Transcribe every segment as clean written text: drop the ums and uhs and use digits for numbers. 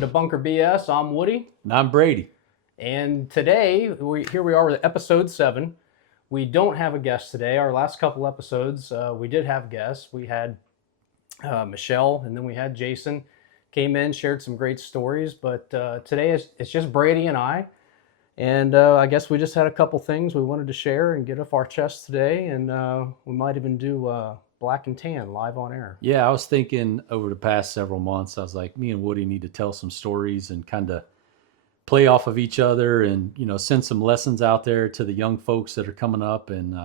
Welcome to Bunker BS. I'm Woody. And I'm Brady. And today, here we are with episode 7. We don't have a guest today. Our last couple episodes, we did have guests. We had Michelle, and then we had Jason. Came in, shared some great stories. But today, it's just Brady and I. And I guess we just had a couple things we wanted to share and get off our chest today. And we might even do Black and Tan live on air. Yeah, I was thinking over the past several months, I was like, me and Woody need to tell some stories and kind of play off of each other and, send some lessons out there to the young folks that are coming up and,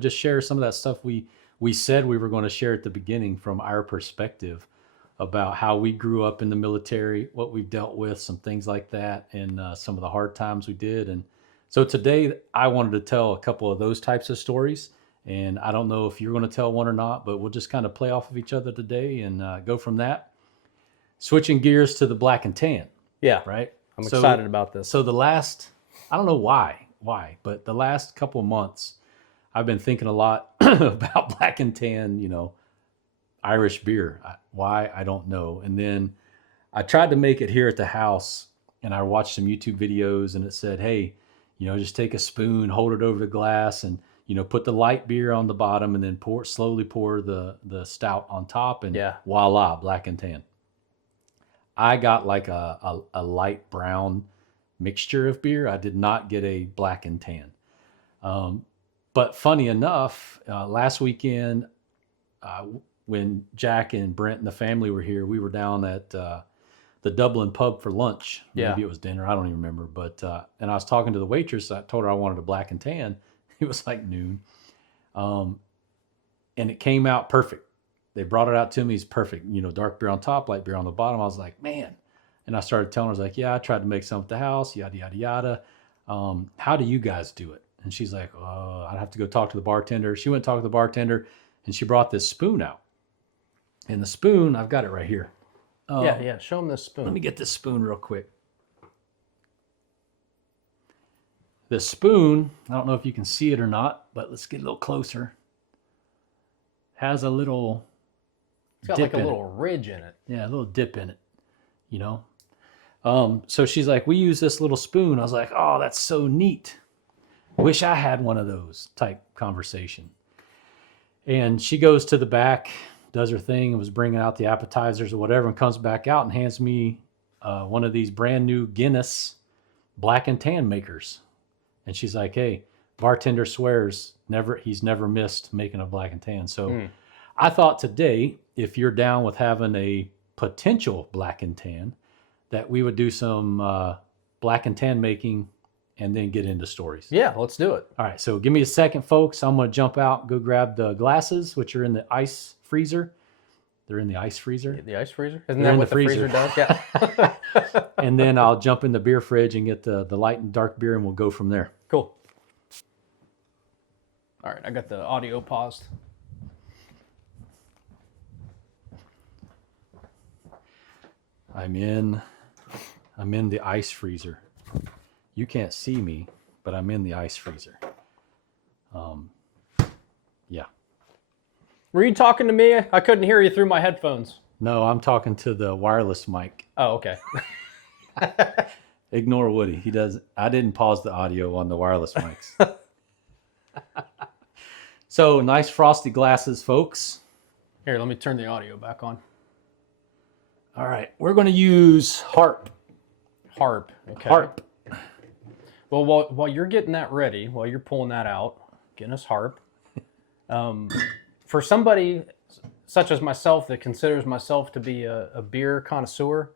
just share some of that stuff we said we were going to share at the beginning from our perspective about how we grew up in the military, what we've dealt with, some things like that, and some of the hard times we did. And so today I wanted to tell a couple of those types of stories. And I don't know if you're going to tell one or not, but we'll just kind of play off of each other today and go from that. Switching gears to the Black and Tan. Yeah. Right? I'm excited about this. So I don't know why, but the last couple of months, I've been thinking a lot about Black and Tan, Irish beer. Why? I don't know. And then I tried to make it here at the house and I watched some YouTube videos and it said, hey, just take a spoon, hold it over the glass and, put the light beer on the bottom and then slowly pour the stout on top and voila, Black and Tan. I got like a light brown mixture of beer. I did not get a Black and Tan. But funny enough, last weekend, when Jack and Brent and the family were here, we were down at the Dublin pub for lunch. Maybe it was dinner. I don't even remember. But and I was talking to the waitress. I told her I wanted a Black and Tan. It was like noon. And it came out perfect. They brought it out to me. It's perfect. Dark beer on top, light beer on the bottom. I was like, man. And I started telling her, I was like, yeah, I tried to make some at the house, yada, yada, yada. How do you guys do it? And she's like, I'd have to go talk to the bartender. She went and talked to the bartender and she brought this spoon out. And the spoon, I've got it right here. Yeah. Show them this spoon. Let me get this spoon real quick. The spoon, I don't know if you can see it or not, but let's get a little closer. Has a little It's got like a little ridge in it. Yeah, a little dip in it, So she's like, we use this little spoon. I was like, oh, that's so neat. Wish I had one of those type conversation. And she goes to the back, does her thing, and was bringing out the appetizers or whatever, and comes back out and hands me one of these brand new Guinness Black and Tan makers. And she's like, hey, bartender swears he's never missed making a Black and Tan. So I thought today, if you're down with having a potential Black and Tan, that we would do some Black and Tan making and then get into stories. Yeah, let's do it. All right, so give me a second, folks. I'm going to jump out, go grab the glasses, which are in the ice freezer. They're in the ice freezer. The ice freezer? Isn't that what the freezer does? Yeah. And then I'll jump in the beer fridge and get the light and dark beer, and we'll go from there. Cool. All right, I got the audio paused. I'm in the ice freezer. You can't see me, but I'm in the ice freezer. Yeah. Were you talking to me? I couldn't hear you through my headphones. No, I'm talking to the wireless mic. Oh, okay. Ignore Woody. I didn't pause the audio on the wireless mics. So nice frosty glasses, folks. Here, let me turn the audio back on. All right, we're going to use Harp. Harp. Okay. Harp. Well, while you're getting that ready, while you're pulling that out, getting us Harp, for somebody such as myself that considers myself to be a beer connoisseur,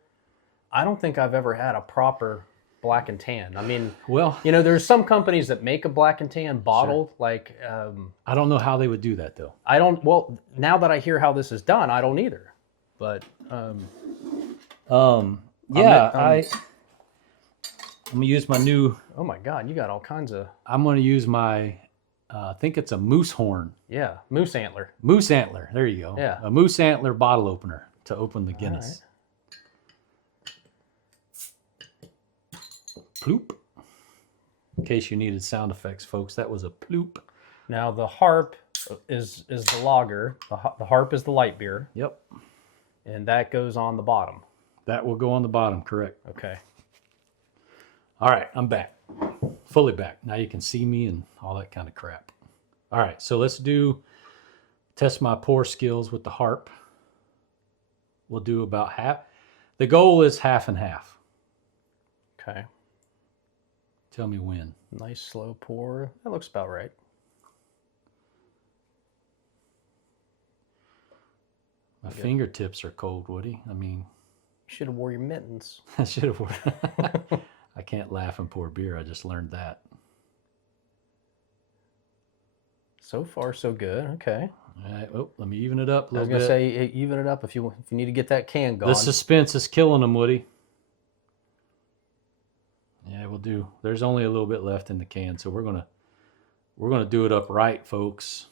I don't think I've ever had a proper Black and Tan. I mean, well, there's some companies that make a Black and Tan bottled. Sure. I don't know how they would do that though. Well, now that I hear how this is done, I don't either. But I'm gonna use my new. Oh my God, you got all kinds of. I'm gonna use my. I think it's a moose horn. Yeah, moose antler. Moose antler. There you go. Yeah, a moose antler bottle opener to open the Guinness. Ploop. In case you needed sound effects, folks, that was a ploop. Now the Harp is the lager. The Harp is the light beer. Yep. And that goes on the bottom. That will go on the bottom, correct. Okay. All right, I'm back. Fully back. Now you can see me and all that kind of crap. All right, so let's test my pour skills with the harp. We'll do about half. The goal is half and half. Okay. Tell me when. Nice slow pour. That looks about right. My fingertips are cold, Woody. I mean, You should have wore your mittens. I should have worn. I can't laugh and pour beer. I just learned that. So far, so good. Okay. All right. Oh, let me even it up a I was little gonna bit. say even it up if you need to get that can gone. The suspense is killing them, Woody. Yeah, we'll do. There's only a little bit left in the can, so we're gonna do it up right, folks.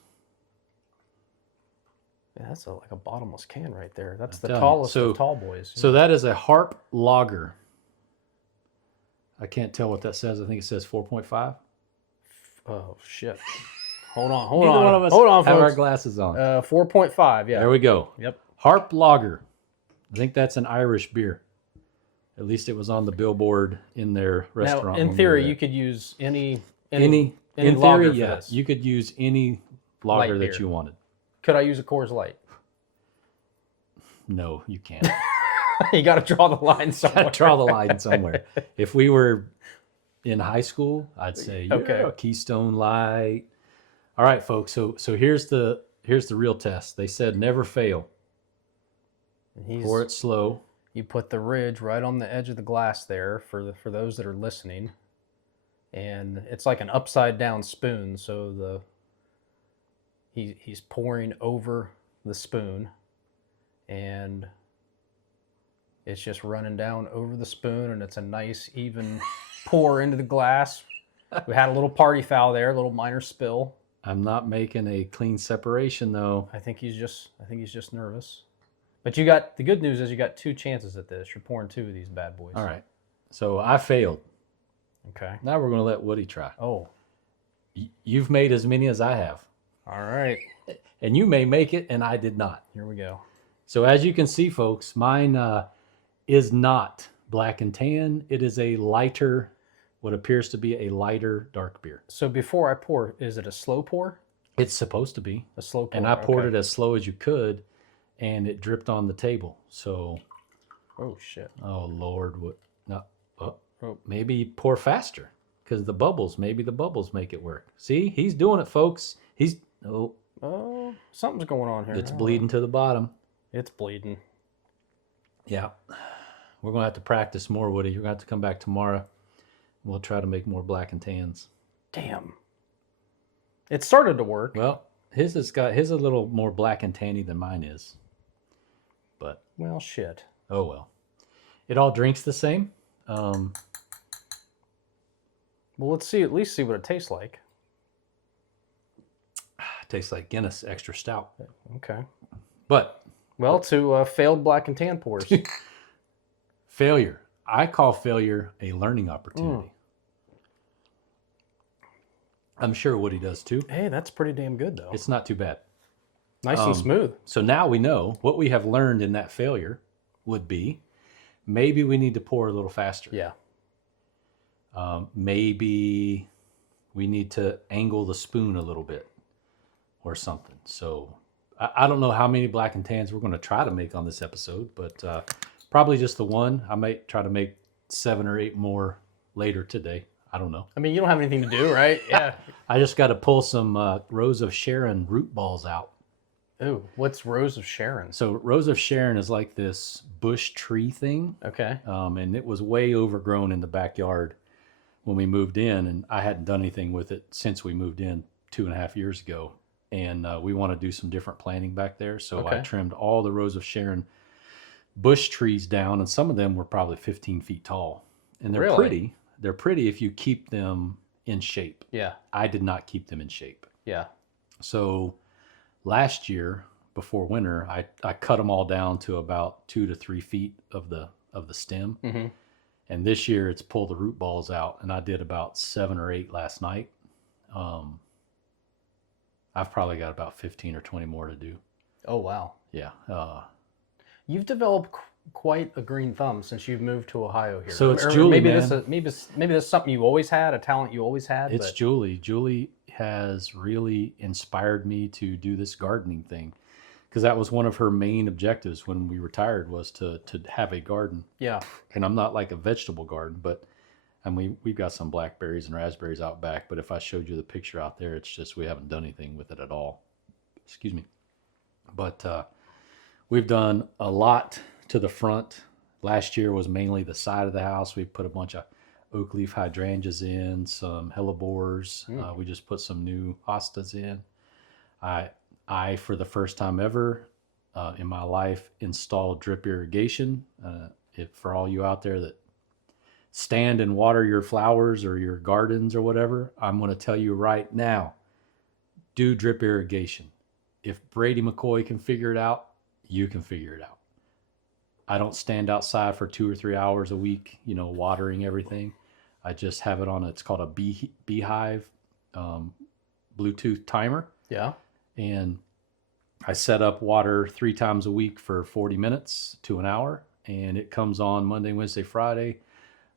Yeah, that's like a bottomless can right there. That's I'm the telling you. tallest So- of tall boys. So that is a harp lager. I can't tell what that says. I think it says 4.5. Oh shit! Hold on, Neither one of us hold on, have our folks. glasses on. 4.5. Yeah. There we go. Yep. Harp lager. I think that's an Irish beer. At least it was on the billboard in their restaurant. Now, when in we theory, were there. you could use any in lager theory, for yeah, this. you could use any lager Light that beer. you wanted. Could I use a Coors Light? No, you can't. You got to draw the line somewhere. Draw the line somewhere. If we were in high school, I'd say Okay. a Keystone Light. All right, folks. So here's the real test. They said never fail. Pour it slow. You put the ridge right on the edge of the glass there for those that are listening, and it's like an upside down spoon. So he's pouring over the spoon, and it's just running down over the spoon, and it's a nice even pour into the glass. We had a little party foul there, a little minor spill. I'm not making a clean separation though. I think he's just nervous. But the good news is you got 2 chances at this. You're pouring 2 of these bad boys. All right. So I failed. Okay. Now we're going to let Woody try. Oh. You've made as many as I have. All right. And you may make it, and I did not. Here we go. So as you can see, folks, mine is not black and tan. It is a lighter, what appears to be a lighter dark beer. So before I pour, is it a slow pour? It's supposed to be. A slow pour. And I poured it as slow as you could, and it dripped on the table. So, Oh shit. oh Lord, what? No, Oh. maybe pour faster because maybe the bubbles make it work. See, he's doing it, folks. Oh, something's going on here. It's Oh. bleeding to the bottom. It's bleeding. Yeah, we're gonna have to practice more, Woody. You're gonna have to come back tomorrow. We'll try to make more black and tans. Damn. It started to work. Well, his is a little more black and tanny than mine is, but Well, shit. oh well. It all drinks the same. Well, let's at least see what it tastes like. Tastes like Guinness extra stout. Okay. But Well, to failed black and tan pours. failure. I call failure a learning opportunity. I'm sure Woody does too. Hey, that's pretty damn good though. It's not too bad. Nice and smooth. So now we know what we have learned in that failure would be maybe we need to pour a little faster. Yeah. Maybe we need to angle the spoon a little bit or something. So I don't know how many black and tans we're going to try to make on this episode, but probably just the one. I might try to make 7 or 8 more later today. I don't know. I mean, you don't have anything to do, right? Yeah. I just got to pull some Rose of Sharon root balls out. Ooh, what's Rose of Sharon? So Rose of Sharon is like this bush tree thing. Okay. And it was way overgrown in the backyard when we moved in, and I hadn't done anything with it since we moved in 2.5 years ago. And we want to do some different planting back there. So I Okay. trimmed all the Rose of Sharon bush trees down, and some of them were probably 15 feet tall. And they're Really? pretty. They're pretty if you keep them in shape. Yeah. I did not keep them in shape. Yeah. So last year, before winter, I cut them all down to about 2 to 3 feet of the stem. Mm-hmm. And this year it's pulled the root balls out, and I did about 7 or 8 last night. I've probably got about 15 or 20 more to do. Oh, wow. Yeah. You've developed quite a green thumb since you've moved to Ohio here. So it's Or Julie, maybe man. maybe this is something you always had, a talent you always had. It's But Julie. Julie has really inspired me to do this gardening thing because that was one of her main objectives when we retired was to have a garden. yeah, And I'm not like a vegetable garden, but and we've got some blackberries and raspberries out back. But if I showed you the picture out there, it's just we haven't done anything with it at all. Excuse me. But we've done a lot to the front. Last year was mainly the side of the house. We put a bunch of oak leaf hydrangeas in, some hellebores. We just put some new hostas in. I for the first time ever in my life, installed drip irrigation. For all you out there that stand and water your flowers or your gardens or whatever, I'm going to tell you right now, do drip irrigation. If Brady McCoy can figure it out, you can figure it out. I don't stand outside for 2 or 3 hours a week, watering everything. I just have it on, it's called a beehive Bluetooth timer. yeah. And I set up water 3 times a week for 40 minutes to an hour. And it comes on Monday, Wednesday, Friday,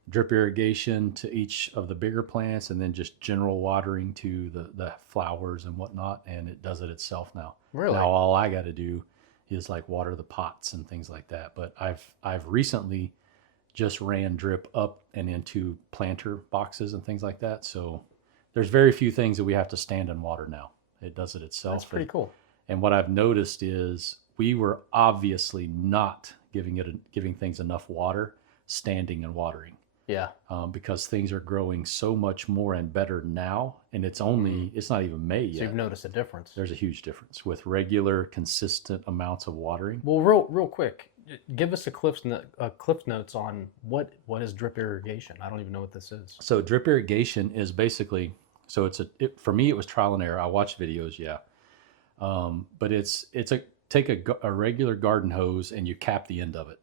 drip irrigation to each of the bigger plants, and then just general watering to the flowers and whatnot. And it does it itself now. Really? Now all I got to do is like water the pots and things like that. But I've recently just ran drip up and into planter boxes and things like that. So there's very few things that we have to stand and water now. It does it itself. That's pretty cool. And what I've noticed is we were obviously not giving things enough water, standing and watering. Yeah. Because things are growing so much more and better now. And it's not even May yet. So you've noticed a difference. There's a huge difference with regular, consistent amounts of watering. Well, real quick, give us a cliff notes on what is drip irrigation. I don't even know what this is. So drip irrigation is basically, for me, it was trial and error. I watched videos, yeah. But take a regular garden hose and you cap the end of it.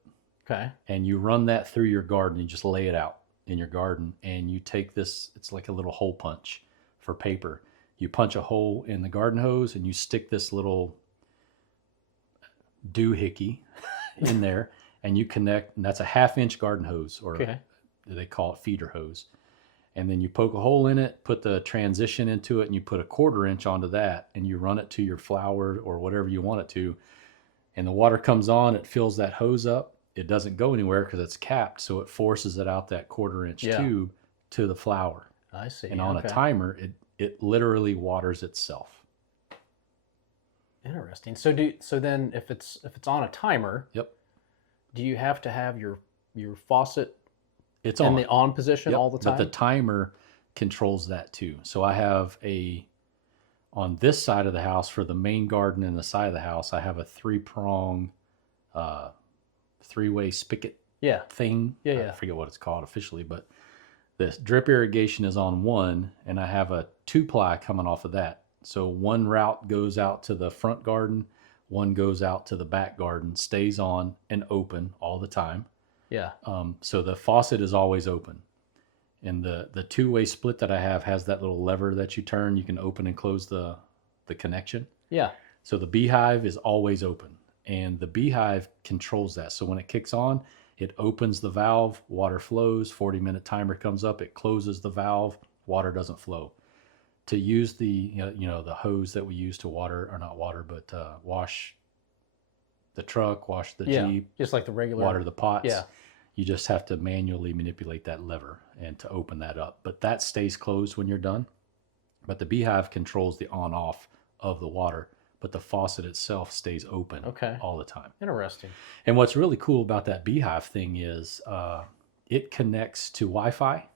Okay. And you run that through your garden. You just lay it out in your garden, and you take this. It's like a little hole punch for paper. You punch a hole in the garden hose, and you stick this little doohickey in there, and you connect. And that's a 1/2-inch garden hose, or they call it feeder hose. And then you poke a hole in it, put the transition into it, and you put a 1/4 inch onto that, and you run it to your flower or whatever you want it to. And the water comes on, it fills that hose up. It doesn't go anywhere because it's capped, so it forces it out that 1/4 inch tube to the flower. I see. And on a timer, it literally waters itself. Interesting. So then if it's on a timer, Yep. do you have to have your faucet It's in on the on position all the time? But the timer controls that too. So I have on this side of the house for the main garden and the side of the house, I have a 3-prong 3-way spigot thing. Yeah. I forget what it's called officially, but this drip irrigation is on one, and I have a 2-ply coming off of that. So one route goes out to the front garden, one goes out to the back garden, stays on and open all the time. Yeah. So the faucet is always open. And the 2-way split that I have has that little lever that you turn. You can open and close the connection. Yeah. So the beehive is always open. And the beehive controls that. So when it kicks on, it opens the valve, water flows, 40-minute timer comes up, it closes the valve, water doesn't flow. To use the the hose that we use to water, or not water, but wash the truck, wash the Jeep, just like the regular water the pots. Yeah. You just have to manually manipulate that lever and to open that up. But that stays closed when you're done. But the beehive controls the on-off of the water, but the faucet itself stays open all the time. Interesting. And what's really cool about that beehive thing is it connects to Wi-Fi.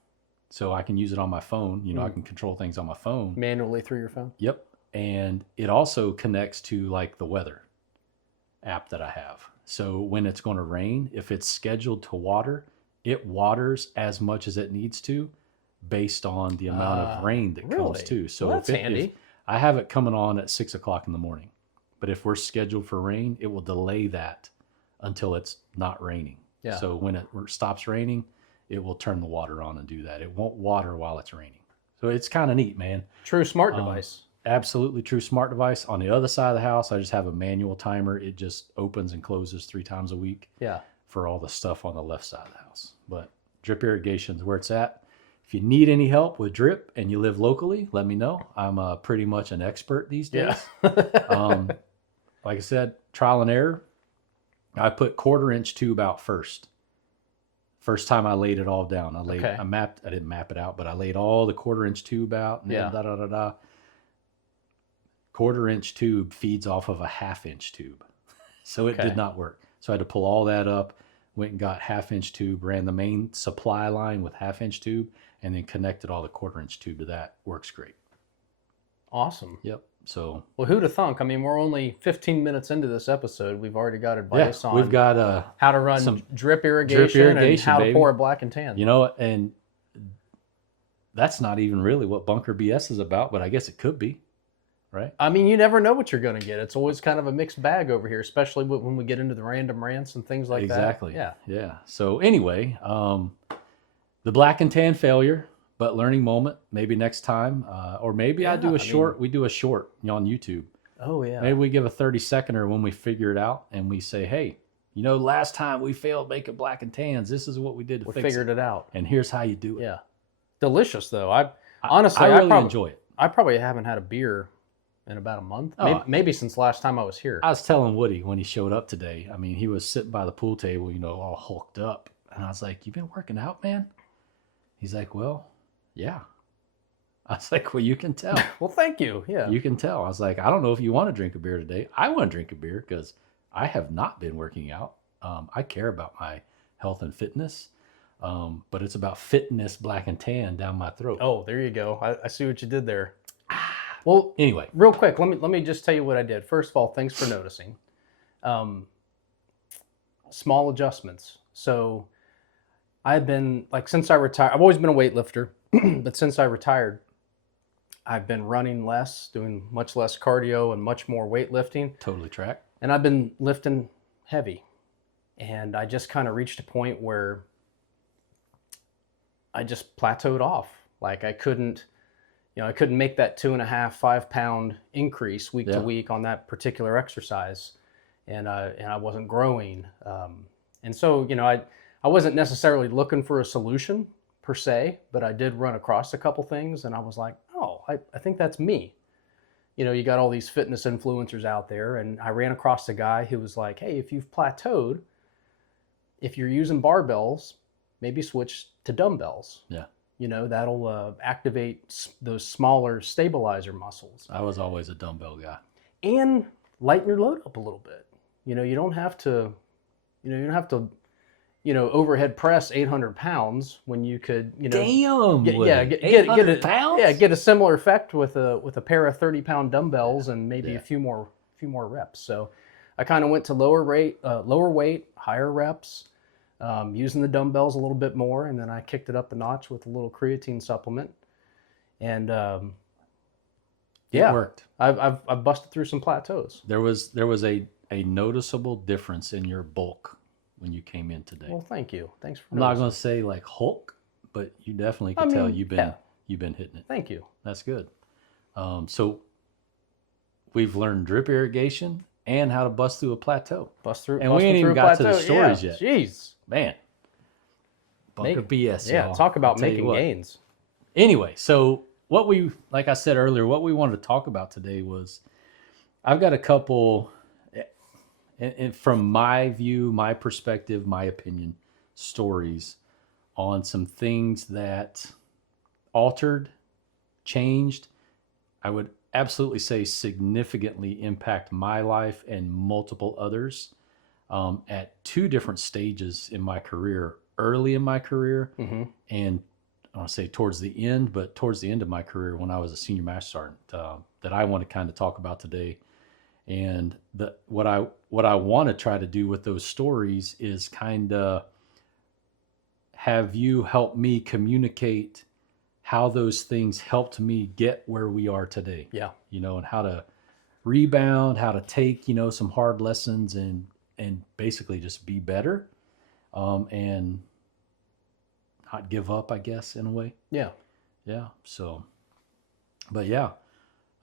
So I can use it on my phone. I can control things on my phone. Manually through your phone? Yep. And it also connects to like the weather app that I have. So when it's going to rain, if it's scheduled to water, it waters as much as it needs to based on the amount of rain that comes too. So that's handy. If I have it coming on at 6 o'clock in the morning, but if we're scheduled for rain, it will delay that until it's not raining. Yeah. So when it stops raining, it will turn the water on and do that. It won't water while it's raining. So it's kind of neat, man. True smart device. Absolutely true smart device. On the other side of the house, I just have a manual timer. It just opens and closes 3 times a week. Yeah. for all the stuff on the left side of the house. But drip irrigation is where it's at. If you need any help with drip and you live locally, let me know. I'm pretty much an expert these days. Yeah. Like I said, trial and error. I put 1/4-inch tube out first. First time I laid it all down. I didn't map it out, but I laid all the 1/4-inch tube out. And then 1/4-inch tube feeds off of a 1/2-inch tube. So it did not work. So I had to pull all that up, went and got 1/2-inch tube, ran the main supply line with 1/2-inch tube, and then connected all the 1/4-inch tube to that. Works great. Awesome. Yep. So, well, who'd have thunk? I mean, we're only 15 minutes into this episode. We've already got advice on we've got how to run some drip irrigation and how to pour a black and tan. You know, and that's not even really what Bunker BS is about, but I guess it could be, right? I mean, you never know what you're going to get. It's always kind of a mixed bag over here, especially when we get into the random rants and things like that. Exactly. Yeah. So anyway, the black and tan failure, but learning moment, maybe next time, or maybe we do a short on YouTube. Oh yeah. Maybe we give a 30-seconder when we figure it out and we say, hey, you know, last time we failed making black and tans, this is what we did to fix it. We figured it out. And here's how you do it. Yeah. Delicious though. I honestly really enjoy it. I probably haven't had a beer in about a month. Maybe since last time I was here. I was telling Woody when he showed up today, I mean, he was sitting by the pool table, you know, all hulked up. And I was like, you been working out, man? He's like, well, yeah. I was like, well, you can tell. Well, thank you. Yeah. You can tell. I was like, I don't know if you want to drink a beer today. I want to drink a beer because I have not been working out. I care about my health and fitness, but it's about fitness, black and tan down my throat. Oh, there you go. I see what you did there. Well, anyway, real quick, let me just tell you what I did. First of all, thanks for noticing. Small adjustments. So I've been, like, since I retired, I've always been a weightlifter, but since I retired, I've been running less, doing much less cardio and much more weightlifting. Totally track. And I've been lifting heavy. And I just kind of reached a point where I just plateaued off. Like I couldn't make that 2.5, 5 pound increase week to week on that particular exercise. And I wasn't growing. And so, you know, I wasn't necessarily looking for a solution per se, but I did run across a couple things and I was like, oh, I think that's me. You know, you got all these fitness influencers out there, and I ran across a guy who was like, hey, if you've plateaued, if you're using barbells, maybe switch to dumbbells. Yeah. You know, that'll activate those smaller stabilizer muscles. I was always a dumbbell guy. And lighten your load up a little bit. You know, you don't have to overhead press 800 pounds when you could, you know. Damn. Get a similar effect with a pair of 30-pound dumbbells and maybe a few more reps. So I kind of went to lower weight, higher reps, using the dumbbells a little bit more, and then I kicked it up a notch with a little creatine supplement. And it worked. I've busted through some plateaus. There was a noticeable difference in your bulk when you came in today. Well, thank you. Thanks for I'm not going to say like Hulk, but you definitely can tell you've been hitting it. Thank you. That's good. So we've learned drip irrigation and how to bust through a plateau. And we ain't even got to the stories yet. Jeez. Man. Bunker BS. Yeah, y'all. talk about making gains. Anyway, so like I said earlier, what we wanted to talk about today was I've got a couple, and from my view, my perspective, my opinion, stories on some things that altered, changed, I would absolutely say significantly impact my life and multiple others at two different stages in my career. Early in my career, and I don't want to say towards the end, but towards the end of my career when I was a senior master sergeant, that I want to kind of talk about today. And what I want to try to do with those stories is kind of have you help me communicate how those things helped me get where we are today. Yeah. You know, and how to rebound, how to take, you know, some hard lessons and basically just be better. And not give up, I guess, in a way. Yeah. Yeah. So, but yeah,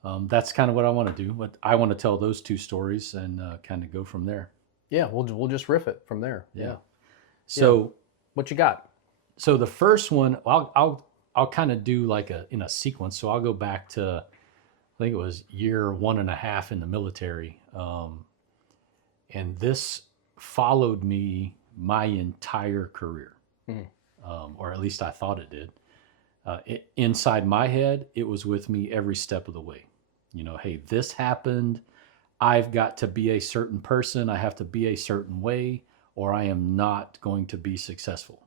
that's kind of what I want to do. But I want to tell those two stories and kind of go from there. Yeah. We'll just riff it from there. Yeah. So, What you got? so the first one, I'll kind of do like in a sequence. So I'll go back to, I think it was year 1.5 in the military. And this followed me my entire career, or at least I thought it did. Inside my head, it was with me every step of the way. You know, hey, this happened. I've got to be a certain person. I have to be a certain way, or I am not going to be successful.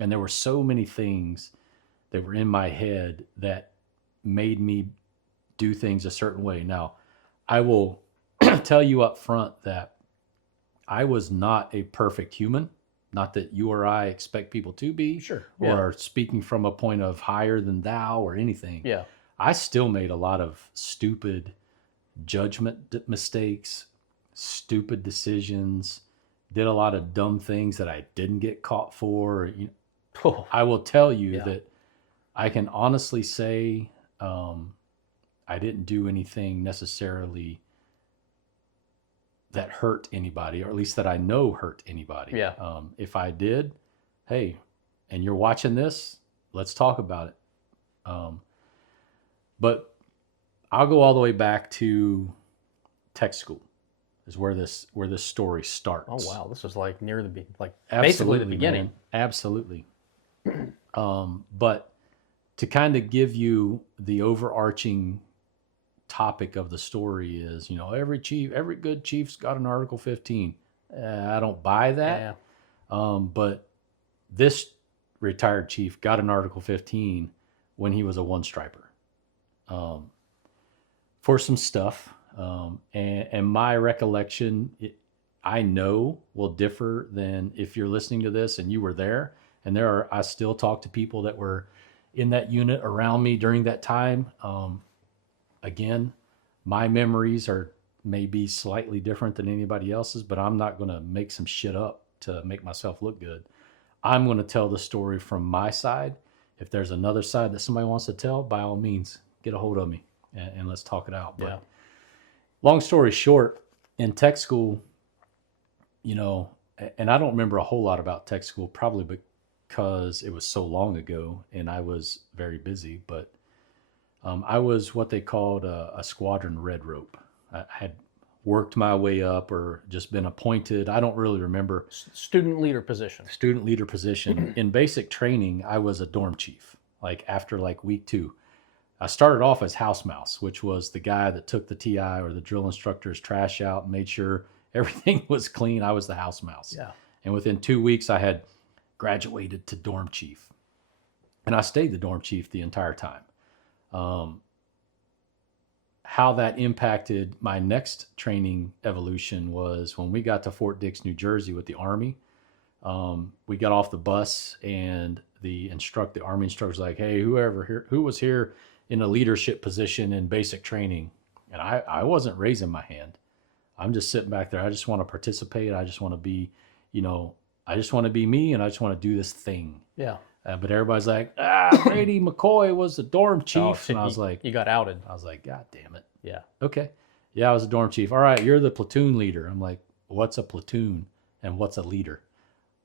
And there were so many things that were in my head that made me do things a certain way. Now, I will tell you up front that I was not a perfect human. Not that you or I expect people to be, Sure. or speaking from a point of higher than thou or anything. Yeah. I still made a lot of stupid judgment mistakes, stupid decisions, did a lot of dumb things that I didn't get caught for. I will tell you that I can honestly say I didn't do anything necessarily that hurt anybody, or at least that I know hurt anybody. Yeah. If I did, hey, and you're watching this, let's talk about it. But I'll go all the way back to tech school, is where this story starts. Oh wow, this is like near the basically Absolutely, the beginning. man. Absolutely. But to kind of give you the overarching topic of the story is, you know, every good chief's got an Article 15. I don't buy that. Yeah. But this retired chief got an Article 15 when he was a one striper, for some stuff. And my recollection, I know will differ than if you're listening to this and you were there. And I still talk to people that were in that unit around me during that time. Again, my memories are maybe slightly different than anybody else's, but I'm not going to make some shit up to make myself look good. I'm going to tell the story from my side. If there's another side that somebody wants to tell, by all means, get a hold of me and let's talk it out. But long story short, in tech school, you know, and I don't remember a whole lot about tech school, probably because it was so long ago and I was very busy, but I was what they called a squadron red rope. I had worked my way up or just been appointed. I don't really remember. Student leader position. Student leader position. In basic training, I was a dorm chief. Like after like week 2, I started off as house mouse, which was the guy that took the TI or the drill instructor's trash out and made sure everything was clean. I was the house mouse. Yeah. And within 2 weeks, I had graduated to dorm chief. And I stayed the dorm chief the entire time. How that impacted my next training evolution was when we got to Fort Dix, New Jersey with the Army. We got off the bus and the Army instructor was like, hey, who was here in a leadership position in basic training? And I wasn't raising my hand. I'm just sitting back there. I just want to participate. I just want to be, I just want to be me and I just want to do this thing. Yeah. But everybody's like, Brady McCoy was the dorm chief. And I was like, you got outed. I was like, God damn it. Yeah. Okay. Yeah, I was a dorm chief. All right, you're the platoon leader. I'm like, what's a platoon and what's a leader?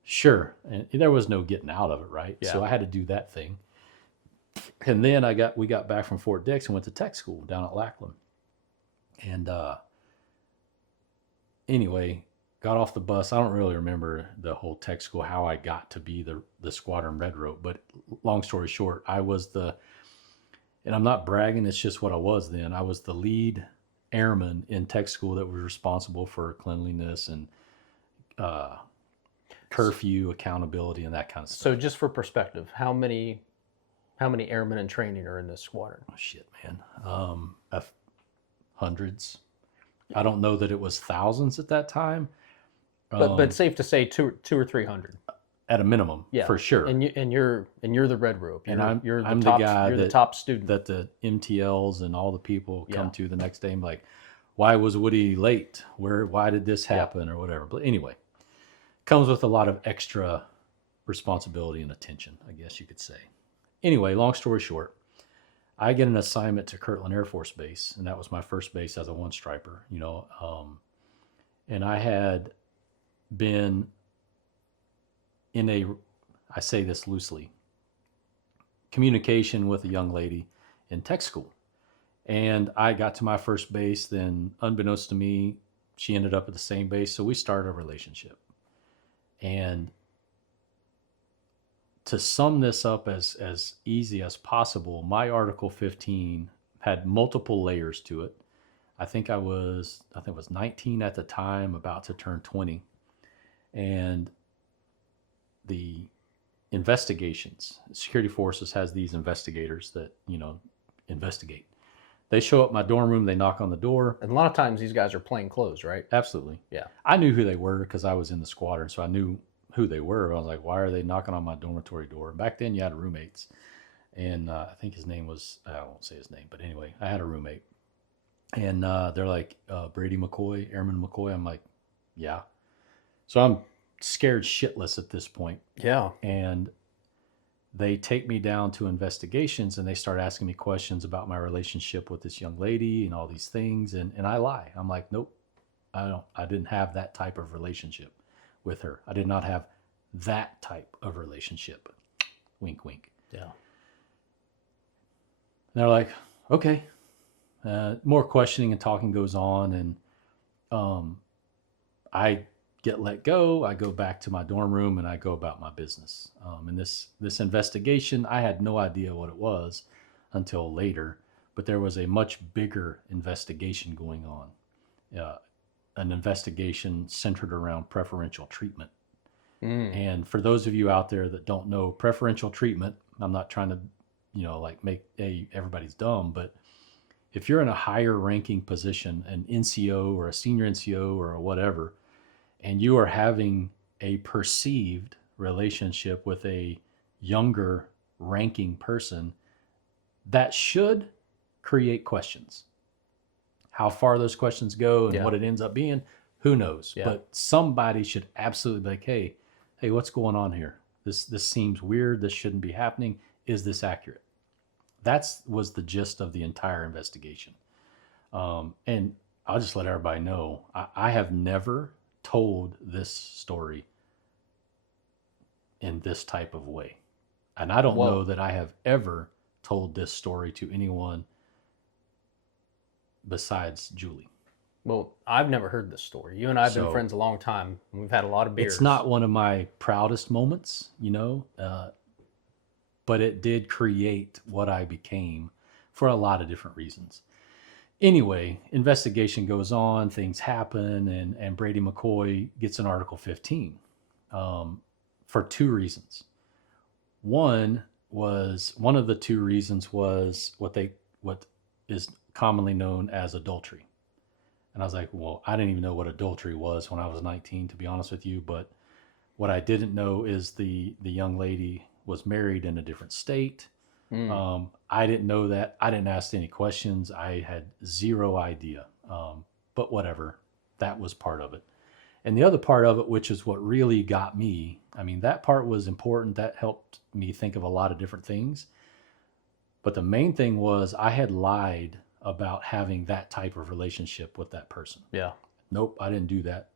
Sure. And there was no getting out of it, right? Yeah. So I had to do that thing. And then we got back from Fort Dix and went to tech school down at Lackland. And anyway, got off the bus. I don't really remember the whole tech school, how I got to be the squadron red rope. But long story short, I was and I'm not bragging, it's just what I was then. I was the lead airman in tech school that was responsible for cleanliness and curfew, accountability, and that kind of stuff. So just for perspective, how many airmen in training are in this squadron? Oh, shit, man. Hundreds. I don't know that it was thousands at that time. But safe to say two or 300 at a minimum, for sure. And you're the red rope. I'm the guy the top student that the MTLs and all the people come to the next day and be like, why was Woody late? Why did this happen or whatever? But anyway, comes with a lot of extra responsibility and attention, I guess you could say. Anyway, long story short, I get an assignment to Kirtland Air Force Base, and that was my first base as a one striper, and I had been I say this loosely, communication with a young lady in tech school. And I got to my first base, then unbeknownst to me, she ended up at the same base. So we started a relationship. And to sum this up as easy as possible, my Article 15 had multiple layers to it. I think I was 19 at the time, about to turn 20. And the investigations, security forces has these investigators that, investigate. They show up my dorm room, they knock on the door. And a lot of times these guys are plain clothes, right? Absolutely. Yeah. I knew who they were because I was in the squadron, so I knew who they were. I was like, why are they knocking on my dormitory door? Back then you had roommates. And I think his name was, I won't say his name, but anyway, I had a roommate. And they're like, Brady McCoy, Airman McCoy. I'm like, yeah. So I'm scared shitless at this point. Yeah. And they take me down to investigations and they start asking me questions about my relationship with this young lady and all these things. And I lie. I'm like, nope, I didn't have that type of relationship with her. I did not have that type of relationship. Wink, wink. Yeah. And they're like, okay. More questioning and talking goes on. And I get let go. I go back to my dorm room and I go about my business. And this investigation, I had no idea what it was until later, but there was a much bigger investigation going on. An investigation centered around preferential treatment. And for those of you out there that don't know preferential treatment, I'm not trying to, make everybody's dumb, but if you're in a higher ranking position, an NCO or a senior NCO or a whatever, and you are having a perceived relationship with a younger ranking person, that should create questions. How far those questions go and what it ends up being, who knows? Yeah. But somebody should absolutely be like, hey, what's going on here? This seems weird. This shouldn't be happening. Is this accurate? That was the gist of the entire investigation. And I'll just let everybody know, I have never told this story in this type of way. And I don't know that I have ever told this story to anyone besides Julie. Well, I've never heard this story. You and I have been friends a long time. And we've had a lot of beers. It's not one of my proudest moments, but it did create what I became for a lot of different reasons. Anyway, investigation goes on, things happen, and Brady McCoy gets an Article 15 for two reasons. One of the two reasons was what is commonly known as adultery. And I was like, well, I didn't even know what adultery was when I was 19, to be honest with you. But what I didn't know is the young lady was married in a different state. I didn't know that. I didn't ask any questions. I had zero idea. But whatever, that was part of it. And the other part of it, which is what really got me, that part was important. That helped me think of a lot of different things. But the main thing was I had lied about having that type of relationship with that person. Yeah. Nope, I didn't do that.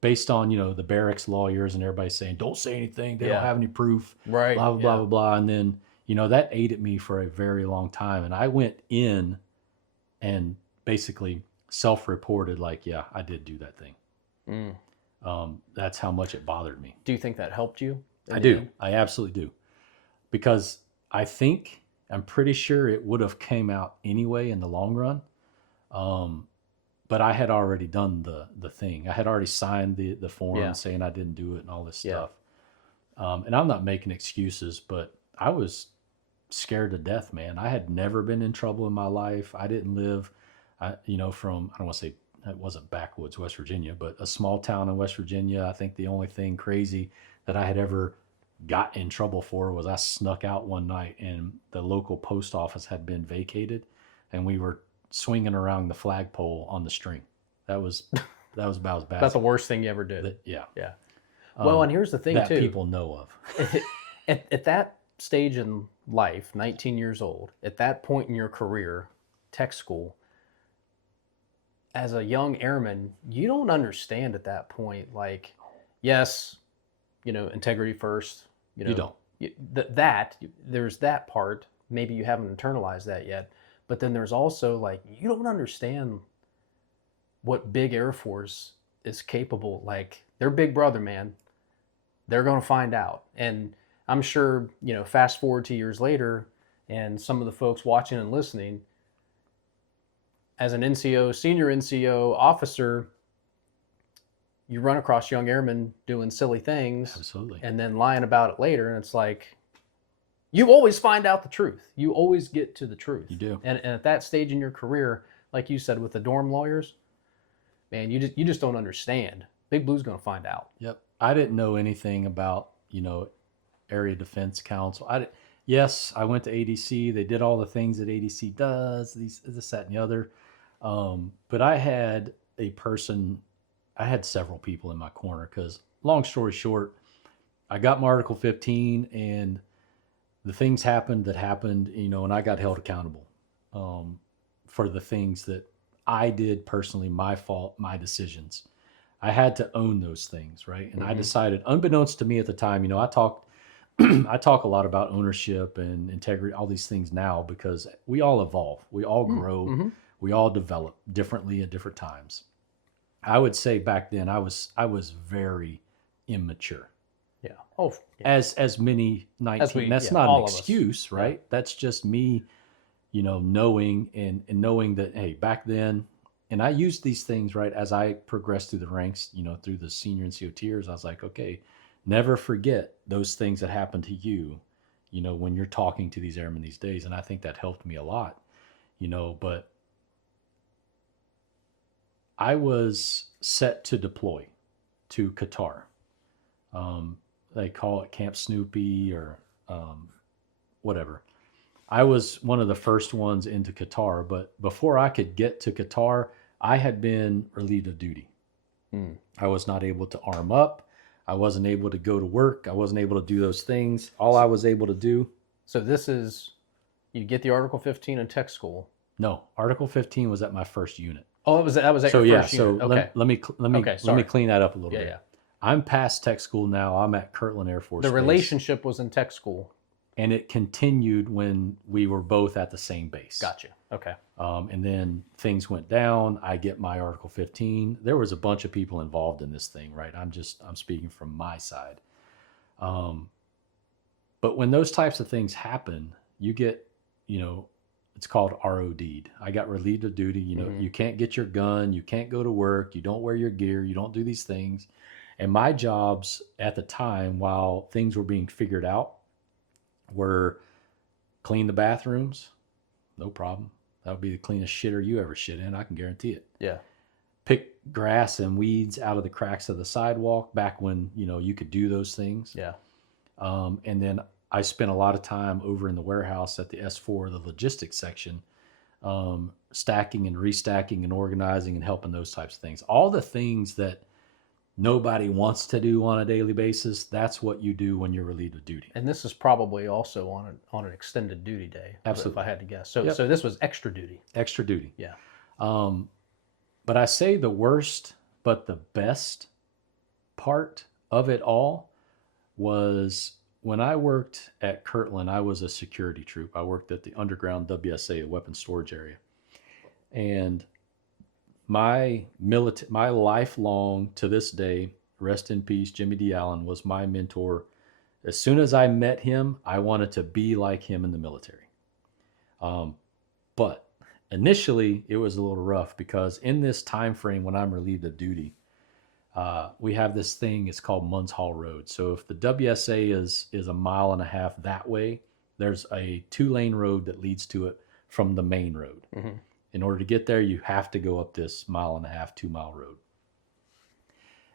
Based on, the barracks lawyers and everybody saying, don't say anything. They don't have any proof. Right. Blah, blah, blah, blah, blah. And then, that ate at me for a very long time. And I went in and basically self-reported like, yeah, I did do that thing. That's how much it bothered me. Do you think that helped you? I do. I absolutely do. Because I'm pretty sure it would have came out anyway in the long run. But I had already done the thing. I had already signed the form saying I didn't do it and all this stuff. And I'm not making excuses, but I was scared to death, man. I had never been in trouble in my life. I didn't live, from, I don't want to say it wasn't backwoods, West Virginia, but a small town in West Virginia. I think the only thing crazy that I had ever got in trouble for was I snuck out one night and the local post office had been vacated and we were swinging around the flagpole on the string. That was about as bad. That's the worst thing you ever did. Yeah. Well, and here's the thing that too. People know of. at that stage in life, 19 years old, at that point in your career, tech school, as a young airman, you don't understand at that point, like, yes, integrity first. You don't. There's that part. Maybe you haven't internalized that yet. But then there's also like, you don't understand what big Air Force is capable. Like, they're big brother, man. They're going to find out. And I'm sure, fast forward 2 years later, and some of the folks watching and listening, as an NCO, senior NCO officer, you run across young airmen doing silly things. Absolutely. And then lying about it later. And it's like, you always find out the truth. You always get to the truth. You do. And at that stage in your career, like you said, with the dorm lawyers, man, you just don't understand. Big Blue's going to find out. Yep. I didn't know anything about, Area Defense Council. Yes, I went to ADC. They did all the things that ADC does, this, that, and the other. But I had several people in my corner because, long story short, I got my Article 15 and the things happened, and I got held accountable for the things that I did personally, my fault, my decisions. I had to own those things, right? And I decided, unbeknownst to me at the time, I talk a lot about ownership and integrity, all these things now, because we all evolve, we all grow, we all develop differently at different times. I would say back then I was very immature. Yeah. Oh, yeah. As many 19, that's not an excuse, right? Yeah. That's just me, knowing and knowing that, hey, back then, and I used these things, right, as I progressed through the ranks, through the senior NCO tiers. I was like, okay, never forget those things that happened to you, when you're talking to these airmen these days. And I think that helped me a lot, but I was set to deploy to Qatar. They call it Camp Snoopy or whatever. I was one of the first ones into Qatar, but before I could get to Qatar, I had been relieved of duty. I was not able to arm up. I wasn't able to go to work. I wasn't able to do those things. All I was able to do. So this is, you get the Article 15 in tech school. No, Article 15 was at my first unit. Oh, that was at your first unit. So let me clean that up a little bit. Yeah. I'm past tech school now. I'm at Kirtland Air Force The Base. Relationship was in tech school. And it continued when we were both at the same base. Gotcha. Okay. And then things went down. I get my Article 15. There was a bunch of people involved in this thing, right? I'm speaking from my side. But when those types of things happen, you get, it's called ROD'd. I got relieved of duty. You can't get your gun. You can't go to work. You don't wear your gear. You don't do these things. And my jobs at the time, while things were being figured out, were clean the bathrooms. No problem. That would be the cleanest shitter you ever shit in. I can guarantee it. Yeah. Pick grass and weeds out of the cracks of the sidewalk back when, you could do those things. Yeah. And then I spent a lot of time over in the warehouse at the S4, the logistics section, stacking and restacking and organizing and helping those types of things. All the things that nobody wants to do on a daily basis, that's what you do when you're relieved of duty. And this is probably also on an extended duty day. Absolutely. If I had to guess. So this was extra duty. Extra duty. Yeah. But I say the worst, but the best part of it all was when I worked at Kirtland, I was a security troop. I worked at the underground WSA, a weapons storage area. And my lifelong, to this day, rest in peace, Jimmy D. Allen was my mentor. As soon as I met him, I wanted to be like him in the military. But initially, it was a little rough because in this time frame when I'm relieved of duty, we have this thing, it's called Munns Hall Road. So if the WSA is 1.5 miles that way, there's a 2-lane road that leads to it from the main road. Mm-hmm. In order to get there, you have to go up this 1.5 mile, 2-mile road.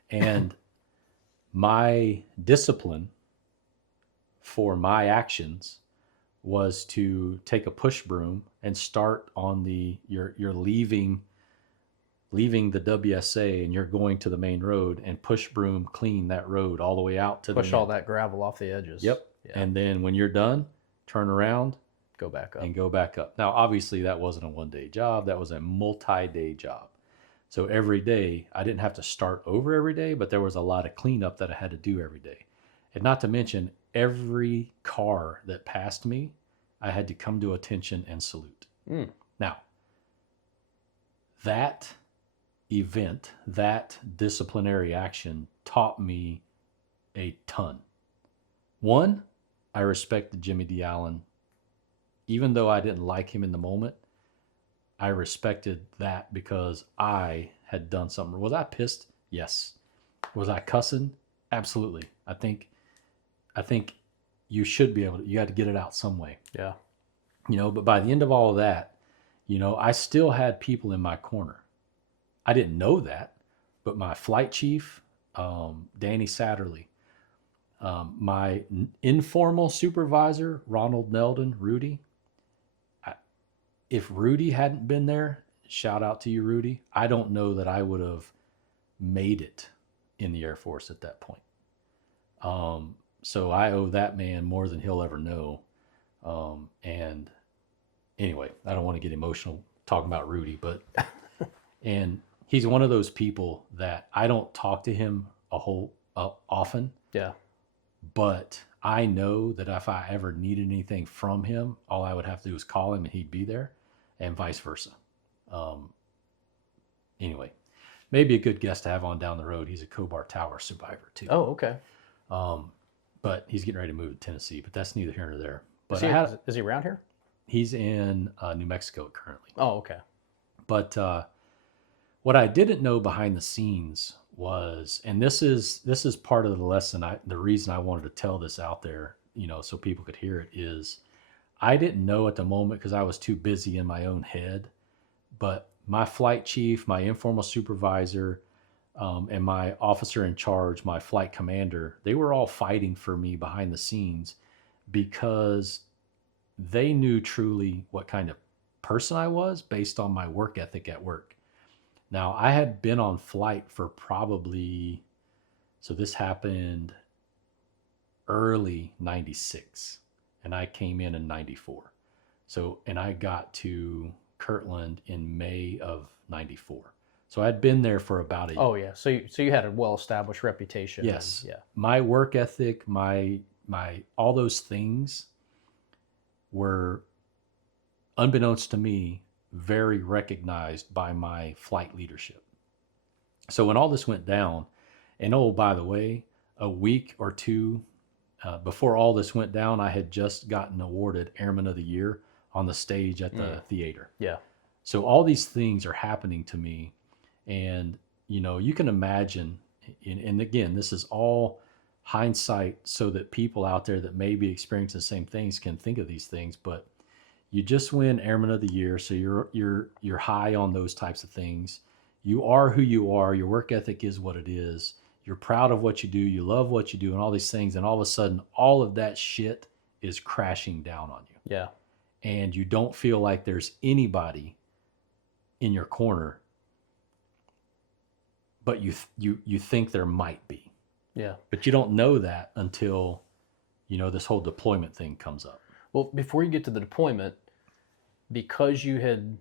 And my discipline for my actions was to take a push broom and start on you're leaving the WSA and you're going to the main road and push broom clean that road all the way out to push all that gravel off the edges. Yep. Yeah. And then when you're done, turn around, go back up. And go back up. Now, obviously, that wasn't a one-day job. That was a multi-day job. So every day, I didn't have to start over every day, but there was a lot of cleanup that I had to do every day. And not to mention, every car that passed me, I had to come to attention and salute. Mm. Now, that event, that disciplinary action taught me a ton. One, I respected Jimmy D. Allen. Even though I didn't like him in the moment, I respected that because I had done something. Was I pissed? Yes. Was I cussing? Absolutely. I think you should be able to, you got to get it out some way. Yeah. But by the end of all of that, I still had people in my corner. I didn't know that, but my flight chief, Danny Satterley, my informal supervisor, Ronald Neldon, Rudy. If Rudy hadn't been there, shout out to you, Rudy, I don't know that I would have made it in the Air Force at that point. So I owe that man more than he'll ever know. And anyway, I don't want to get emotional talking about Rudy, but and he's one of those people that I don't talk to him often. Yeah. But I know that if I ever needed anything from him, all I would have to do is call him and he'd be there, and vice versa. Anyway, maybe a good guest to have on down the road. He's a Cobar Tower survivor too. Oh, okay. But he's getting ready to move to Tennessee, but that's neither here nor there. But is he around here? He's in New Mexico currently. Oh, okay. But what I didn't know behind the scenes was, and this is part of the lesson. The reason I wanted to tell this out there, so people could hear it, is I didn't know at the moment because I was too busy in my own head. But my flight chief, my informal supervisor, and my officer in charge, my flight commander, they were all fighting for me behind the scenes because they knew truly what kind of person I was based on my work ethic at work. Now, I had been on flight for so this happened early 96, and I came in 94. So, and I got to Kirtland in May of 94. So I'd been there for about a year. Oh, yeah. So you had a well-established reputation. Yes. Yeah. My work ethic, my all those things were, unbeknownst to me, very recognized by my flight leadership. So when all this went down, and oh, by the way, a week or two before all this went down, I had just gotten awarded Airman of the Year on the stage at the theater. Yeah. So all these things are happening to me. And, you can imagine, and again, this is all hindsight so that people out there that may be experiencing the same things can think of these things, but you just win Airman of the Year, so you're high on those types of things. You are who you are. Your work ethic is what it is. You're proud of what you do. You love what you do, and all these things. And all of a sudden, all of that shit is crashing down on you. Yeah. And you don't feel like there's anybody in your corner, but you think there might be. Yeah. But you don't know that until this whole deployment thing comes up. Well, before you get to the deployment, because you had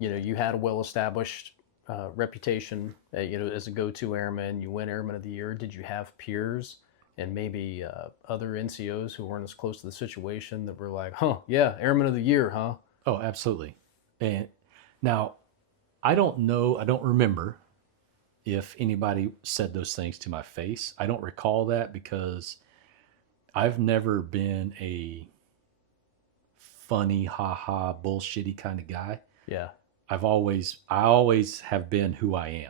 a well-established reputation, as a go-to airman, you win Airman of the Year. Did you have peers and maybe other NCOs who weren't as close to the situation that were like, huh, yeah, Airman of the Year, huh? Oh, absolutely. And now, I don't remember if anybody said those things to my face. I don't recall that because I've never been a funny, ha-ha, bullshitty kind of guy. Yeah. I always have been who I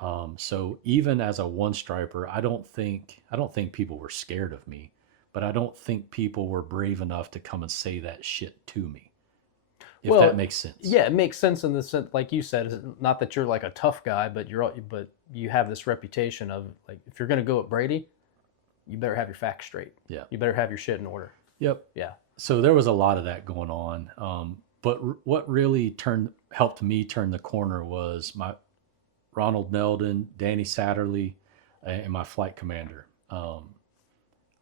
am. So even as a one striper, I don't think people were scared of me, but I don't think people were brave enough to come and say that shit to me. If that makes sense. Yeah, it makes sense in the sense, like you said, not that you're like a tough guy, but you have this reputation of, like, if you're going to go at Brady, you better have your facts straight. Yeah. You better have your shit in order. Yep. Yeah. So there was a lot of that going on. But what really helped me turn the corner was my Ronald Neldon, Danny Satterley, and my flight commander.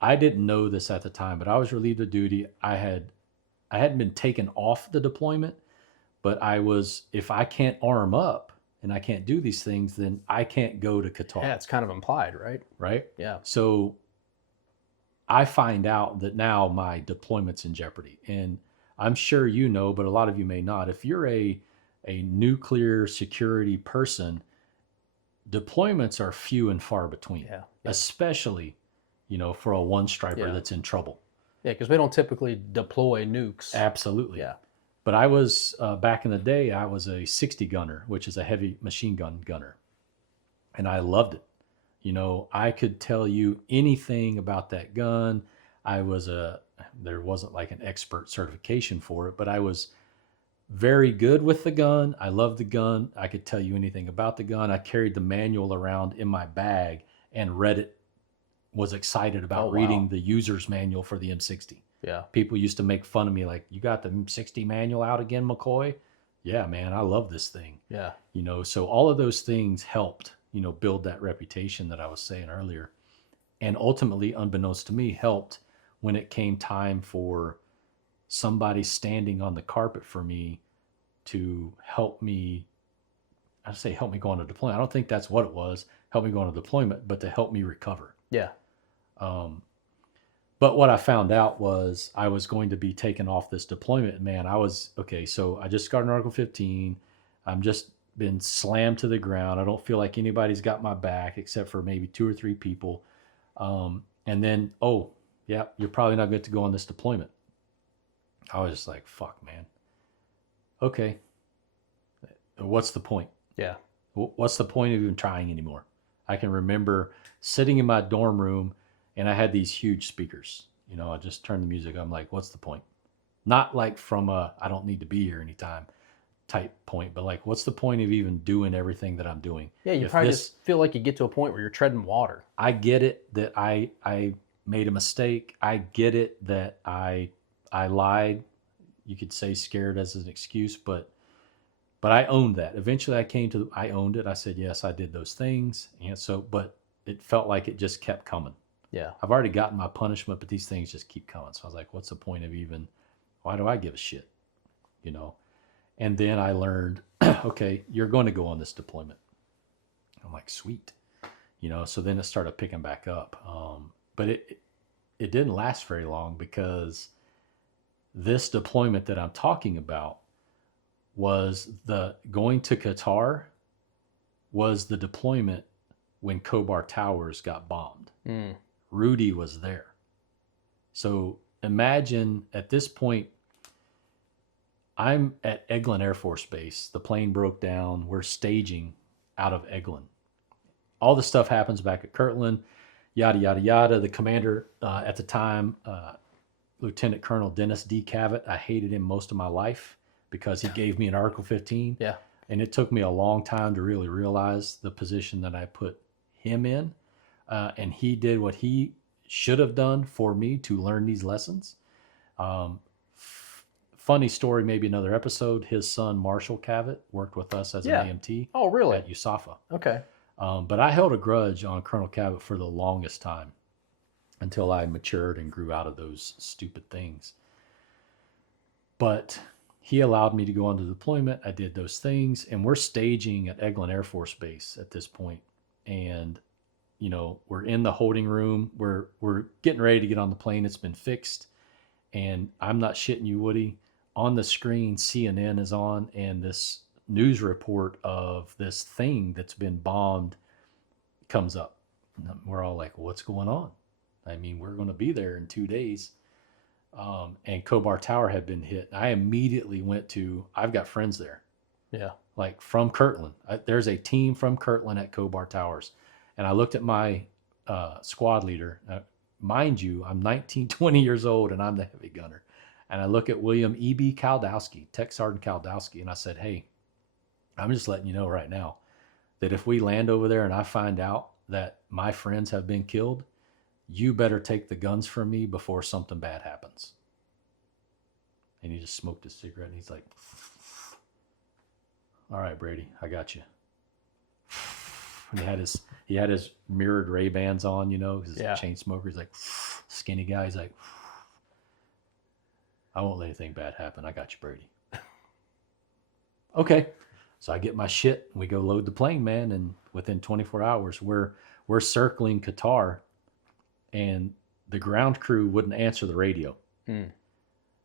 I didn't know this at the time, but I was relieved of duty. I hadn't been taken off the deployment, but if I can't arm up and I can't do these things, then I can't go to Qatar. Yeah, it's kind of implied, right? Right? Yeah. So I find out that now my deployment's in jeopardy. And I'm sure you know, but a lot of you may not. If you're a nuclear security person, deployments are few and far between, Yeah. especially, for a one striper Yeah. that's in trouble. Yeah, because we don't typically deploy nukes. Absolutely. Yeah. But I was, back in the day, I was a 60 gunner, which is a heavy machine gun gunner. And I loved it. I could tell you anything about that gun. There wasn't like an expert certification for it, but I was very good with the gun. I loved the gun. I could tell you anything about the gun. I carried the manual around in my bag and read it, was excited about reading the user's manual for the M60. Yeah. People used to make fun of me like, you got the M60 manual out again, McCoy? Yeah, man, I love this thing. Yeah. So all of those things helped, build that reputation that I was saying earlier. And ultimately, unbeknownst to me, helped when it came time for somebody standing on the carpet for me to help me. I say help me go on a deployment. I don't think that's what it was. Help me go on a deployment, but to help me recover. Yeah. But what I found out was I was going to be taken off this deployment. Man, so I just got an Article 15. I'm just been slammed to the ground. I don't feel like anybody's got my back except for maybe 2 or 3 people. And then, yeah, you're probably not good to go on this deployment. I was just like, fuck, man. Okay. What's the point? Yeah. What's the point of even trying anymore? I can remember sitting in my dorm room and I had these huge speakers. I just turned the music. I'm like, what's the point? Not like from I don't need to be here anytime type point, but like, what's the point of even doing everything that I'm doing? Yeah, you probably just feel like you get to a point where you're treading water. I get it that I made a mistake. I get it that I lied. You could say scared as an excuse, but I owned that. Eventually I owned it. I said, yes, I did those things. And so, but it felt like it just kept coming. Yeah. I've already gotten my punishment, but these things just keep coming. So I was like, what's the point of why do I give a shit? And then I learned, okay, you're going to go on this deployment. I'm like, sweet. So then it started picking back up. But it didn't last very long because this deployment that I'm talking about was going to Qatar was the deployment when Khobar Towers got bombed. Rudy was there. So imagine at this point, I'm at Eglin Air Force Base. The plane broke down. We're staging out of Eglin. All the stuff happens back at Kirtland, yada, yada, yada. The commander at the time, Lieutenant Colonel Dennis D. Cavett, I hated him most of my life because he gave me an Article 15. Yeah. And it took me a long time to really realize the position that I put him in. And he did what he should have done for me to learn these lessons. Funny story, maybe another episode. His son, Marshall Cavett, worked with us as an AMT. Oh, really? At USAFA. Okay. But I held a grudge on Colonel Cavett for the longest time until I matured and grew out of those stupid things. But he allowed me to go on to deployment. I did those things, and we're staging at Eglin Air Force Base at this point. And, we're in the holding room. We're getting ready to get on the plane. It's been fixed. And I'm not shitting you, Woody. On the screen, CNN is on, and this news report of this thing that's been bombed comes up. And we're all like, what's going on? I mean, we're going to be there in 2 days. And Khobar Tower had been hit. I immediately went I've got friends there. Yeah. Like from Kirtland. There's a team from Kirtland at Khobar Towers. And I looked at my squad leader. Mind you, I'm 19, 20 years old, and I'm the heavy gunner. And I look at William E.B. Kaldowski, Tech Sergeant Kaldowski, and I said, hey, I'm just letting you know right now that if we land over there and I find out that my friends have been killed, you better take the guns from me before something bad happens. And he just smoked his cigarette, and he's like, all right, Brady, I got you. And he had his mirrored Ray-Bans on, he's a chain smoker. He's like, skinny guy. He's like, I won't let anything bad happen. I got you, Brady. Okay. So I get my shit and we go load the plane, man. And within 24 hours, we're circling Qatar, and the ground crew wouldn't answer the radio. Hmm.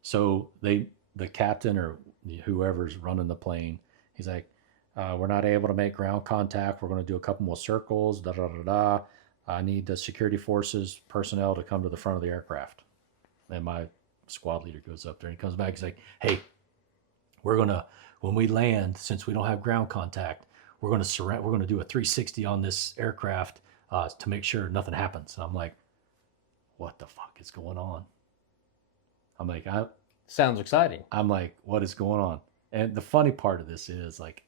So the captain or whoever's running the plane, he's like, we're not able to make ground contact. We're going to do a couple more circles. Da da da da. I need the security forces personnel to come to the front of the aircraft. And my squad leader goes up there and he comes back. He's like, hey, when we land, since we don't have ground contact, we're going to do a 360 on this aircraft to make sure nothing happens. And I'm like, what the fuck is going on? I'm like, Sounds exciting. I'm like, what is going on? And the funny part of this is like,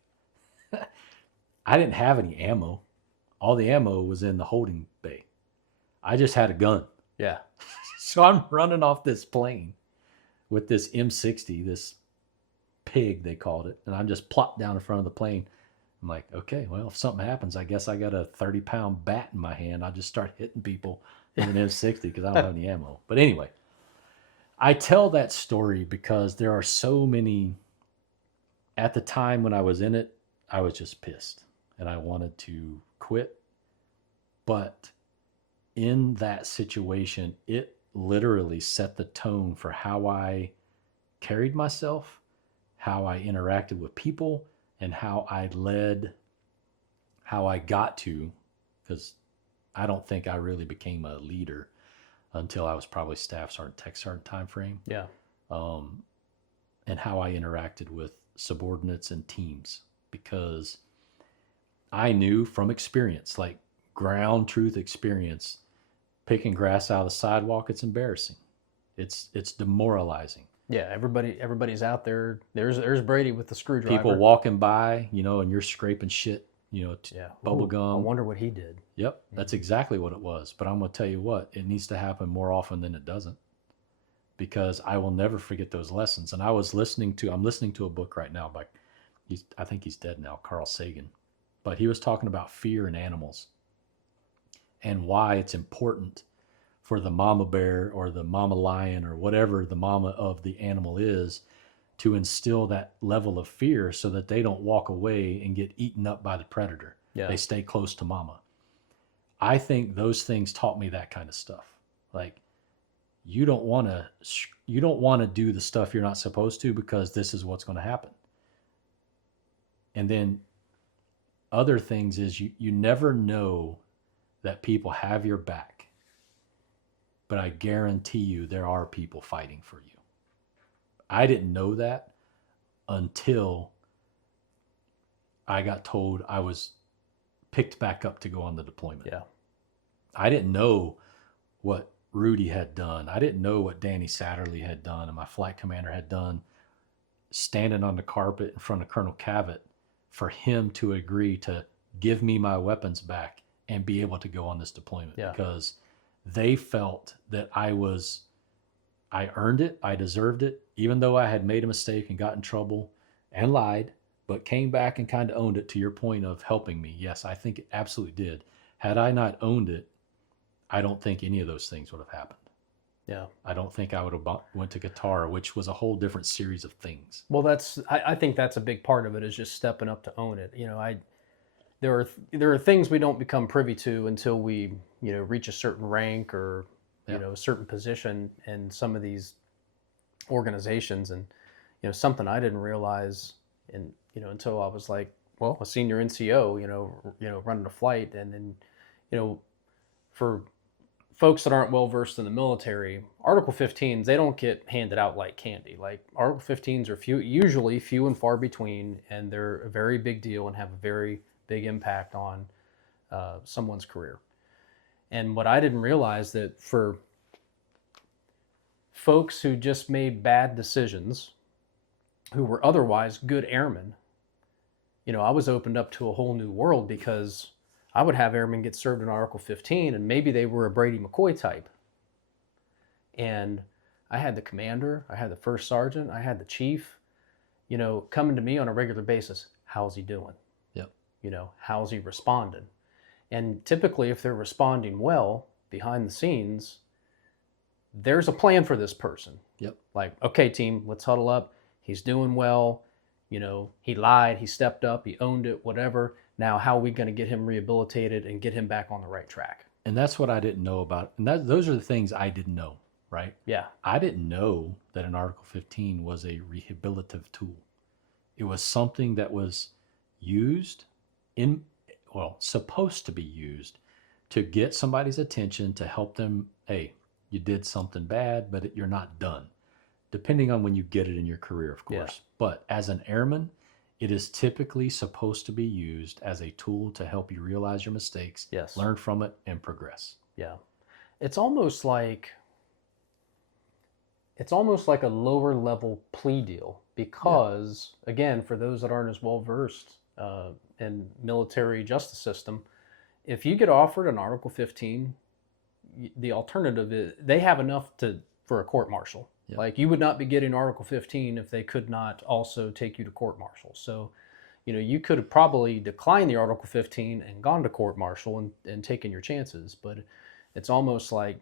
I didn't have any ammo. All the ammo was in the holding bay. I just had a gun. Yeah. So I'm running off this plane with this M60, this pig, they called it. And I'm just plopped down in front of the plane. I'm like, okay, well, if something happens, I guess I got a 30-pound bat in my hand. I'll just start hitting people in an M60 because I don't have any ammo. But anyway, I tell that story because there are so many. At the time when I was in it, I was just pissed and I wanted to quit. But in that situation, it literally set the tone for how I carried myself, how I interacted with people, and how I led, how I got to, because I don't think I really became a leader until I was probably staff sergeant, tech sergeant time frame. Yeah. And how I interacted with subordinates and teams, because I knew from experience, like ground truth experience, picking grass out of the sidewalk, it's embarrassing. It's demoralizing. Yeah, everybody's out there. There's Brady with the screwdriver. People walking by, and you're scraping shit, bubble gum. I wonder what he did. Yep, that's exactly what it was. But I'm going to tell you what, it needs to happen more often than it doesn't, because I will never forget those lessons. And I'm listening to a book right now by, I think he's dead now, Carl Sagan. But he was talking about fear in animals and why it's important for the mama bear or the mama lion or whatever the mama of the animal is to instill that level of fear so that they don't walk away and get eaten up by the predator. Yeah. They stay close to mama. I think those things taught me that kind of stuff. Like, you don't want to do the stuff you're not supposed to, because this is what's going to happen. And then other things is you never know that people have your back, but I guarantee you there are people fighting for you. I didn't know that until I got told I was picked back up to go on the deployment. Yeah. I didn't know what Rudy had done. I didn't know what Danny Satterley had done and my flight commander had done, standing on the carpet in front of Colonel Cavett for him to agree to give me my weapons back and be able to go on this deployment. Yeah. Because they felt that I earned it, I deserved it, even though I had made a mistake and got in trouble and lied, but came back and kind of owned it, to your point of helping me. Yes, I think it absolutely did. Had I not owned it, I don't think any of those things would have happened. Yeah. I don't think I would have went to Qatar, which was a whole different series of things. Well, I think that's a big part of it, is just stepping up to own it. There are things we don't become privy to until we, reach a certain rank or, a certain position in some of these organizations. And, something I didn't realize until I was like, well, a senior NCO, running a flight. And then, for folks that aren't well versed in the military, Article 15s, they don't get handed out like candy. Like, Article 15s are usually few and far between, and they're a very big deal and have a very big impact on someone's career. And what I didn't realize, that for folks who just made bad decisions, who were otherwise good airmen, I was opened up to a whole new world, because I would have airmen get served in Article 15, and maybe they were a Brady McCoy type. And I had the commander, I had the first sergeant, I had the chief, coming to me on a regular basis. How's he doing? Yep. How's he responding? And typically, if they're responding well behind the scenes, there's a plan for this person. Yep. Like, okay, team, let's huddle up. He's doing well. He lied, he stepped up, he owned it, whatever. Now, how are we going to get him rehabilitated and get him back on the right track? And that's what I didn't know about. And those are the things I didn't know, right? Yeah. I didn't know that an Article 15 was a rehabilitative tool. It was something that was used in, well, supposed to be used to get somebody's attention, to help them. Hey, you did something bad, but you're not done. Depending on when you get it in your career, of Yeah. course. But as an airman, it is typically supposed to be used as a tool to help you realize your mistakes, Yes. learn from it, and progress. Yeah. It's almost like a lower level plea deal because, again, for those that aren't as well versed in military justice system, if you get offered an Article 15, the alternative is they have enough for a court martial. Yeah. Like you would not be getting Article 15 if they could not also take you to court martial. So, you could have probably declined the Article 15 and gone to court martial and taken your chances. But it's almost like,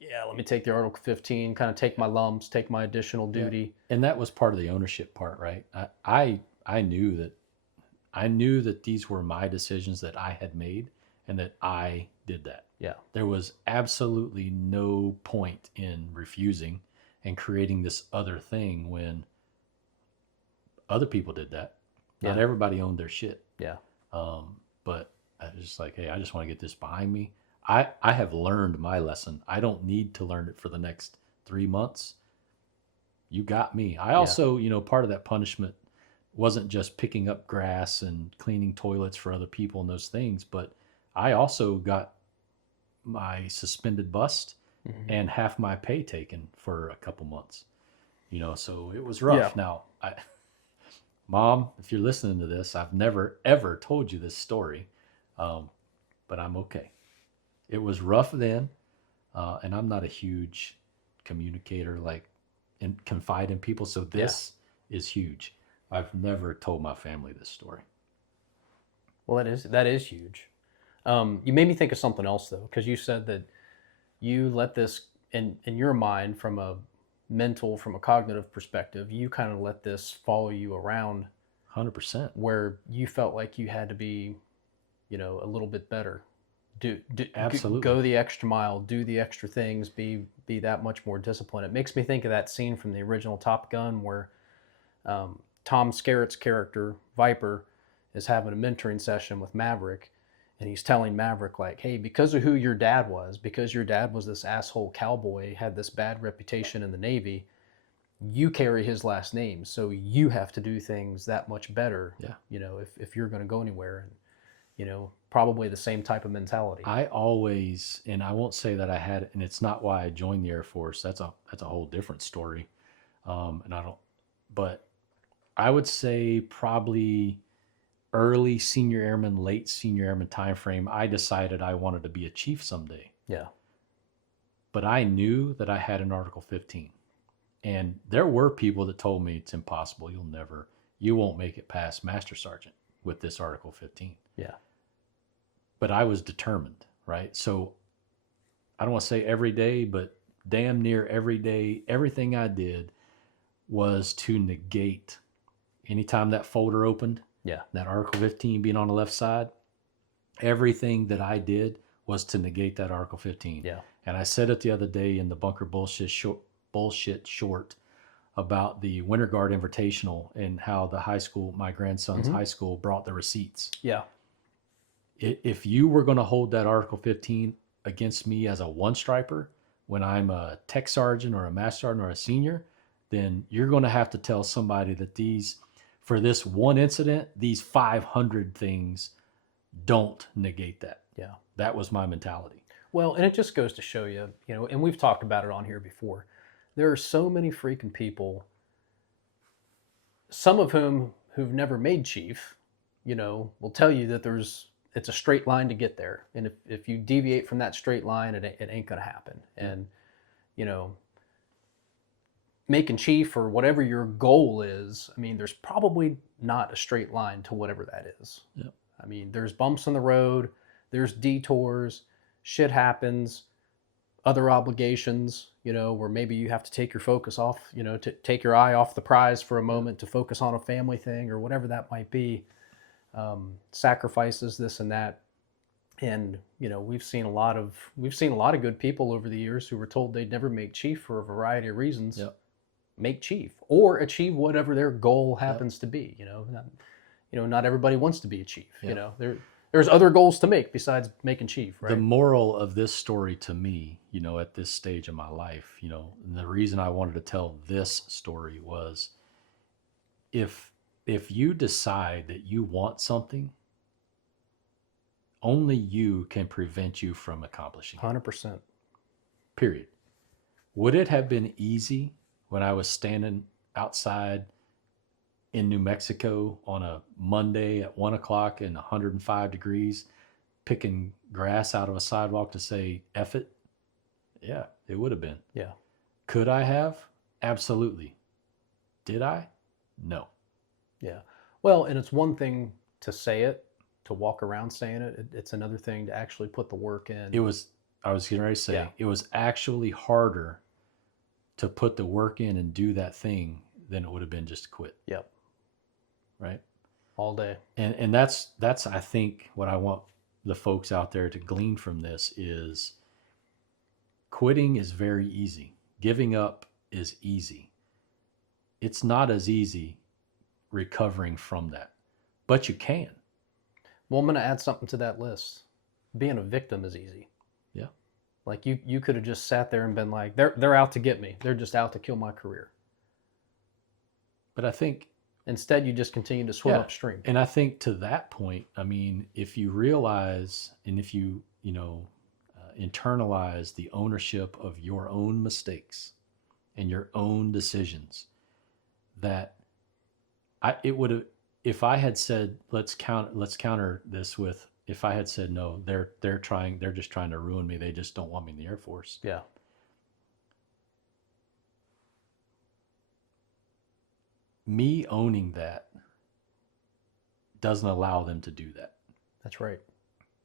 yeah, let me take the Article 15, kind of take my lumps, take my additional duty. And that was part of the ownership part, right? I knew that these were my decisions that I had made and that I did that. Yeah. There was absolutely no point in refusing and creating this other thing when other people did that. Not Yeah. everybody owned their shit. Yeah. But I was just like, hey, I just want to get this behind me. I have learned my lesson. I don't need to learn it for the next 3 months. You got me. I also, part of that punishment wasn't just picking up grass and cleaning toilets for other people and those things, but I also got my suspended bust and half my pay taken for a couple months. So it was rough. Yeah. Now, Mom, if you're listening to this, I've never ever told you this story, but I'm okay. It was rough then, and I'm not a huge communicator, and confide in people. So this is huge. I've never told my family this story. Well, that is huge. You made me think of something else though, because you said that you let this in your mind from a cognitive perspective, you kind of let this follow you around 100%. where you felt like you had to be, a little bit better. Absolutely. Go the extra mile, do the extra things, be that much more disciplined. It makes me think of that scene from the original Top Gun where Tom Skerritt's character, Viper, is having a mentoring session with Maverick, and he's telling Maverick, like, hey, because of who your dad was, because your dad was this asshole cowboy, had this bad reputation in the Navy, you carry his last name, so you have to do things that much better, if you're going to go anywhere. And, probably the same type of mentality. I always, and I won't say that I had it, and it's not why I joined the Air Force. That's a whole different story. But I would say probably early senior airman, late senior airman time frame, I decided I wanted to be a chief someday. Yeah. But I knew that I had an Article 15. And there were people that told me it's impossible. You won't make it past Master Sergeant with this Article 15. Yeah. But I was determined, right? So I don't want to say every day, but damn near every day, everything I did was to negate anytime that folder opened, that Article 15 being on the left side, everything that I did was to negate that Article 15. Yeah. And I said it the other day in the Bunker Bullshit short about the Winter Guard Invitational and how the high school, my grandson's high school, brought the receipts. Yeah. If you were going to hold that Article 15 against me as a one striper when I'm a tech sergeant or a master sergeant or a senior, then you're going to have to tell somebody that for this one incident, these 500 things don't negate that. Yeah. That was my mentality. Well, and it just goes to show you, and we've talked about it on here before. There are so many freaking people, some of whom who've never made chief, will tell you that it's a straight line to get there. And if you deviate from that straight line, it ain't going to happen. And, making chief or whatever your goal is, there's probably not a straight line to whatever that is. Yep. There's bumps in the road, there's detours, shit happens, other obligations, where maybe you have to take your focus off, to take your eye off the prize for a moment to focus on a family thing or whatever that might be. Sacrifices, this and that. And we've seen a lot of good people over the years who were told they'd never make chief for a variety of reasons. Yep. Make chief or achieve whatever their goal happens Yep. to be. Not everybody wants to be a chief. Yep. There's other goals to make besides making chief, right? The moral of this story to me, at this stage of my life, and the reason I wanted to tell this story was if you decide that you want something, only you can prevent you from accomplishing it. 100%. Period. Would it have been easy when I was standing outside in New Mexico on a Monday at 1 o'clock and 105 degrees, picking grass out of a sidewalk to say, F it? Yeah, it would have been. Yeah. Could I have? Absolutely. Did I? No. Yeah. Well, and it's one thing to say it, to walk around saying it. It's another thing to actually put the work in. I was getting ready to say, Yeah. It was actually harder to put the work in and do that thing than it would have been just to quit. Yep. Right? All day. And that's I think what I want the folks out there to glean from this is quitting is very easy. Giving up is easy. It's not as easy recovering from that, but you can. Well, I'm going to add something to that list. Being a victim is easy. Yeah. Like you could have just sat there and been like, they're out to get me. They're just out to kill my career. But I think instead you just continue to swim Yeah. upstream. And I think to that point, I mean, if you realize and if you, internalize the ownership of your own mistakes and your own decisions, that it would have, if I had said, let's counter this with, if I had said, no, they're just trying to ruin me. They just don't want me in the Air Force. Yeah. Me owning that doesn't allow them to do that. That's right.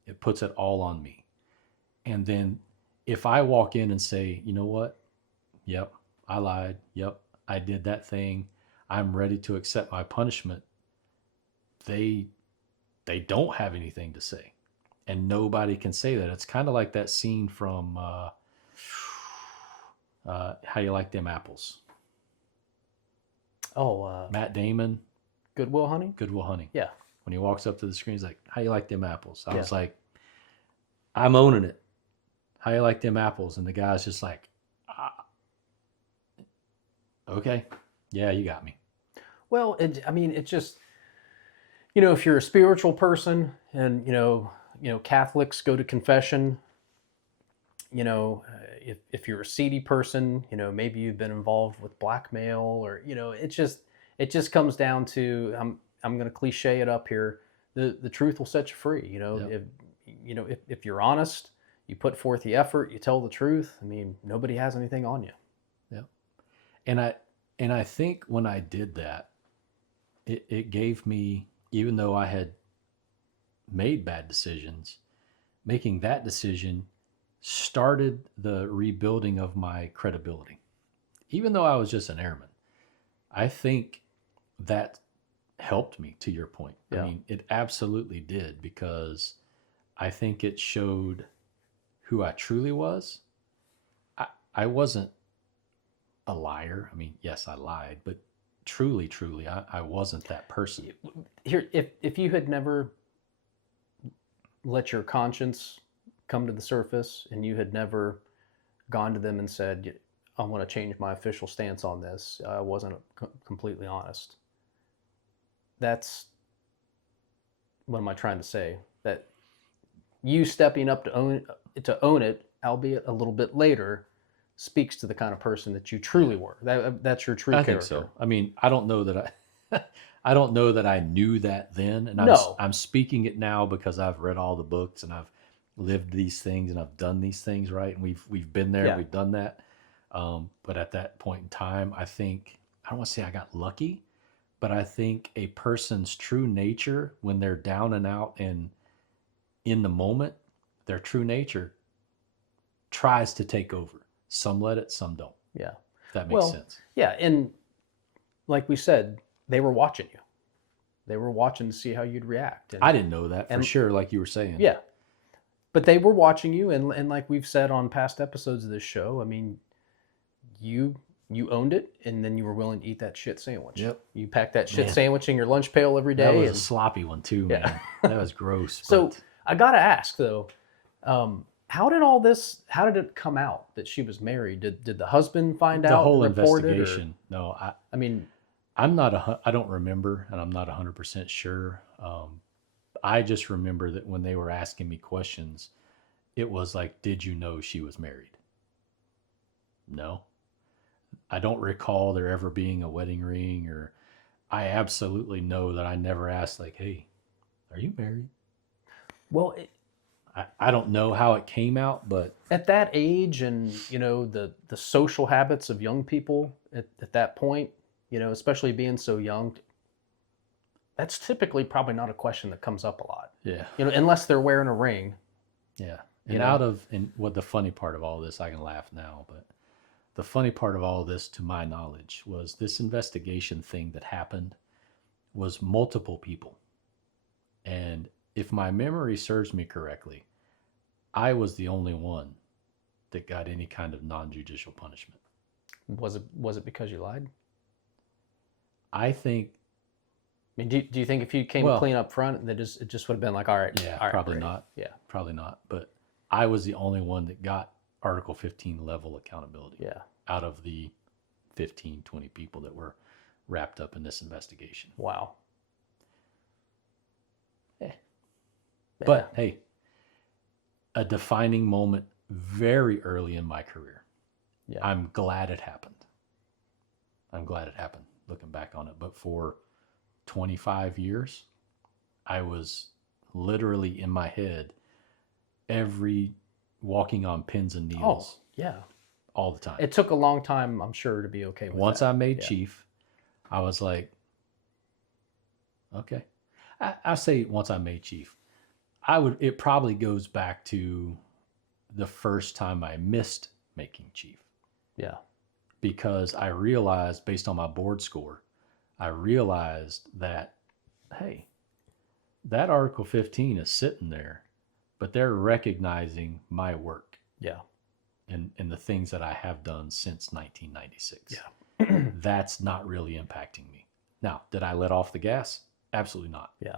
It puts it all on me. And then if I walk in and say, you know what? Yep, I lied. Yep, I did that thing. I'm ready to accept my punishment. They don't have anything to say. And nobody can say that. It's kind of like that scene from How You Like Them Apples. Oh, Matt Damon, Good Will Hunting? Good Will Hunting. Yeah. When he walks up to the screen, he's like, how you like them apples? I Yeah. was like, I'm owning it. How you like them apples? And the guy's just like, okay, yeah, you got me. Well, it's just, if you're a spiritual person and, Catholics go to confession, if you're a seedy person, maybe you've been involved with blackmail or, it just comes down to, I'm going to cliche it up here. The truth will set you free. Yep. If you're honest, you put forth the effort, you tell the truth. I mean, nobody has anything on you. Yeah. And I think when I did that, it gave me, even though I had made bad decisions, making that decision started the rebuilding of my credibility. Even though I was just an airman, I think that helped me, to your point. Yeah. I mean, it absolutely did, because I think it showed who I truly was. I wasn't a liar. I mean, yes, I lied, but truly, I wasn't that person. Here, if you had never let your conscience come to the surface and you had never gone to them and said, I want to change my official stance on this, I wasn't completely honest. That's, what am I trying to say? That you stepping up to own it, albeit a little bit later, speaks to the kind of person that you truly were. That's your true character. I think so. I mean, I don't know that I don't know that I knew that then, and No. I'm speaking it now because I've read all the books and I've lived these things and I've done these things, right? And we've been there, Yeah. we've done that. But at that point in time, I think, I don't want to say I got lucky, but I think a person's true nature, when they're down and out and in the moment, their true nature tries to take over. Some let it, some don't. Yeah. If that makes sense. Yeah, and like we said, they were watching you. They were watching to see how you'd react. And, I didn't know that for sure, like you were saying. Yeah. But they were watching you, and like we've said on past episodes of this show, I mean, you owned it, and then you were willing to eat that shit sandwich. Yep. You packed that shit Man. sandwich in your lunch pail every day. That was and a sloppy one too, Yeah. man. That was gross. So but I gotta ask though, how did it come out that she was married? Did the husband find the out whole and report it, or- investigation, no, I mean, I don't remember, and I'm not 100% sure. I just remember that when they were asking me questions, it was like, did you know she was married? No. I don't recall there ever being a wedding ring, or I absolutely know that I never asked, like, hey, are you married? well, I don't know how it came out, but at that age, and the social habits of young people at that point, especially being so young, that's typically probably not a question that comes up a lot. yeah. Unless they're wearing a ring. Yeah. You And know? what the funny part of all this, I can laugh now, but the funny part of all this, to my knowledge, was this investigation thing that happened was multiple people. And if my memory serves me correctly, I was the only one that got any kind of non-judicial punishment. Was it because you lied? I think, I mean, do you think if you came Well- clean up front, that it just would have been like, all right, yeah, all right, probably Brady. not. Yeah, Probably not. But I was the only one that got Article 15 level accountability yeah. out of the 15, 20 people that were wrapped up in this investigation. Wow. But hey, a defining moment very early in my career. Yeah. I'm glad it happened. Looking back on it. But for 25 years, I was literally in my head walking on pins and needles yeah. all the time. It took a long time, I'm sure, to be okay with Once that. I made Yeah. chief, I was like, okay. I say once I made chief, it probably goes back to the first time I missed making chief, Yeah. because I realized, based on my board score, I realized that, hey, that Article 15 is sitting there, but they're recognizing my work Yeah. and the things that I have done since 1996. Yeah. That's not really impacting me. Now, did I let off the gas? Absolutely not. Yeah.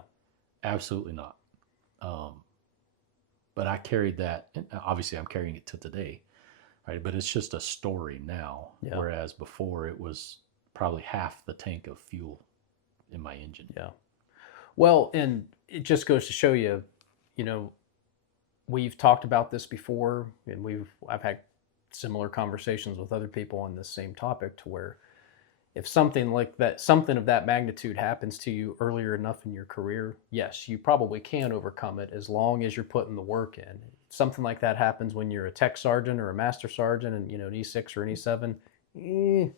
Absolutely not. But I carried that, and obviously I'm carrying it to today, right? But it's just a story now, Yeah. whereas before it was probably half the tank of fuel in my engine. Yeah. Well, and it just goes to show you, we've talked about this before, and I've had similar conversations with other people on this same topic, to where if something like that, something of that magnitude happens to you earlier enough in your career, yes, you probably can overcome it as long as you're putting the work in. Something like that happens when you're a tech sergeant or a master sergeant, and an E6 or an E7,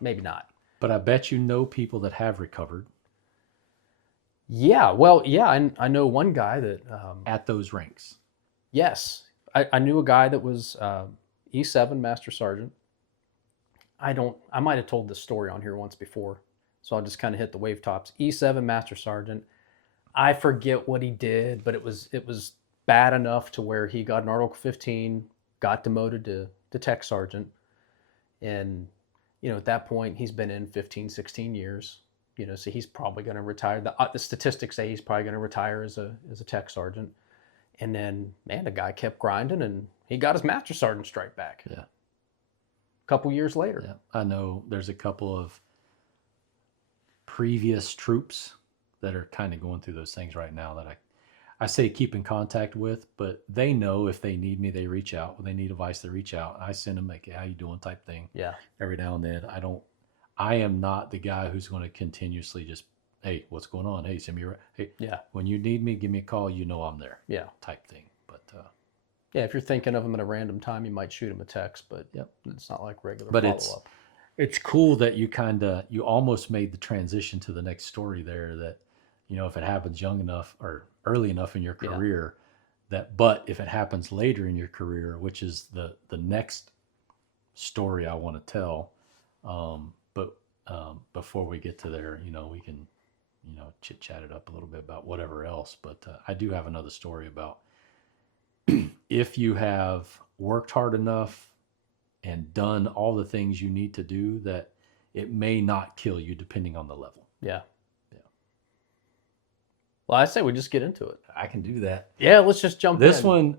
maybe not. But I bet you know people that have recovered Yeah, well, yeah, I know one guy that, at those ranks. yes, I knew a guy that was E7 master sergeant. I might have told this story on here once before, so I'll just kind of hit the wave tops. E7 master sergeant. I forget what he did, but it was bad enough to where he got an Article 15, got demoted to tech sergeant, and at that point he's been in 15, 16 years. So he's probably going to retire. The statistics say he's probably going to retire as a tech sergeant. And then, man, the guy kept grinding, and he got his master sergeant strike back. Yeah. A couple years later. Yeah. I know there's a couple of previous troops that are kind of going through those things right now that I say keep in contact with, but they know if they need me, they reach out. When they need advice, they reach out. I send them like, how you doing type thing. Yeah. Every now and then. I am not the guy who's going to continuously just, hey, what's going on? Hey, send me hey, Yeah. when you need me, give me a call. I'm there. Yeah. Type thing. But Yeah, if you're thinking of him at a random time, you might shoot him a text, but Yep. it's not like regular But follow-up. it's cool that you almost made the transition to the next story there, that, if it happens young enough or early enough in your Yeah. career, but if it happens later in your career, which is the next story I want to tell. But before we get to there, we can, chit chat it up a little bit about whatever else. But I do have another story about if you have worked hard enough and done all the things you need to do, that it may not kill you depending on the level. Yeah. Yeah. Well, I say we just get into it. I can do that. Yeah, let's just jump This in.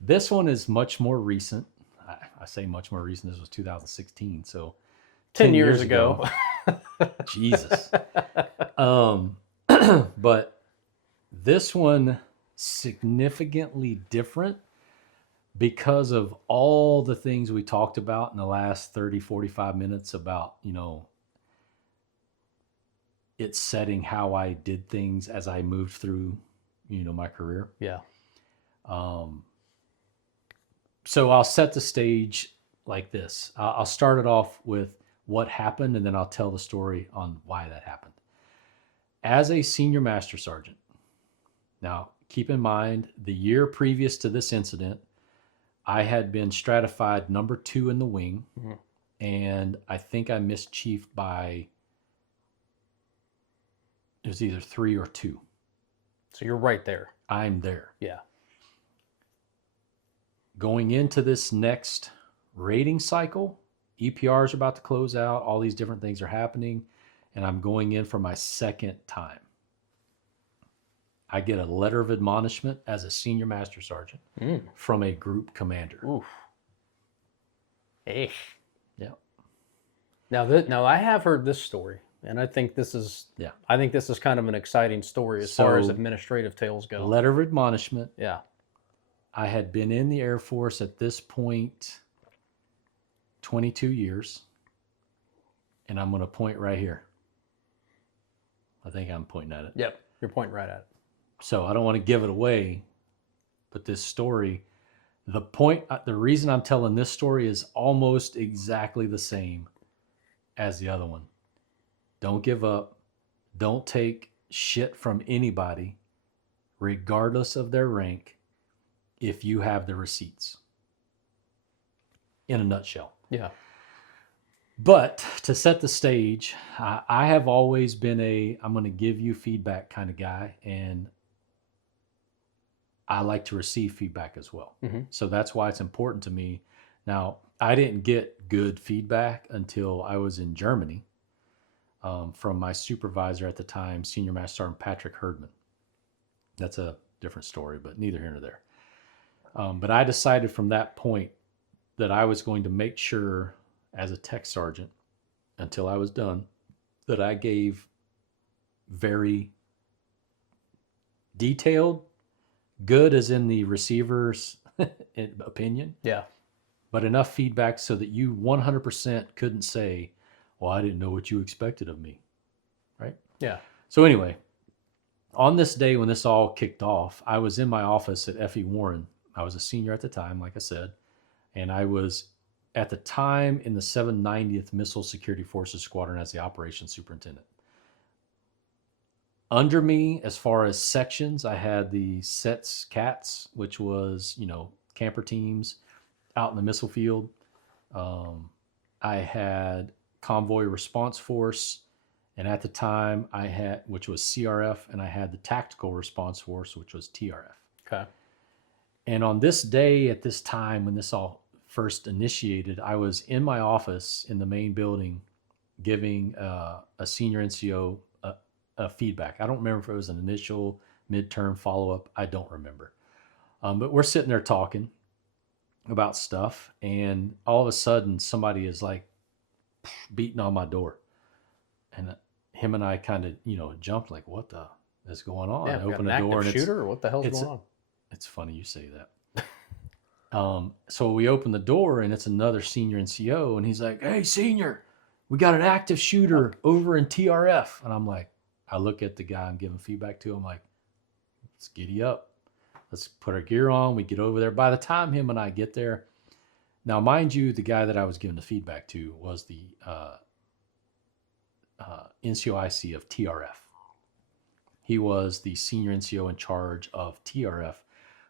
this one is much more recent. I say much more recent. This was 2016, so 10 years ago. Jesus. But this one significantly different because of all the things we talked about in the last 30, 45 minutes about, it's setting how I did things as I moved through, my career. Yeah. So I'll set the stage like this. I'll start it off with what happened, and then I'll tell the story on why that happened. As a senior master sergeant, now keep in mind the year previous to this incident, I had been stratified number 2 in the wing, and I think I missed chief by, it was either 3 or 2. So you're right there. I'm there. Yeah. Going into this next rating cycle, EPRs are about to close out. All these different things are happening, and I'm going in for my second time. I get a letter of admonishment as a senior master sergeant from a group commander. Oof. Hey. Yeah. Now I have heard this story, and I think this is kind of an exciting story as far as administrative tales go. Letter of admonishment. Yeah. I had been in the Air Force at this point 22 years, and I'm going to point right here. I think I'm pointing at it. Yep, you're pointing right at it. So I don't want to give it away, but this story, the reason I'm telling this story is almost exactly the same as the other one. Don't give up. Don't take shit from anybody, regardless of their rank, if you have the receipts. In a nutshell. Yeah. But to set the stage, I have always been I'm going to give you feedback kind of guy, and I like to receive feedback as well. So that's why it's important to me. Now, I didn't get good feedback until I was in Germany from my supervisor at the time, Senior Master Sergeant Patrick Herdman. That's a different story, but neither here nor there. But I decided from that point that I was going to make sure as a tech sergeant, until I was done, that I gave very detailed, good as in the receiver's opinion, but enough feedback so that you 100% couldn't say, well, I didn't know what you expected of me, right? Yeah. So anyway, on this day when this all kicked off, I was in my office at F.E. Warren. I was a senior at the time, like I said, and I was at the time in the 790th Missile Security Forces Squadron as the operations superintendent. Under me, as far as sections, I had the SETS CATS, which was, camper teams out in the missile field. I had Convoy Response Force, and at the time I had, which was CRF, and I had the Tactical Response Force, which was TRF. Okay. And on this day, at this time, when this all first initiated, I was in my office in the main building giving a senior NCO a feedback. I don't remember if it was an initial, midterm, follow-up. I don't remember. But we're sitting there talking about stuff, and all of a sudden somebody is like beating on my door. And him and I kind of, jumped like, what the is going on? Yeah, I open the door and it's shooter, or what the hell's going on? It's funny you say that. So we open the door and it's another senior NCO, and he's like, hey, senior, we got an active shooter over in TRF. And I'm like, I look at the guy I'm giving feedback to. I'm like, let's giddy up. Let's put our gear on. We get over there. By the time him and I get there, now, mind you, the guy that I was giving the feedback to was the NCOIC of TRF. He was the senior NCO in charge of TRF.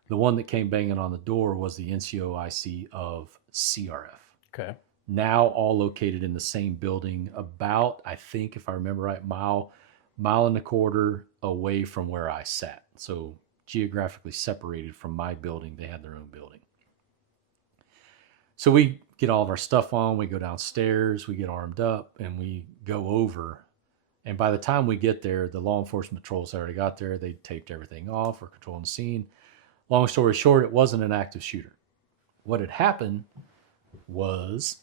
The one that came banging on the door was the NCOIC of CRF. Okay. Now all located in the same building, about, I think, if I remember right, mile and a quarter away from where I sat. So geographically separated from my building. They had their own building. So we get all of our stuff on, we go downstairs, we get armed up, and we go over. And by the time we get there, the law enforcement patrols already got there. They taped everything off. We're controlling the scene. Long story short, it wasn't an active shooter. What had happened was,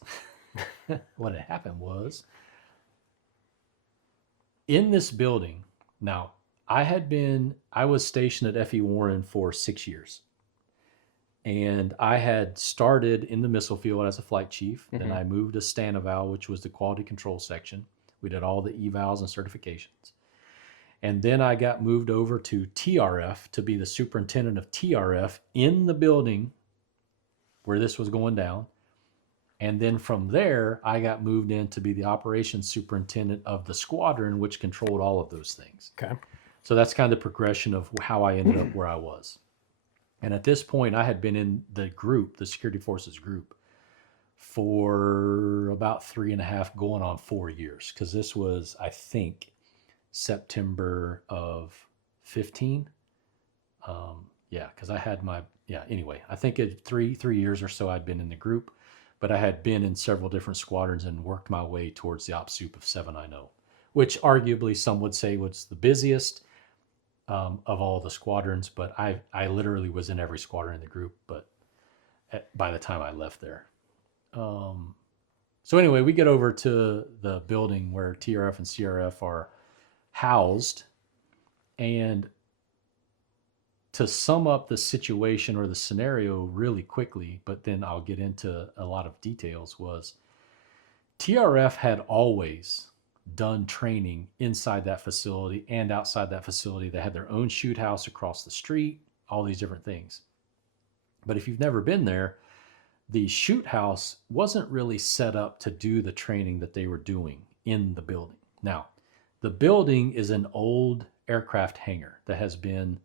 in this building, now I was stationed at F.E. Warren for 6 years. And I had started in the missile field as a flight chief. Then I moved to Stanoval, which was the quality control section. We did all the evals and certifications. And then I got moved over to TRF to be the superintendent of TRF in the building where this was going down. And then from there, I got moved in to be the operations superintendent of the squadron, which controlled all of those things. Okay. So that's kind of the progression of how I ended up where I was. And at this point, I had been in the group, the security forces group, for about 3.5, going on 4 years. Because this was, I think, September of 15. Because I had anyway, I think it 3 years or so I'd been in the group, but I had been in several different squadrons and worked my way towards the op sup of 790, which arguably some would say was the busiest of all the squadrons, but I literally was in every squadron in the group, but by the time I left there. So anyway, we get over to the building where TRF and CRF are housed, and to sum up the situation or the scenario really quickly, but then I'll get into a lot of details, was TRF had always done training inside that facility and outside that facility. They had their own shoot house across the street, all these different things. But if you've never been there, the shoot house wasn't really set up to do the training that they were doing in the building. Now, the building is an old aircraft hangar that has been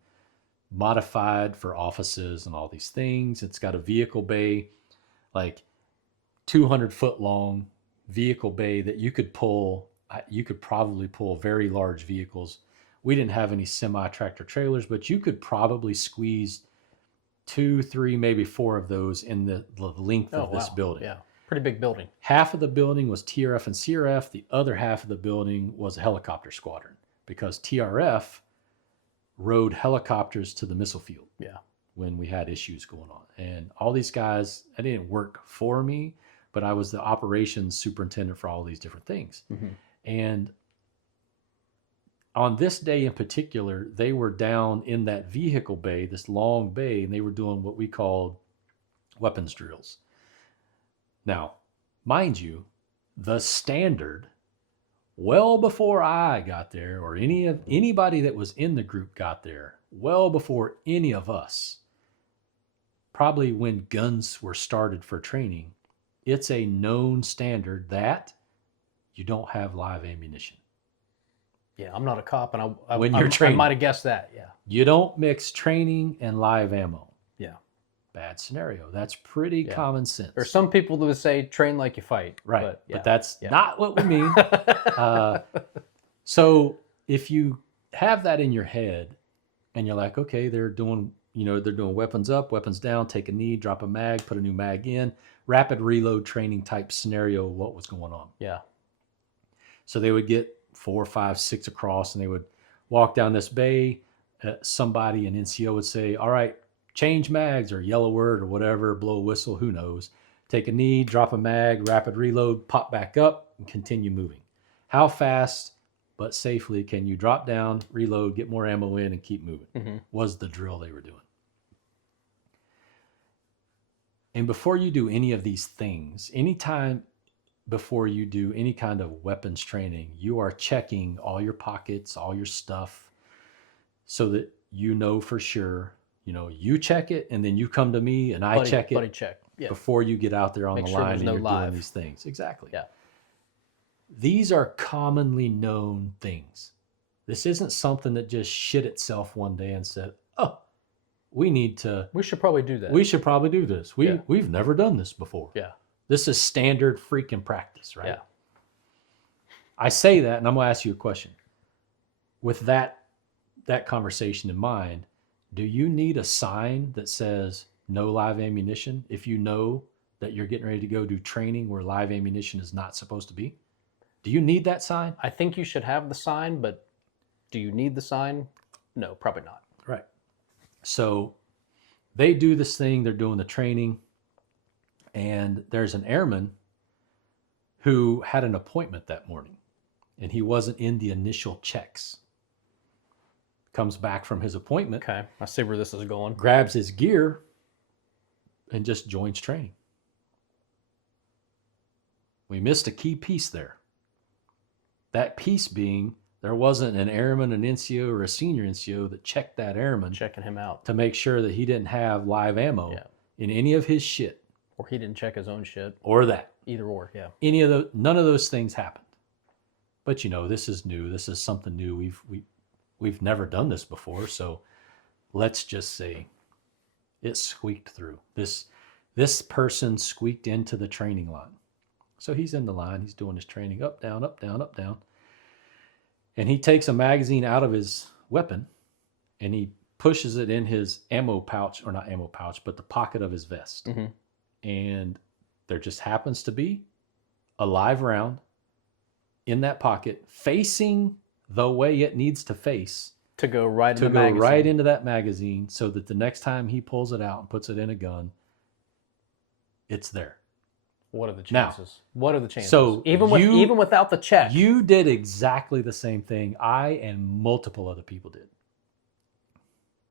modified for offices and all these things. It's got a vehicle bay, like 200-foot long vehicle bay that you could probably pull very large vehicles. We didn't have any semi-tractor trailers, but you could probably squeeze 2, 3, maybe 4 of those in the length of this building. Yeah, pretty big building. Half of the building was TRF and CRF. The other half of the building was a helicopter squadron, because TRF rode helicopters to the missile field when we had issues going on. And all these guys, I didn't work for me, but I was the operations superintendent for all these different things. And on this day in particular, they were down in that vehicle bay, this long bay, and they were doing what we called weapons drills. Now, mind you, the standard, well before I got there, or anybody that was in the group got there, well before any of us, probably when guns were started for training, it's a known standard that you don't have live ammunition. Yeah, I'm not a cop, and I might have guessed that. Yeah, you don't mix training and live ammo. Yeah, bad scenario. That's pretty common sense. There's some people who would say train like you fight, right? But that's not what we mean. So if you have that in your head, and you're like, okay, they're doing weapons up, weapons down, take a knee, drop a mag, put a new mag in, rapid reload training type scenario. What was going on? Yeah. So they would get 4, 5, 6 across, and they would walk down this bay. Somebody, an NCO, would say, all right, change mags, or yell a word or whatever, blow a whistle, who knows. Take a knee, drop a mag, rapid reload, pop back up, and continue moving. How fast but safely can you drop down, reload, get more ammo in, and keep moving? Was the drill they were doing. And before you do any of these things, anytime before you do any kind of weapons training, you are checking all your pockets, all your stuff, so that you know for sure. You check it, and then you come to me, and I check it before you get out there on the line and you're doing these things. Exactly. Yeah. These are commonly known things. This isn't something that just shit itself one day and said, oh, we should probably do that. We should probably do this. We've never done this before. Yeah. This is standard freaking practice, right? Yeah. I say that, and I'm going to ask you a question. With that conversation in mind, Do you need a sign that says no live ammunition if you know that you're getting ready to go do training where live ammunition is not supposed to be? Do you need that sign? I think you should have the sign, but do you need the sign? No, probably not. Right. So they do this thing, they're doing the training, and there's an airman who had an appointment that morning, and he wasn't in the initial checks. Comes back from his appointment, Okay, I see where this is going. grabs his gear, and just joins training. We missed a key piece there. That piece being there wasn't an airman, an NCO, or a senior NCO that checked that airman Checking him out. to make sure that he didn't have live ammo in any of his shit Or he didn't check his own shit. or that. Either or, yeah. None of those things happened. But you know, this is new. This is something new. We've never done this before, so let's just say it squeaked through. This person squeaked into the training line. So he's in the line, he's doing his training, up, down, up, down, up, down. And he takes a magazine out of his weapon and he pushes it in his ammo pouch, or not ammo pouch, but the pocket of his vest. Mm-hmm. And there just happens to be a live round in that pocket facing the way it needs to face To go right to in the go magazine. right into that magazine, so that the next time he pulls it out and puts it in a gun, it's there. What are the Now, chances? What are the chances? so even you- without the check. You did exactly the same thing I and multiple other people did.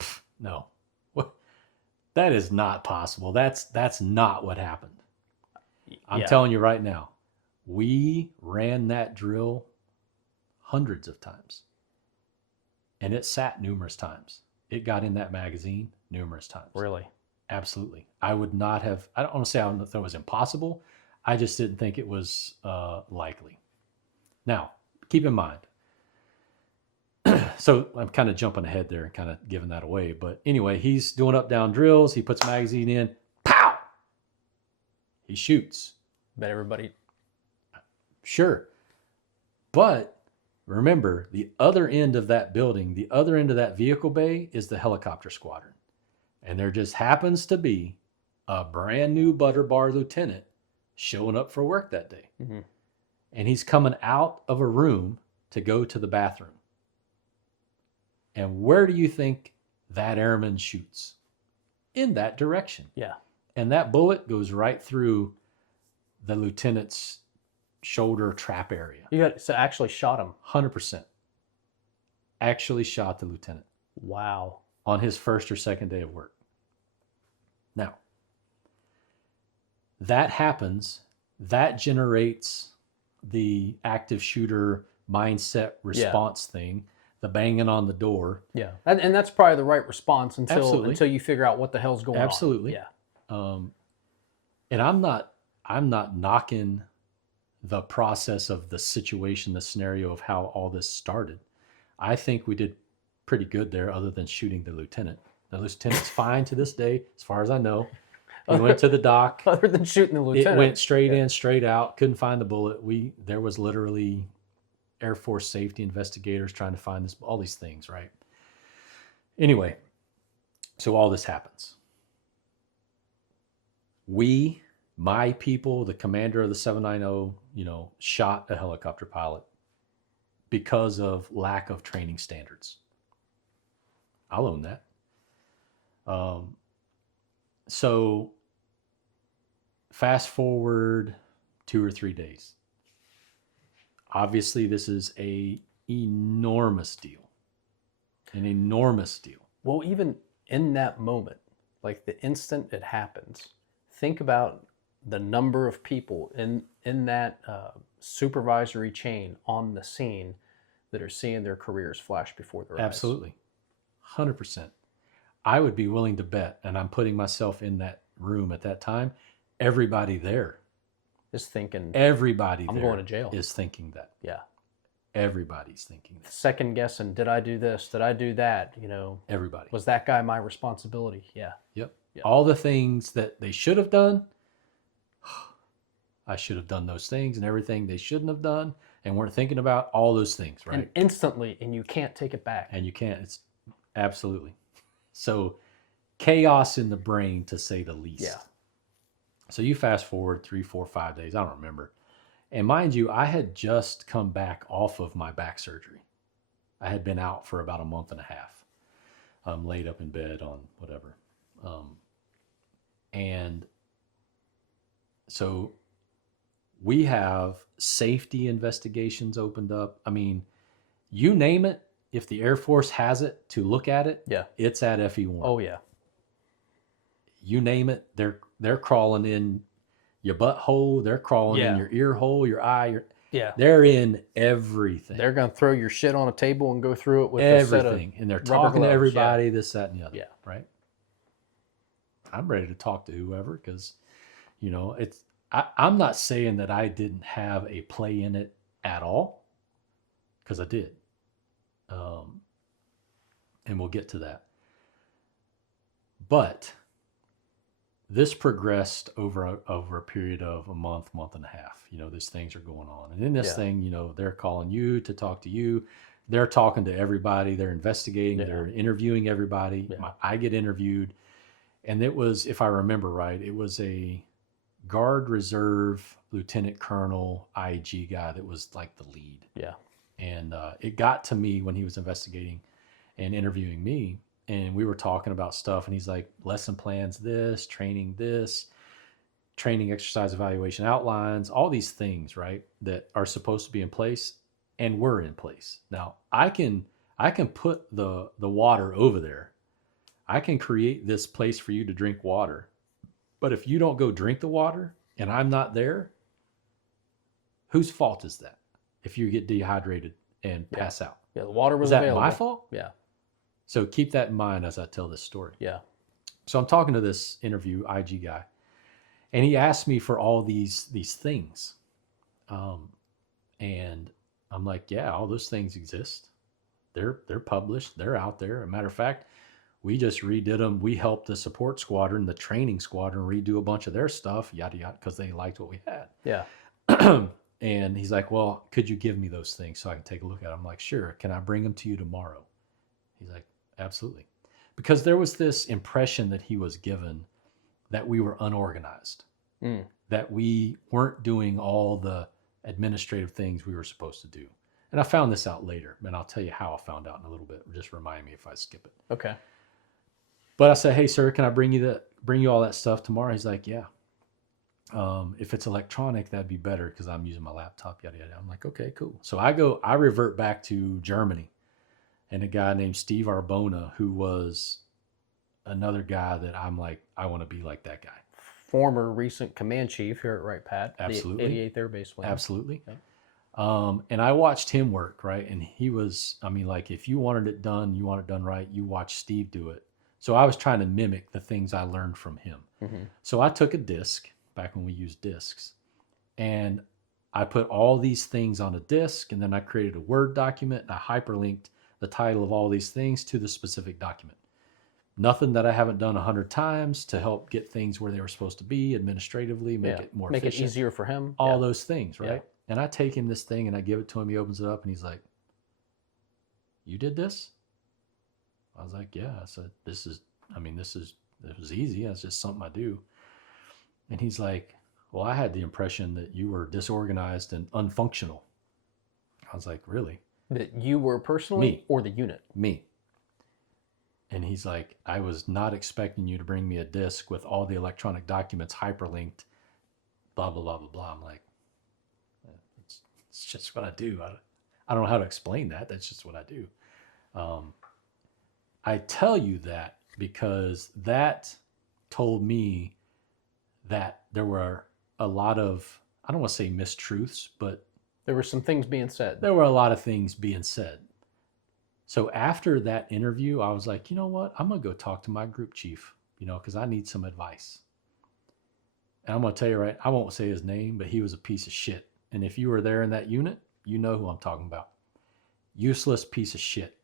Pfft, no. What? That is not possible. That's not what happened. I'm Yeah. telling you right now, we ran that drill hundreds of times. And it sat numerous times. It got in that magazine numerous times. Really? Absolutely. I would not have, I don't want to say I don't know if that was impossible. I just didn't think it was likely. Now, keep in mind, so I'm kind of jumping ahead there and kind of giving that away. But anyway, he's doing up down drills. He puts magazine in. Pow! He shoots. Bet everybody. Sure. But remember, the other end of that building, the other end of that vehicle bay is the helicopter squadron. And there just happens to be a brand new butter bar lieutenant showing up for work that day. Mm-hmm. And he's coming out of a room to go to the bathroom. And where do you think that airman shoots? In that direction. Yeah. And that bullet goes right through the lieutenant's shoulder trap area. So actually shot him. 100%. Actually shot the lieutenant Wow. on his first or second day of work. Now, that happens. That generates the active shooter mindset response thing, the banging on the door. Yeah. And that's probably the right response Absolutely. until you figure out what the hell's going Absolutely. on. Yeah. And I'm not knocking the process of the situation, the scenario of how all this started. I think we did pretty good there, other than shooting the lieutenant. The lieutenant's fine to this day, as far as I know. He went to the dock. Other than shooting the lieutenant. It went straight in, straight out. Couldn't find the bullet. There was literally Air Force safety investigators trying to find all these things, right? Anyway, so all this happens. My people, the commander of the 790, shot a helicopter pilot because of lack of training standards. I'll own that. So fast forward 2 or 3 days. Obviously, this is an enormous deal. An enormous deal. Well, even in that moment, like the instant it happens, think about the number of people in that supervisory chain on the scene that are seeing their careers flash before their eyes. Absolutely. 100%. I would be willing to bet, and I'm putting myself in that room at that time, everybody there. Is thinking, Everybody I'm there going to jail. is thinking that. Yeah. Everybody's thinking that. Second guessing, did I do this? Did I do that? Everybody. Was that guy my responsibility? Yeah. Yep. Yeah. All the things that they should have done, I should have done those things, and everything they shouldn't have done and weren't thinking about, all those things, right? And instantly, and you can't take it back. And you can't. It's absolutely. So chaos in the brain, to say the least. Yeah. So you fast forward 3, 4, 5 days. I don't remember. And mind you, I had just come back off of my back surgery. I had been out for about a month and a half. Laid up in bed on whatever. And so we have safety investigations opened up. I mean, you name it, if the Air Force has it to look at it, Yeah. it's at FE Warren. Oh, yeah. You name it, they're crawling in your butthole, they're crawling in your ear hole, your eye, they're in everything. They're going to throw your shit on a table and go through it with everything. And they're talking to everybody, this, that, and the other. Yeah. Right? I'm ready to talk to whoever because, you know, I'm not saying that I didn't have a play in it at all, because I did. And we'll get to that. But this progressed over a period of a month and a half. You know, these things are going on. And in this thing, you know, they're calling you to talk to you. They're talking to everybody. They're investigating. They're interviewing everybody. I get interviewed. And it was, if I remember right, it was a Guard Reserve Lieutenant Colonel IG guy that was like the lead. Yeah. And it got to me when he was investigating and interviewing me. And we were talking about stuff. And he's like, lesson plans this, training exercise evaluation outlines, all these things, right, that are supposed to be in place and were in place. Now, I can put the water over there. I can create this place for you to drink water. But if you don't go drink the water and I'm not there, whose fault is that? If you get dehydrated and pass out. Yeah, the water was available. available. My fault? Yeah. So keep that in mind as I tell this story. Yeah. So I'm talking to this interview IG guy, and he asked me for all these things. And I'm like, yeah, all those things exist. They're published. They're out there. As a matter of fact, we just redid them. We helped the support squadron, the training squadron, redo a bunch of their stuff, yada, yada, because they liked what we had. Yeah. And he's like, well, could you give me those things so I can take a look at them? I'm like, sure. Can I bring them to you tomorrow? He's like, absolutely. Because there was this impression that he was given that we were unorganized, that we weren't doing all the administrative things we were supposed to do. And I found this out later, and I'll tell you how I found out in a little bit. Just remind me if I skip it. Okay. But I said, hey, sir, can I bring you all that stuff tomorrow? He's like, yeah. If it's electronic, that'd be better because I'm using my laptop, yada, yada. I'm like, okay, cool. So I revert back to Germany, and a guy named Steve Arbona, who was another guy that I'm like, I want to be like that guy. Former recent command chief here at Wright Pat. Absolutely. The 88th Air Base Wing. Absolutely. Okay. And I watched him work, right? And he was, I mean, like, if you wanted it done, you want it done right, you watch Steve do it. So I was trying to mimic the things I learned from him. Mm-hmm. So I took a disc, back when we used discs, and I put all these things on a disc, and then I created a Word document, and I hyperlinked the title of all these things to the specific document. Nothing that I haven't done 100 times to help get things where they were supposed to be administratively, make it more efficient. Make it easier for him. All those things, right? Yeah. And I take him this thing and I give it to him. He opens it up and he's like, you did this? I was like, yeah. I said, it was easy. That's just something I do. And he's like, well, I had the impression that you were disorganized and unfunctional. I was like, really? That you were personally? Me. Or the unit? Me. And he's like, I was not expecting you to bring me a disc with all the electronic documents hyperlinked, blah, blah, blah, blah, blah. I'm like, it's just what I do. I don't know how to explain that. That's just what I do. I tell you that because that told me that there were a lot of, I don't want to say mistruths, but there were some things being said. There were a lot of things being said. So after that interview, I was like, you know what? I'm going to go talk to my group chief, because I need some advice. And I'm going to tell you, right, I won't say his name, but he was a piece of shit. And if you were there in that unit, you know who I'm talking about. Useless piece of shit.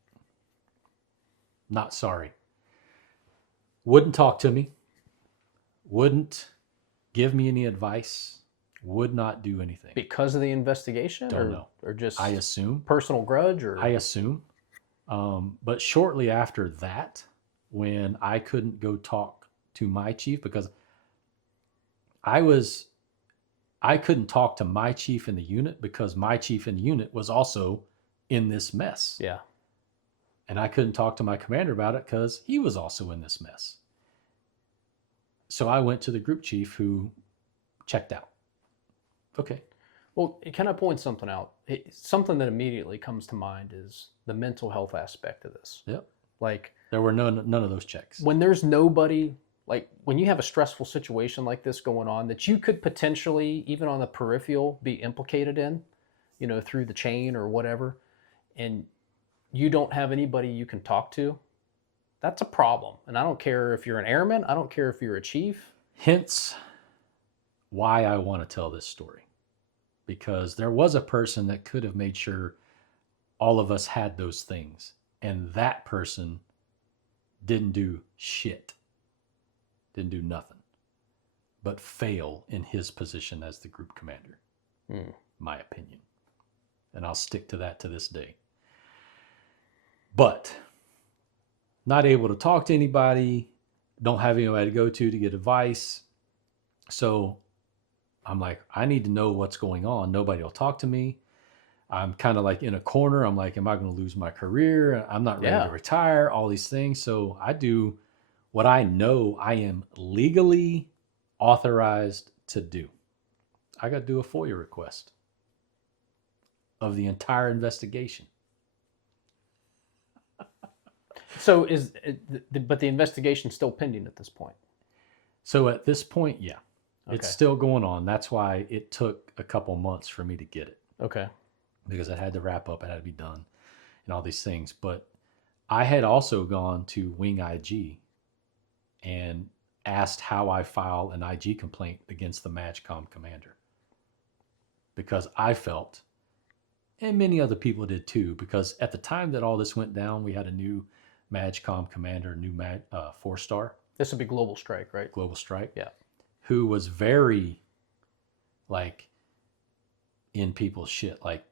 Not sorry. Wouldn't talk to me. Wouldn't give me any advice. Would not do anything. Because of the investigation? Don't know. Or just I assume. Personal grudge? Or I assume. But shortly after that, when I couldn't go talk to my chief because I couldn't talk to my chief in the unit because my chief in the unit was also in this mess. Yeah. And I couldn't talk to my commander about it because he was also in this mess. So I went to the group chief who checked out. Okay. Well, can I point something out? Something that immediately comes to mind is the mental health aspect of this. Yep. Like, there were none of those checks. When there's nobody, like when you have a stressful situation like this going on that you could potentially, even on the peripheral, be implicated in, through the chain or whatever, and you don't have anybody you can talk to, that's a problem. And I don't care if you're an airman, I don't care if you're a chief. Hence why I want to tell this story. Because there was a person that could have made sure all of us had those things. And that person didn't do shit. Didn't do nothing. But fail in his position as the group commander. My opinion. And I'll stick to that to this day. But not able to talk to anybody. Don't have anybody to go to get advice. So I'm like, I need to know what's going on. Nobody will talk to me. I'm kind of like in a corner. I'm like, am I going to lose my career? I'm not ready to retire, all these things. So I do what I know I am legally authorized to do. I got to do a FOIA request of the entire investigation. So but the investigation's still pending at this point? So at this point, yeah. Okay. It's still going on. That's why it took a couple months for me to get it. Okay. Because it had to wrap up, it had to be done, and all these things. But I had also gone to Wing IG and asked how I file an IG complaint against the MAGCOM commander. Because I felt, and many other people did too, because at the time that all this went down, we had a new MAGCOM commander, new 4-star. This would be Global Strike, right? Global Strike. Yeah. Who was very, like, in people's shit. Like,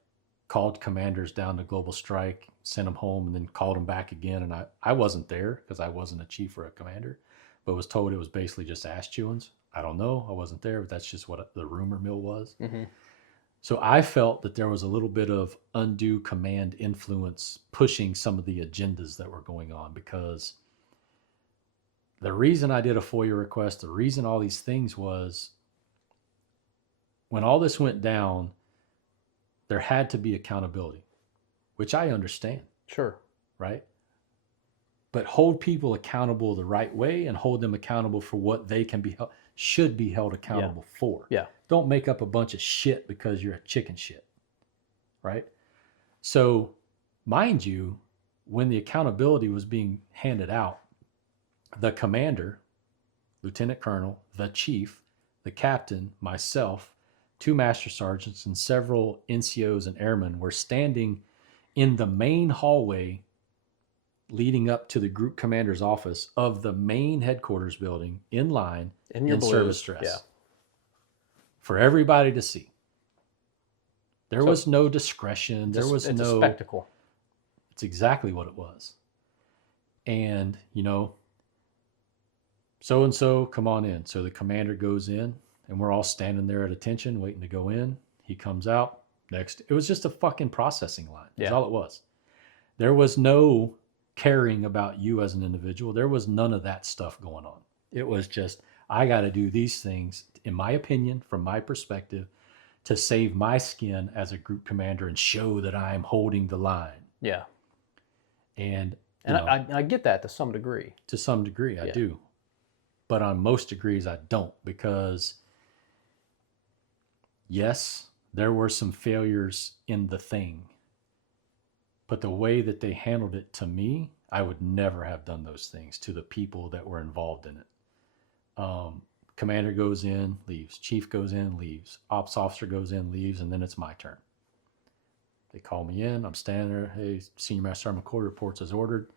called commanders down to Global Strike, sent them home, and then called them back again. And I wasn't there because I wasn't a chief or a commander, but was told it was basically just ass chewings. I don't know. I wasn't there, but that's just what the rumor mill was. Mm-hmm. So I felt that there was a little bit of undue command influence pushing some of the agendas that were going on, because the reason I did a FOIA request, the reason all these things was when all this went down, there had to be accountability, which I understand. Sure. Right? But hold people accountable the right way and hold them accountable for what they should be held accountable for. Yeah. Don't make up a bunch of shit because you're a chicken shit. Right? So, mind you, when the accountability was being handed out, the commander, lieutenant colonel, the chief, the captain, myself, 2 master sergeants, and several NCOs and airmen were standing in the main hallway leading up to the group commander's office of the main headquarters building in line in service dress for everybody to see. There was no discretion. It's a spectacle. It's exactly what it was. And, so-and-so, come on in. So the commander goes in, and we're all standing there at attention, waiting to go in. He comes out. Next. It was just a fucking processing line. That's all it was. There was no caring about you as an individual. There was none of that stuff going on. It was just, I got to do these things, in my opinion, from my perspective, to save my skin as a group commander and show that I'm holding the line. Yeah. And I get that to some degree. To some degree, I do. But on most degrees, I don't, because yes, there were some failures in the thing. But the way that they handled it to me, I would never have done those things to the people that were involved in it. Commander goes in, leaves. Chief goes in, leaves. Ops officer goes in, leaves, and then it's my turn. They call me in. I'm standing there. Hey, Senior Master Sergeant McCoy reports as ordered.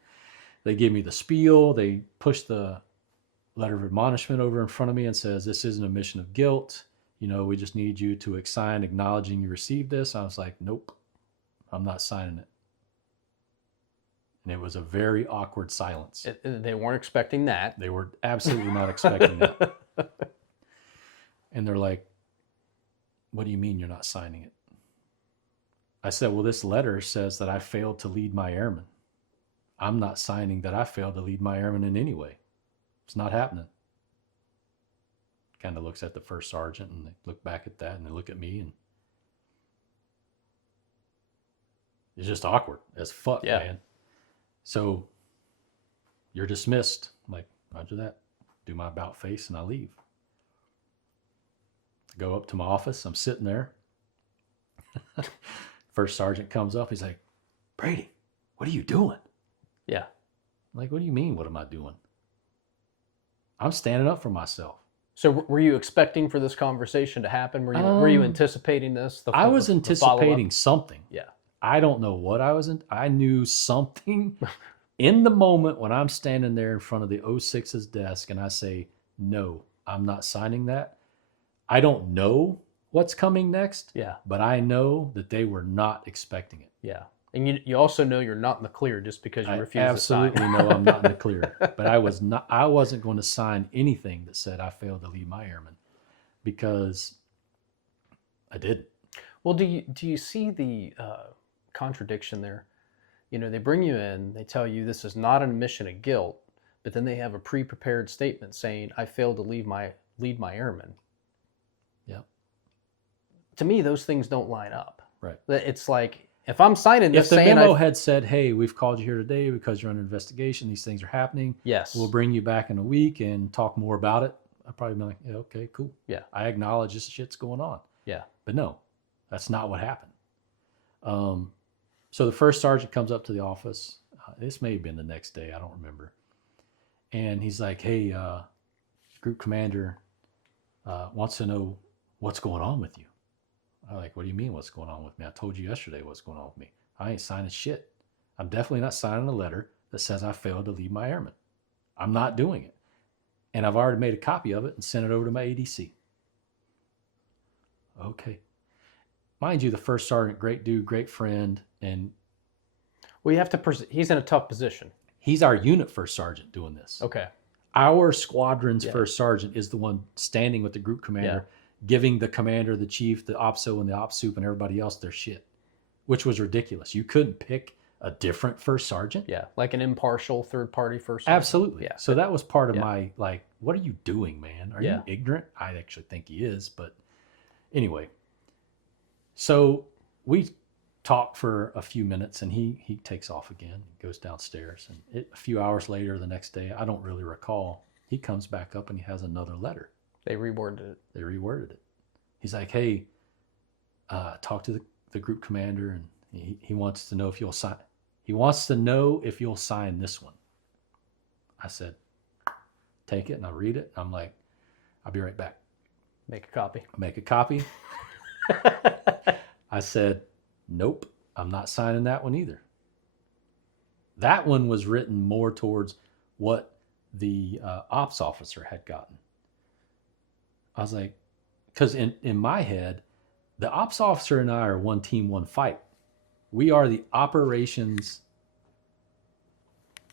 They give me the spiel. They push the letter of admonishment over in front of me and says, this isn't a mission of guilt. We just need you to sign acknowledging you received this. I was like, nope, I'm not signing it. And it was a very awkward silence. They weren't expecting that. They were absolutely not expecting that. And they're like, what do you mean you're not signing it? I said, well, this letter says that I failed to lead my airmen. I'm not signing that I failed to lead my airmen in any way. It's not happening. Kind of looks at the first sergeant, and they look back at that, and they look at me, and it's just awkward as fuck, man. So you're dismissed. I'm like, roger that. Do my about face, and I leave. I go up to my office. I'm sitting there. First sergeant comes up. He's like, Brady, what are you doing? Yeah. I'm like, what do you mean, what am I doing? I'm standing up for myself. So were you expecting for this conversation to happen? Were you anticipating this? I was anticipating something. Yeah. I don't know what I was. I knew something in the moment when I'm standing there in front of the 06's desk and I say, no, I'm not signing that. I don't know what's coming next. Yeah. But I know that they were not expecting it. Yeah. And you also know you're not in the clear just because you refuse to sign. Absolutely know I'm not in the clear. But I wasn't going to sign anything that said I failed to lead my airmen, because I didn't. Well, do you see the contradiction there? You know, they bring you in, they tell you this is not an admission of guilt, but then they have a pre-prepared statement saying I failed to lead my airmen. Yeah. To me, those things don't line up. Right. It's like, if I'm signing this, if the memo had said, hey, we've called you here today because you're under investigation, these things are happening. Yes. We'll bring you back in a week and talk more about it. I'd probably be like, yeah, okay, cool. Yeah. I acknowledge this shit's going on. Yeah. But no, that's not what happened. So the first sergeant comes up to the office. This may have been the next day. I don't remember. And he's like, hey, group commander wants to know what's going on with you. I'm like, what do you mean what's going on with me? I told you yesterday what's going on with me. I ain't signing shit. I'm definitely not signing a letter that says I failed to lead my airmen. I'm not doing it. And I've already made a copy of it and sent it over to my ADC. Okay. Mind you, the first sergeant, great dude, great friend. And well, you have to, he's in a tough position. He's our unit first sergeant doing this. Okay. Our squadron's first sergeant is the one standing with the group commander, giving the commander, the chief, the OPSO, and the OPSUP, and everybody else their shit, which was ridiculous. You couldn't pick a different first sergeant. Yeah, like an impartial third-party first sergeant. Absolutely. Yeah. So that was part of my, like, what are you doing, man? Are you ignorant? I actually think he is, but anyway. So we talked for a few minutes, and he takes off again, goes downstairs, and a few hours later, the next day, I don't really recall, he comes back up and he has another letter. They reworded it. He's like, hey, talk to the group commander, and he wants to know if you'll sign. He wants to know if you'll sign this one. I said, take it, and I read it. I'm like, I'll be right back. Make a copy. Make a copy. I said, nope, I'm not signing that one either. That one was written more towards what the ops officer had gotten. I was like, because in my head, the ops officer and I are one team, one fight. We are the operations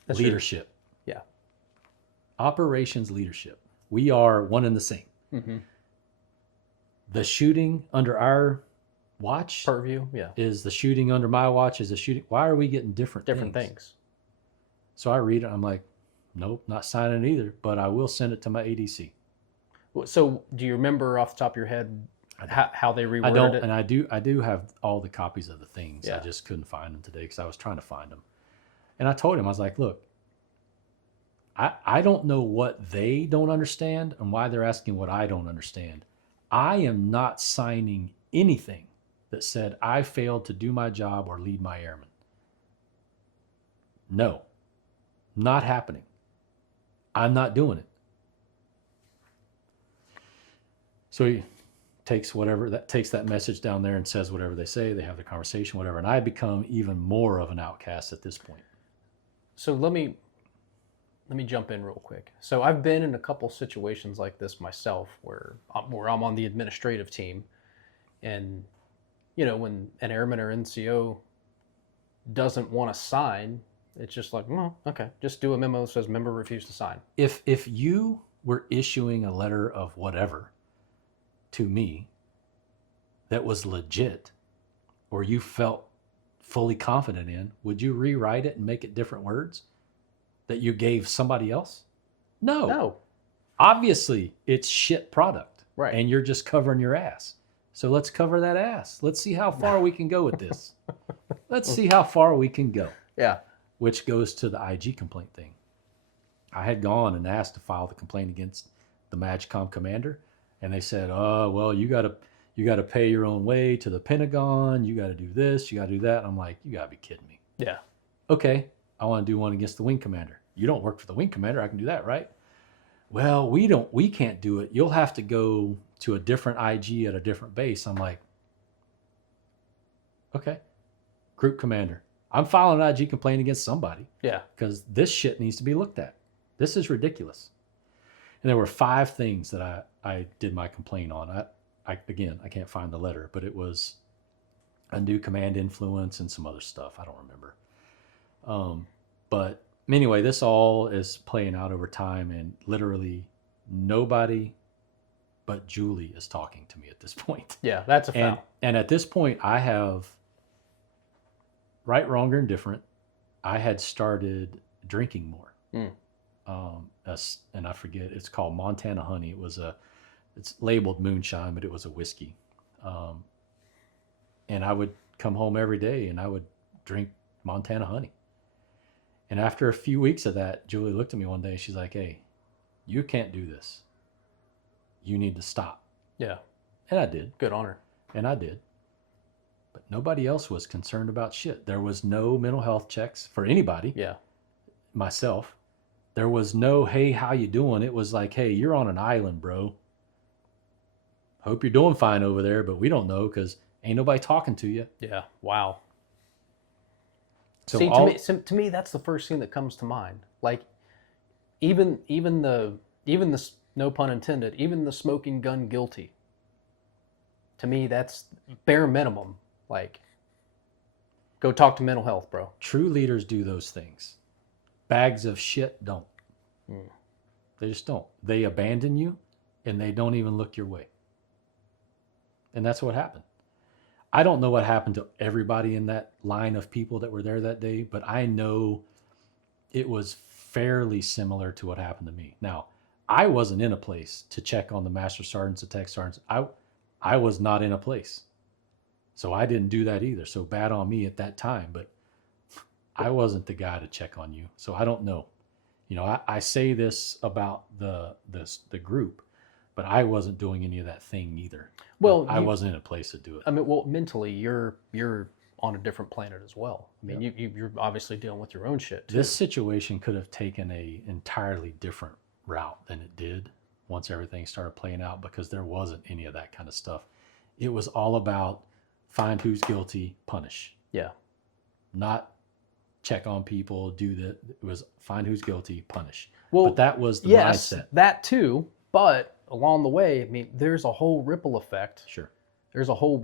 leadership. Yeah. Operations leadership. We are one and the same. Mm-hmm. The shooting under our watch purview, is the shooting under my watch is the shooting. Why are we getting different things? So I read it. I'm like, nope, not signing it either, but I will send it to my ADC. So do you remember off the top of your head how they reworded it? And I do have all the copies of the things. Yeah. I just couldn't find them today because I was trying to find them. And I told him, I was like, look, I don't know what they don't understand and why they're asking what I don't understand. I am not signing anything that said I failed to do my job or lead my airmen. No, not happening. I'm not doing it. So he takes that message down there and says whatever they say. They have the conversation, whatever. And I become even more of an outcast at this point. So let me jump in real quick. So I've been in a couple situations like this myself where I'm on the administrative team, and you know, when an airman or NCO doesn't want to sign It's just like, well, okay, just do a memo that says member refused to sign. If you were issuing a letter of whatever to me that was legit, or you felt fully confident in, would you rewrite it and make it different words that you gave somebody else? No. No. Obviously, it's shit product. Right. And you're just covering your ass. So let's cover that ass. Let's see how far we can go with this. Let's see how far we can go. Yeah. Which goes to the IG complaint thing. I had gone and asked to file the complaint against the MAGCOM commander, and they said, "Oh, well, you got to pay your own way to the Pentagon. You got to do this. You got to do that." I'm like, "You got to be kidding me." Yeah. Okay, I want to do one against the wing commander. You don't work for the wing commander. I can do that, right? Well, we can't do it. You'll have to go to a different IG at a different base. I'm like, okay, group commander. I'm filing an IG complaint against somebody. Yeah. Because this shit needs to be looked at. This is ridiculous. And there were 5 things that I did my complaint on. I can't find the letter, but it was undue command influence and some other stuff. I don't remember. But anyway, this all is playing out over time, and literally nobody but Julie is talking to me at this point. Yeah, that's a foul. And at this point, I have, right, wrong, or indifferent, I had started drinking more. And I forget, it's called Montana Honey. It's labeled moonshine, but it was a whiskey. And I would come home every day and I would drink Montana Honey. And after a few weeks of that, Julie looked at me one day and she's like, "Hey, you can't do this. You need to stop." Yeah. And I did. Good on her. And I did. But nobody else was concerned about shit. There was no mental health checks for anybody. Yeah. Myself. There was no, "Hey, how you doing?" It was like, "Hey, you're on an island, bro. Hope you're doing fine over there, but we don't know because ain't nobody talking to you." Yeah. Wow. So See, to me, that's the first thing that comes to mind. Like, even the no pun intended, even the smoking gun guilty. To me, that's bare minimum. Like, go talk to mental health, bro. true leaders do those things. Bags of shit don't. They just don't. They abandon you and they don't even look your way. And that's what happened. I don't know what happened to everybody in that line of people that were there that day, but I know it was fairly similar to what happened to me. Now, I wasn't in a place to check on the master sergeants and tech sergeants. I was not in a place. So I didn't do that either. So bad on me at that time, but I wasn't the guy to check on you. So I don't know. You know, I say this about the group, but I wasn't doing any of that thing either. Well, I wasn't in a place to do it. I mean, well, mentally, you're on a different planet as well. I mean, you're obviously dealing with your own shit too. This situation could have taken a entirely different route than it did once everything started playing out, because there wasn't any of that kind of stuff. It was all about find who's guilty, punish. Yeah. Not check on people, do that. It was find who's guilty, punish. Well, but that was the yes, mindset. that too. But along the way, I mean, there's a whole ripple effect. Sure. There's a whole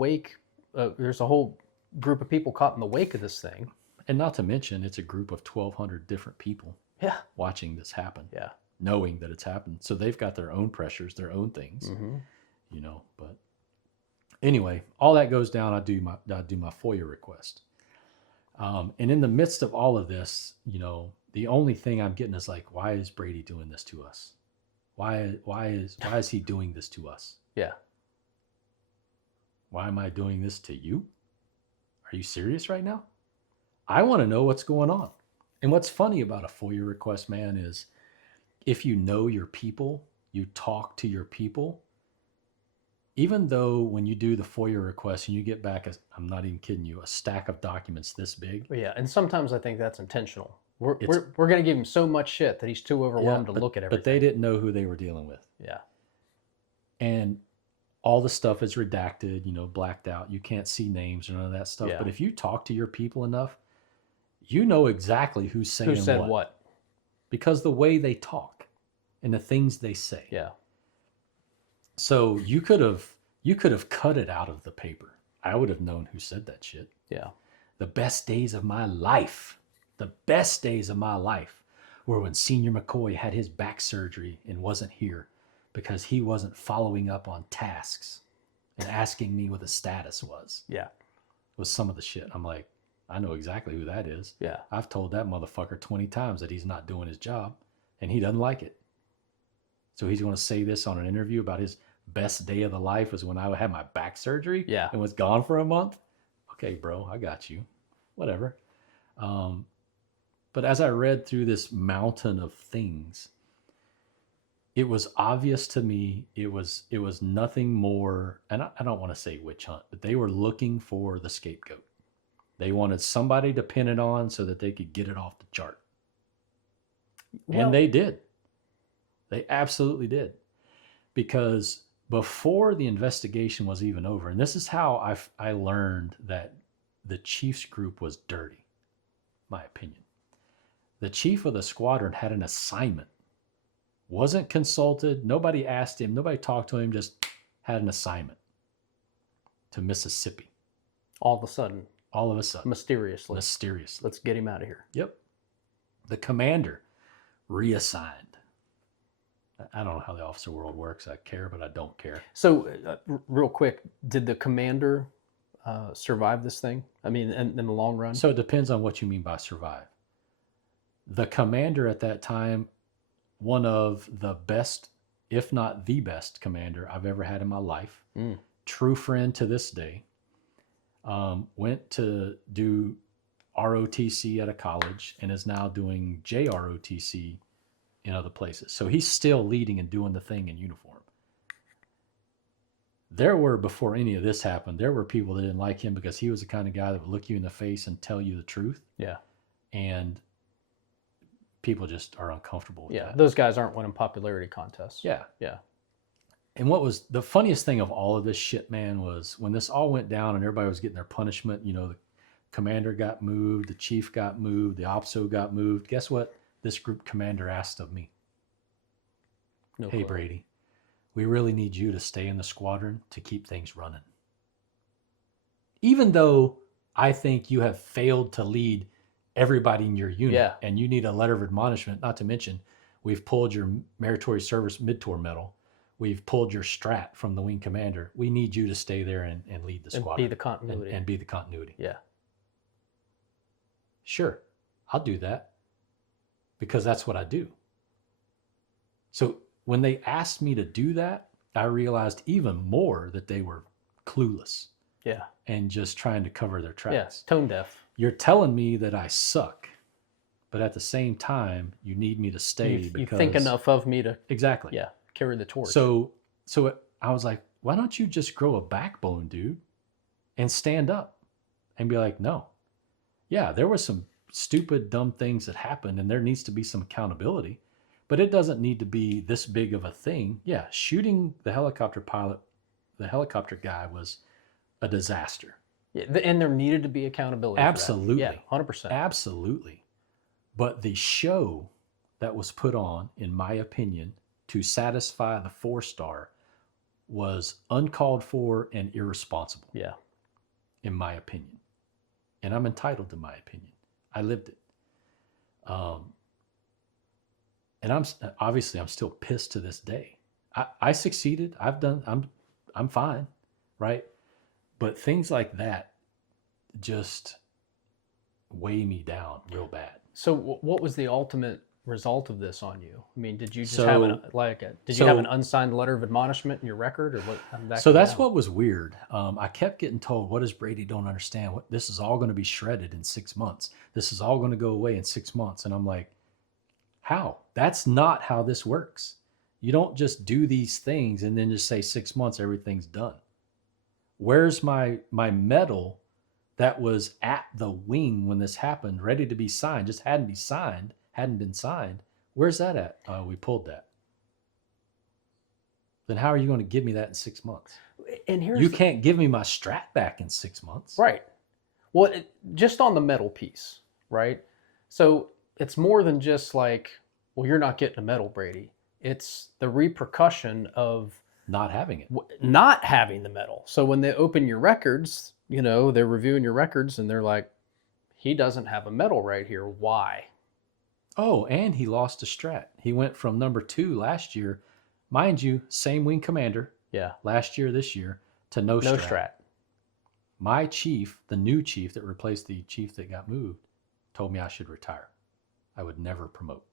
there's a whole group of people caught in the wake of this thing. And not to mention, it's a group of 1,200 different people Yeah. watching this happen. Yeah. Knowing that it's happened. So they've got their own pressures, their own things, you know, but anyway, all that goes down. I do my FOIA request. And in the midst of all of this, you know, the only thing I'm getting is like, why is Brady doing this to us? Why is he doing this to us? Yeah. Why am I doing this to you? Are you serious right now? I want to know what's going on. And what's funny about a FOIA request, man, is if you know your people, you talk to your people, even though when you do the FOIA request and you get back, I'm not even kidding you, a stack of documents this big. Yeah. And sometimes I think that's intentional. We're going to give him so much shit that he's too overwhelmed to look at everything. But they didn't know who they were dealing with. Yeah. And all the stuff is redacted, you know, blacked out. You can't see names or none of that stuff. Yeah. But if you talk to your people enough, you know exactly who's saying Who said what. Because the way they talk and the things they say. Yeah. So you could have cut it out of the paper. I would have known who said that shit. Yeah. The best days of my life. The best days of my life were when Senior McCoy had his back surgery and wasn't here because he wasn't following up on tasks and asking me what the status was. Yeah. Was some of the shit. I'm like, I know exactly who that is. Yeah. I've told that motherfucker 20 times that he's not doing his job and he doesn't like it. So he's going to say this on an interview about his best day of the life was when I had my back surgery and was gone for a month. Okay, bro, I got you. Whatever. But as I read through this mountain of things, it was obvious to me it was nothing more, and I don't want to say witch hunt, but they were looking for the scapegoat. They wanted somebody to pin it on so that they could get it off the chart. Well, and they did. They absolutely did. Because before the investigation was even over, and this is how I learned that the Chiefs group was dirty, my opinion. The chief of the squadron had an assignment. Wasn't consulted. Nobody asked him. Nobody talked to him. Just had an assignment to Mississippi. All of a sudden. Mysteriously. Let's get him out of here. Yep. The commander reassigned. I don't know how the officer world works. I care, but I don't care. So, real quick, did the commander survive this thing? I mean, in the long run? So it depends on what you mean by survive. The commander at that time, one of the best, if not the best commander I've ever had in my life, true friend to this day, went to do ROTC at a college and is now doing JROTC in other places. So he's still leading and doing the thing in uniform. There were, before any of this happened, there were people that didn't like him because he was the kind of guy that would look you in the face and tell you the truth. Yeah. And people just are uncomfortable with that. Those guys aren't winning popularity contests. Yeah. Yeah. And what was the funniest thing of all of this shit, man, was when this all went down and everybody was getting their punishment, you know, the commander got moved, the chief got moved, the OPSO got moved. Guess what this group commander asked of me? Hey, Brady, we really need you to stay in the squadron to keep things running. Even though I think you have failed to lead everybody in your unit and you need a letter of admonishment, not to mention we've pulled your meritorious service mid-tour medal. We've pulled your strat from the wing commander. We need you to stay there and lead the squadron. And be the continuity. And be the continuity. Yeah. Sure, I'll do that because that's what I do. So when they asked me to do that, I realized even more that they were clueless. Yeah. And just trying to cover their tracks. Yes, tone deaf. You're telling me that I suck, but at the same time, you need me to stay because... You think enough of me to... Exactly. Yeah, carry the torch. So I was like, why don't you just grow a backbone, dude, and stand up and be like, no. Yeah, there were some stupid, dumb things that happened, and there needs to be some accountability, but it doesn't need to be this big of a thing. Yeah, shooting the helicopter pilot, the helicopter guy was a disaster. Yeah, and there needed to be accountability. Absolutely. Yeah, 100%. Absolutely. But the show that was put on, in my opinion, to satisfy the 4-star was uncalled for and irresponsible. Yeah. In my opinion. And I'm entitled to my opinion. I lived it. And I'm still pissed to this day. I succeeded. I'm fine. Right. But things like that just weigh me down real bad. So what was the ultimate result of this on you? I mean, did you just have you have an unsigned letter of admonishment in your record, or what? So that's what was weird. I kept getting told, what does Brady don't understand? This is all going to be shredded in 6 months. This is all going to go away in 6 months. And I'm like, how? That's not how this works. You don't just do these things and then just say 6 months, everything's done. Where's my medal that was at the wing when this happened, ready to be signed, just hadn't been signed. Where's that at? We pulled that. Then how are you going to give me that in 6 months? And you can't give me my strat back in 6 months. Right. Well, just on the medal piece, right? So it's more than just like, well, you're not getting a medal, Brady. It's the repercussion of not having it. Not having the medal. So when they open your records, they're reviewing your records and they're like, he doesn't have a medal right here. Why? Oh, and he lost a strat. He went from number 2 last year, mind you, same wing commander. Yeah. Last year, this year, to no strat. My chief, the new chief that replaced the chief that got moved, told me I should retire. I would never promote.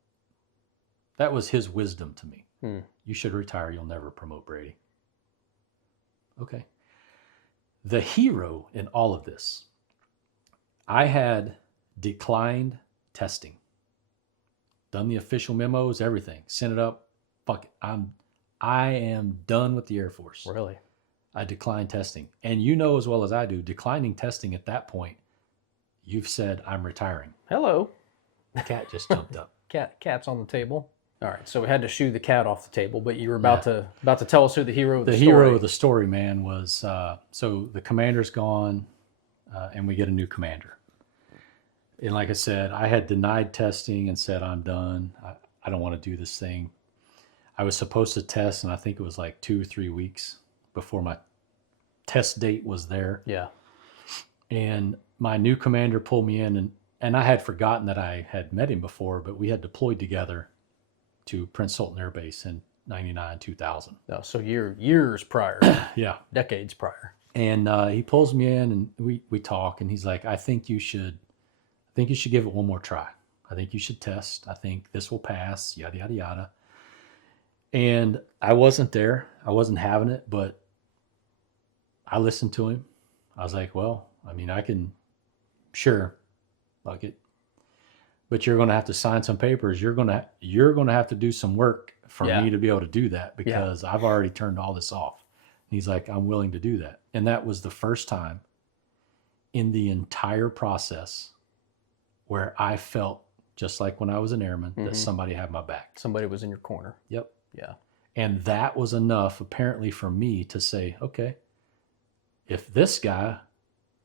That was his wisdom to me. You should retire. You'll never promote, Brady. Okay. The hero in all of this, I had declined testing. Done the official memos, everything. Sent it up. Fuck it. I am done with the Air Force. Really? I declined testing. And you know as well as I do, declining testing at that point, you've said, I'm retiring. Hello. The cat just jumped up. Cat's on the table. All right, so we had to shoo the cat off the table, but you were about to tell us who the hero of the story. The hero of the story, man, was so the commander's gone, and we get a new commander. And like I said, I had denied testing and said, I'm done. I don't want to do this thing. I was supposed to test, and I think it was like 2 or 3 weeks before my test date was there. Yeah. And my new commander pulled me in, and I had forgotten that I had met him before, but we had deployed together to Prince Sultan Air Base in 99, 2000. Oh, so years prior. Yeah. Decades prior. And he pulls me in, and we talk, and he's like, I think you should give it one more try. I think you should test. I think this will pass, yada, yada, yada. And I wasn't there. I wasn't having it, but I listened to him. I was like, well, I mean, sure, fuck it. But you're going to have to sign some papers. You're going to have to do some work for me to be able to do that, because I've already turned all this off. And he's like, I'm willing to do that. And that was the first time in the entire process where I felt, just like when I was an airman, that somebody had my back. Somebody was in your corner. Yep. Yeah. And that was enough, apparently, for me to say, okay, if this guy,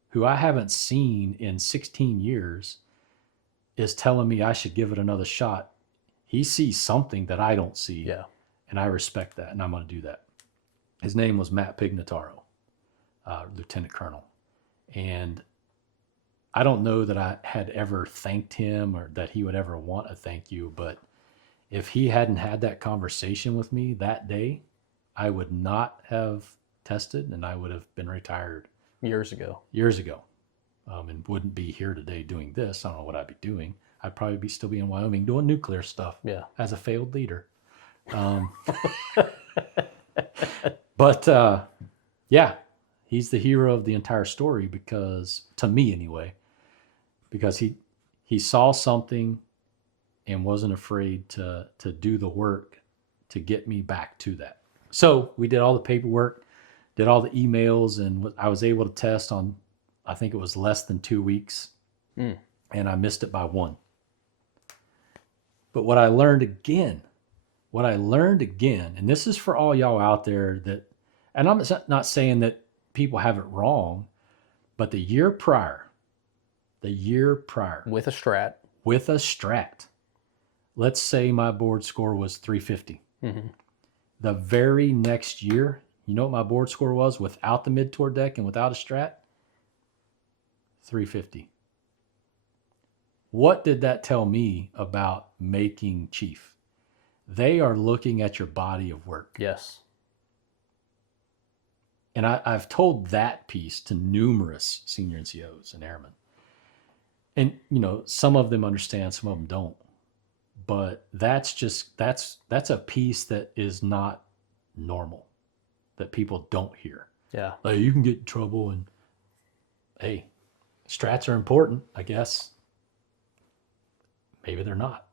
who I haven't seen in 16 years, is telling me I should give it another shot, he sees something that I don't see. Yeah. And I respect that, and I'm going to do that. His name was Matt Pignataro, Lieutenant Colonel. And I don't know that I had ever thanked him or that he would ever want a thank you, but if he hadn't had that conversation with me that day, I would not have tested, and I would have been retired Years ago. And wouldn't be here today doing this. I don't know what I'd be doing. I'd probably still be in Wyoming doing nuclear stuff. Yeah. As a failed leader. But yeah, he's the hero of the entire story, because, to me anyway, because he saw something and wasn't afraid to do the work to get me back to that. So we did all the paperwork, did all the emails, and I was able to test on, I think it was less than 2 weeks, and I missed it by 1. But what I learned again, and this is for all y'all out there that, and I'm not saying that people have it wrong, but the year prior, With a strat. Let's say my board score was 350. The very next year, you know what my board score was without the mid-tour deck and without a strat? 350. What did that tell me about making chief? They are looking at your body of work. Yes. And I've told that piece to numerous senior NCOs and airmen. And, some of them understand, some of them don't. But that's a piece that is not normal, that people don't hear. Yeah. Like, you can get in trouble, and hey, strats are important, I guess. Maybe they're not.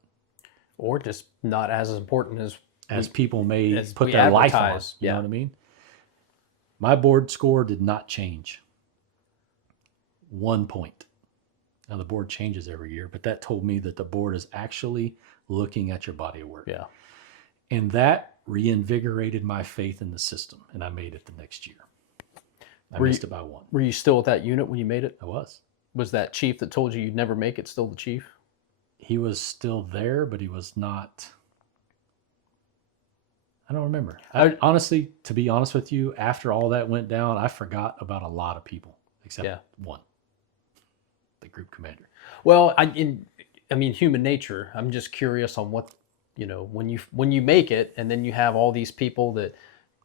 Or just not as important as people may put their life on. You know what I mean? My board score did not change 1 point. Now, the board changes every year, but that told me that the board is actually looking at your body of work. Yeah. And that reinvigorated my faith in the system, and I made it the next year. I missed it by 1. Were you still at that unit when you made it? I was. Was that chief that told you you'd never make it still the chief? He was still there, but he was not. I don't remember. Honestly, to be honest with you, after all that went down, I forgot about a lot of people, except one, the group commander. Well, I mean, human nature. I'm just curious on what, when you make it, and then you have all these people that,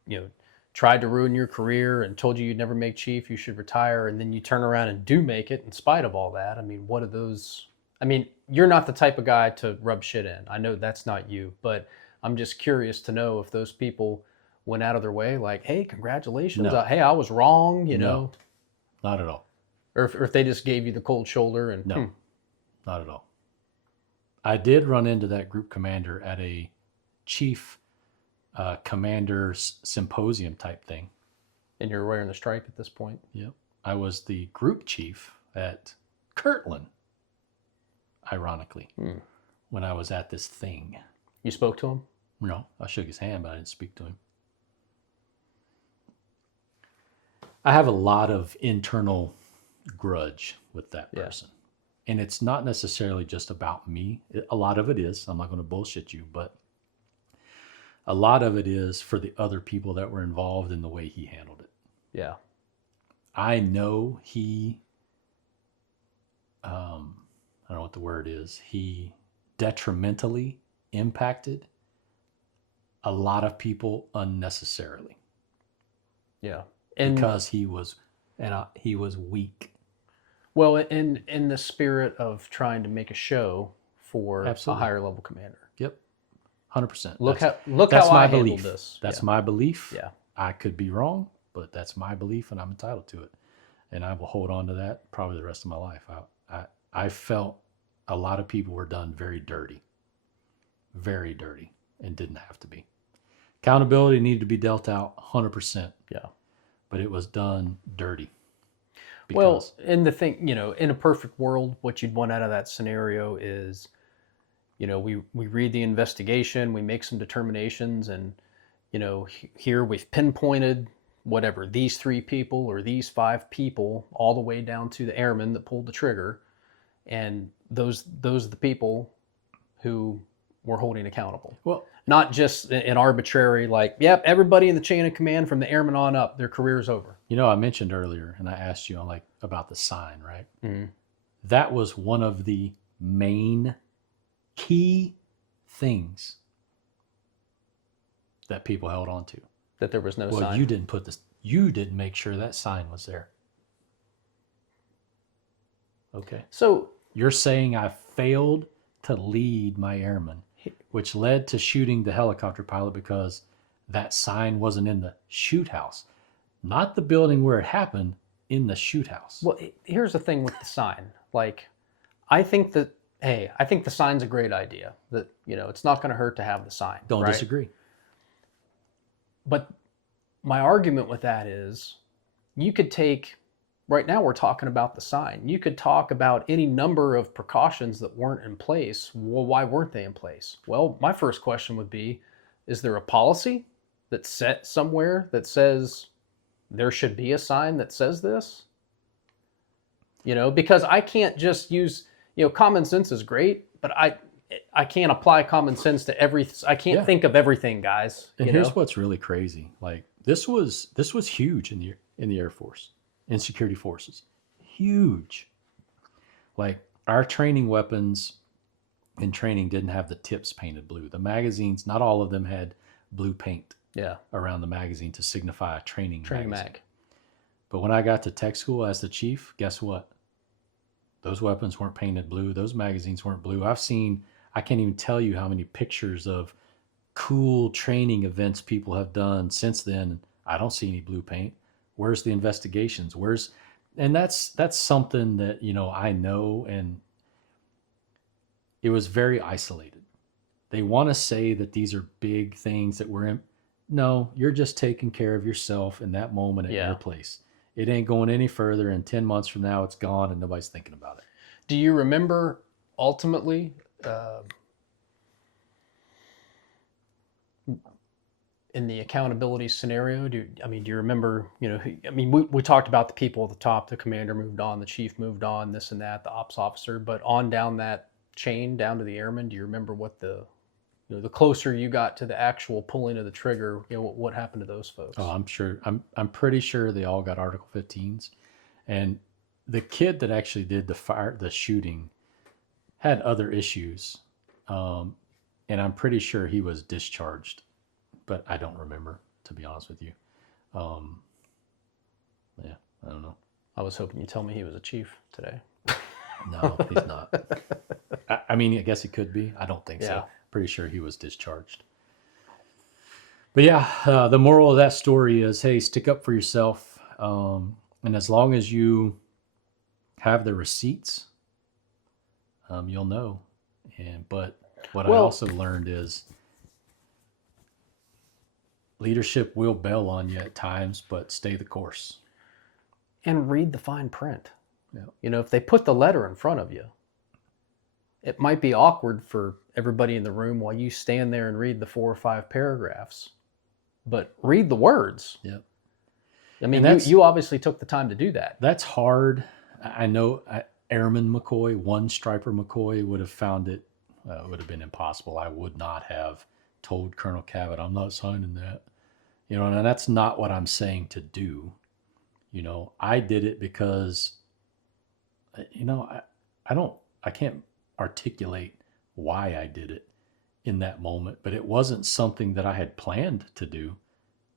you know, tried to ruin your career and told you you'd never make chief, you should retire, and then you turn around and do make it in spite of all that. I mean, what are those? I mean, you're not the type of guy to rub shit in. I know that's not you, but I'm just curious to know if those people went out of their way, like, hey, congratulations, No. hey, I was wrong, No, not at all. or if they just gave you the cold shoulder and No, not at all. I did run into that group commander at a chief commander's symposium type thing. and you're wearing the stripe at this point. Yep. I was the group chief at Kirtland, ironically, when I was at this thing. You spoke to him? No, I shook his hand, but I didn't speak to him. I have a lot of internal grudge with that person. And it's not necessarily just about me. A lot of it is. I'm not going to bullshit you, but a lot of it is for the other people that were involved in the way he handled it. Yeah. I know he, I don't know what the word is, he detrimentally impacted a lot of people unnecessarily. Yeah. Because he was weak. Well, in the spirit of trying to make a show for Absolutely. a higher level commander. Yep, 100%. Look that's how my I belief. handled this. That's my belief. Yeah. I could be wrong, but that's my belief, and I'm entitled to it, and I will hold on to that probably the rest of my life. I felt a lot of people were done very dirty, and didn't have to be. Accountability needed to be dealt out 100%. Yeah. But it was done dirty. Well, and the thing, in a perfect world, what you'd want out of that scenario is, we read the investigation, we make some determinations, and, here we've pinpointed whatever, these 3 people or these 5 people, all the way down to the airman that pulled the trigger. And those are the people who we're holding accountable. Well, not just an arbitrary, like, yep, everybody in the chain of command from the airman on up, their career's over. I mentioned earlier, and I asked you about the sign, right? Mm-hmm. That was one of the main key things that people held on to. That there was no sign. Well, you didn't make sure that sign was there. Okay. So you're saying I failed to lead my airmen, which led to shooting the helicopter pilot because that sign wasn't in the shoot house. Not the building where it happened, in the shoot house. Well, here's the thing with the sign. Like, I think the sign's a great idea. That, it's not going to hurt to have the sign. Don't right? disagree. But my argument with that is, you could take, right now we're talking about the sign. You could talk about any number of precautions that weren't in place. Well, why weren't they in place? Well, my first question would be, is there a policy that's set somewhere that says there should be a sign that says this? Because I can't just use, common sense is great, but I can't apply common sense to everything. I can't think of everything, guys. And here's what's really crazy. Like, this was huge in the Air Force, in security forces. Huge. Like, our training weapons in training didn't have the tips painted blue. The magazines, not all of them had blue paint around the magazine to signify a training mag. But when I got to tech school as the chief, guess what? Those weapons weren't painted blue. Those magazines weren't blue. I can't even tell you how many pictures of cool training events people have done since then. I don't see any blue paint. Where's the investigations? And that's something that, I know, and it was very isolated. They want to say that these are big things that we're in. No, you're just taking care of yourself in that moment at your place. It ain't going any further, and 10 months from now, it's gone and nobody's thinking about it. Do you remember ultimately, in the accountability scenario, do you remember, we talked about the people at the top, the commander moved on, the chief moved on, this and that, the ops officer, but on down that chain, down to the airman, do you remember what the closer you got to the actual pulling of the trigger, what happened to those folks? Oh, I'm sure. I'm pretty sure they all got Article 15s. And the kid that actually did the shooting, had other issues. And I'm pretty sure he was discharged, but I don't remember, to be honest with you. Um, yeah, I don't know. I was hoping you'd tell me he was a chief today. No, he's not. I mean, I guess he could be. I don't think Yeah. so. Pretty sure he was discharged. But yeah, the moral of that story is, hey, stick up for yourself. And as long as you have the receipts, you'll know. But what I also learned is leadership will bail on you at times, but stay the course. And read the fine print. Yeah. You know, if they put the letter in front of you, it might be awkward for everybody in the room while you stand there and read the 4 or 5 paragraphs, but read the words. Yeah. I mean, you obviously took the time to do that. That's hard. I know Airman McCoy, one Striper McCoy would have found it, would have been impossible. I would not have told Colonel Cabot, I'm not signing that. You know, and that's not what I'm saying to do. You know, I did it because, you know, I can't articulate why I did it in that moment, but it wasn't something that I had planned to do.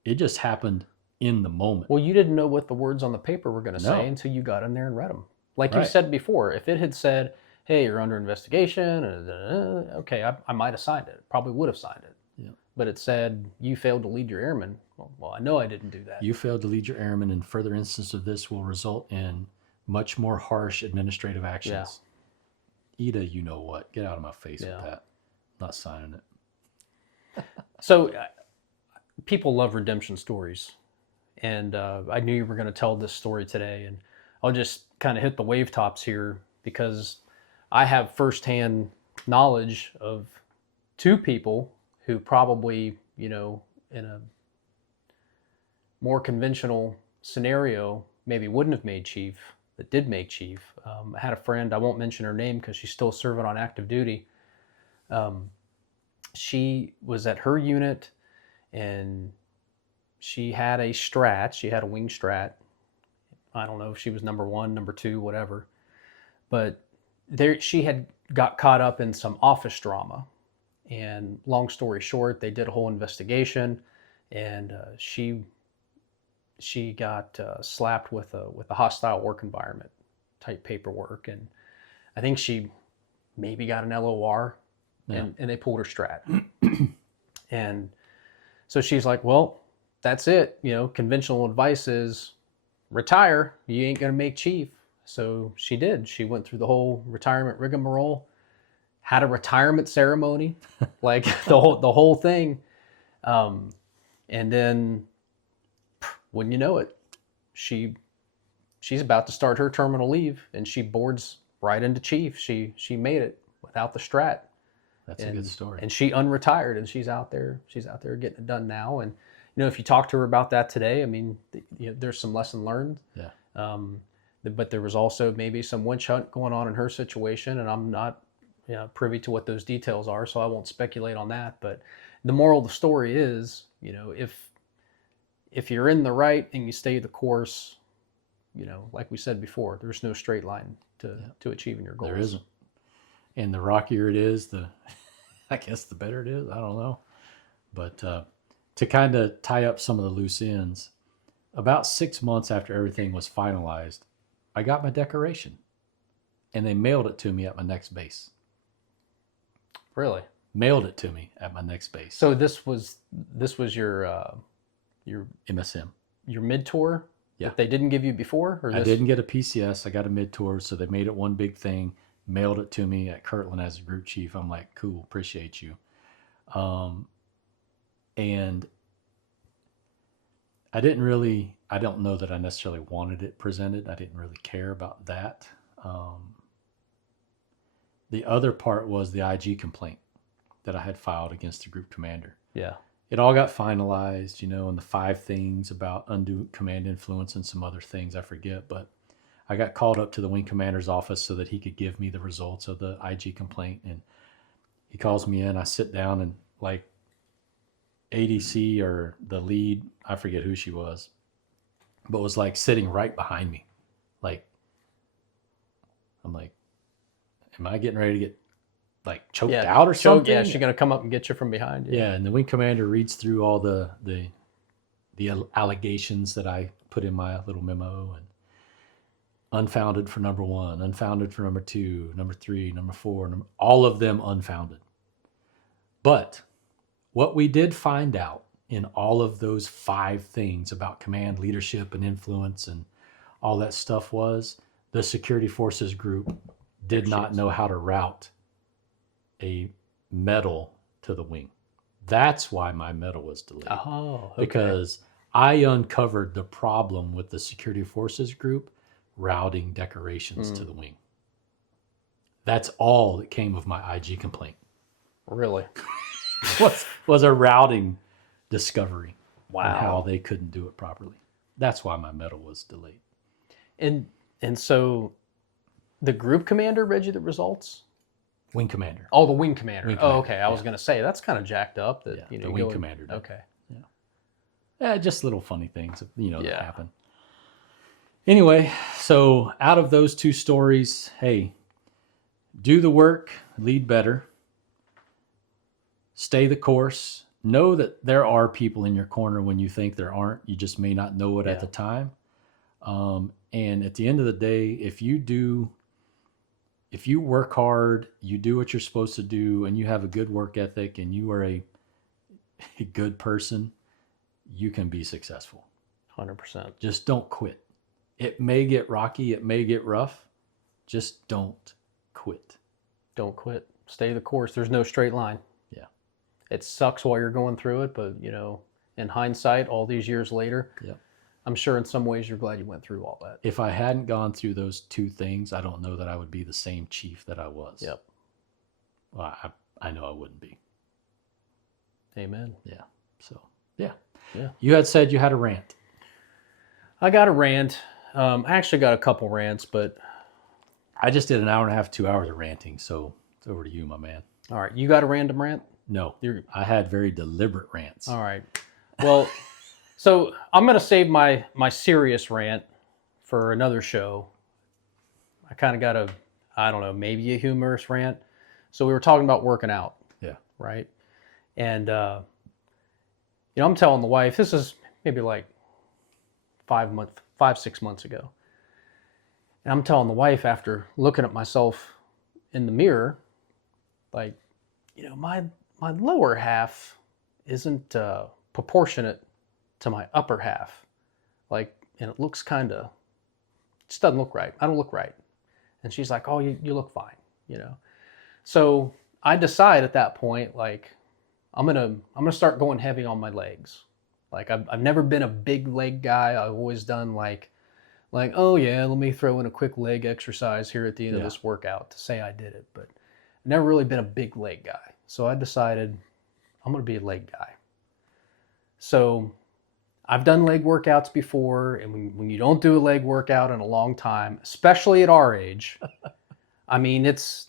It just happened in the moment. Well, you didn't know what the words on the paper were going to say until you got in there and read them. Like you said before, if it had said, hey, you're under investigation, okay, I might have signed it. Probably would have signed it. Yeah. But it said, you failed to lead your airmen. Well, I know I didn't do that. You failed to lead your airmen, and further instance of this will result in much more harsh administrative actions. Yeah. Ida, you know what? Get out of my face with that. I'm not signing it. So people love redemption stories. And I knew you were going to tell this story today. And I'll just kind of hit the wave tops here because I have firsthand knowledge of 2 people who probably, you know, in a more conventional scenario, maybe wouldn't have made chief, that did make chief. I had a friend, I won't mention her name because she's still serving on active duty. She was at her unit and she had a strat, she had a wing strat. I don't know if she was number 1, number 2, whatever. But she had got caught up in some office drama. And long story short, they did a whole investigation, and she got slapped with a hostile work environment type paperwork, and I think she maybe got an LOR, and they pulled her strat. And so she's like, well, that's it. You know, conventional advice is retire. You ain't gonna make chief. So she did. She went through the whole retirement rigmarole, had a retirement ceremony, like the whole thing. And then when you know it, she's about to start her terminal leave, and she boards right into chief. She made it without the strat. That's a good story. And she unretired, and she's out there getting it done now. And you know, if you talk to her about that today, I mean, you know, there's some lesson learned. Yeah. But there was also maybe some witch hunt going on in her situation, and I'm not privy to what those details are, so I won't speculate on that. But the moral of the story is, you know, if you're in the right and you stay the course, you know, like we said before, there's no straight line to achieving your goals. There isn't. And the rockier it is, I guess the better it is. I don't know. But to kind of tie up some of the loose ends, about 6 months after everything was finalized, I got my decoration, and they mailed it to me at my next base. Really? Mailed it to me at my next base. So this was your MSM, your mid tour. Yeah. That they didn't give you before. Or I didn't get a PCS. I got a mid tour, so they made it one big thing. Mailed it to me at Kirtland as a group chief. I'm like, cool, appreciate you. And I don't know that I necessarily wanted it presented. I didn't really care about that. The other part was the IG complaint that I had filed against the group commander. Yeah. It all got finalized, you know, and the 5 things about undue command influence and some other things I forget, but I got called up to the wing commander's office so that he could give me the results of the IG complaint. And he calls me in, I sit down, and like ADC or the lead, I forget who she was, but was like sitting right behind me. Like, I'm like, am I getting ready to get like choked out or something? Yeah, she's gonna come up and get you from behind. Yeah, and the wing commander reads through all the allegations that I put in my little memo, and unfounded for number 1, unfounded for number 2, number 3, number 4, all of them unfounded. But what we did find out in all of those 5 things about command, leadership, and influence and all that stuff was the security forces group did not know how to route a medal to the wing. That's why my medal was delayed. Oh, okay. Because I uncovered the problem with the security forces group routing decorations to the wing. That's all that came of my IG complaint. Really? was a routing discovery. Wow. And how they couldn't do it properly. That's why my medal was delayed. And so the group commander read you the results? Wing commander. Oh, the wing commander. Wing commander. Oh, okay. I was going to say, that's kind of jacked up. That the wing commander did. Okay. Yeah, just little funny things, that happen. Anyway, so out of those 2 stories, hey, do the work, lead better, stay the course. Know that there are people in your corner when you think there aren't. You just may not know it at the time. And at the end of the day, if you work hard, you do what you're supposed to do, and you have a good work ethic, and you are a good person, you can be successful. 100%. Just don't quit. It may get rocky. It may get rough. Just don't quit. Don't quit. Stay the course. There's no straight line. Yeah. It sucks while you're going through it, but in hindsight, all these years later, I'm sure in some ways you're glad you went through all that. If I hadn't gone through those 2 things, I don't know that I would be the same chief that I was. Yep. Well, I know I wouldn't be. Amen. Yeah. So, yeah. You had said you had a rant. I got a rant. I actually got a couple rants, but I just did an hour and a half, 2 hours of ranting. So it's over to you, my man. All right. You got a random rant? No, I had very deliberate rants. All right. Well, so I'm going to save my serious rant for another show. I kind of got maybe a humorous rant. So we were talking about working out. Yeah. Right. And, I'm telling the wife, this is maybe like 5, 6 months ago. And I'm telling the wife after looking at myself in the mirror, like, my lower half isn't proportionate to my upper half. Like, and it looks just doesn't look right. I don't look right. And she's like, oh, you look fine, So I decide at that point, like, I'm gonna start going heavy on my legs. Like I've never been a big leg guy. I've always done like, oh yeah, let me throw in a quick leg exercise here at the end of this workout to say I did it. But I've never really been a big leg guy. So I decided I'm gonna be a leg guy. So I've done leg workouts before, and when you don't do a leg workout in a long time, especially at our age, I mean it's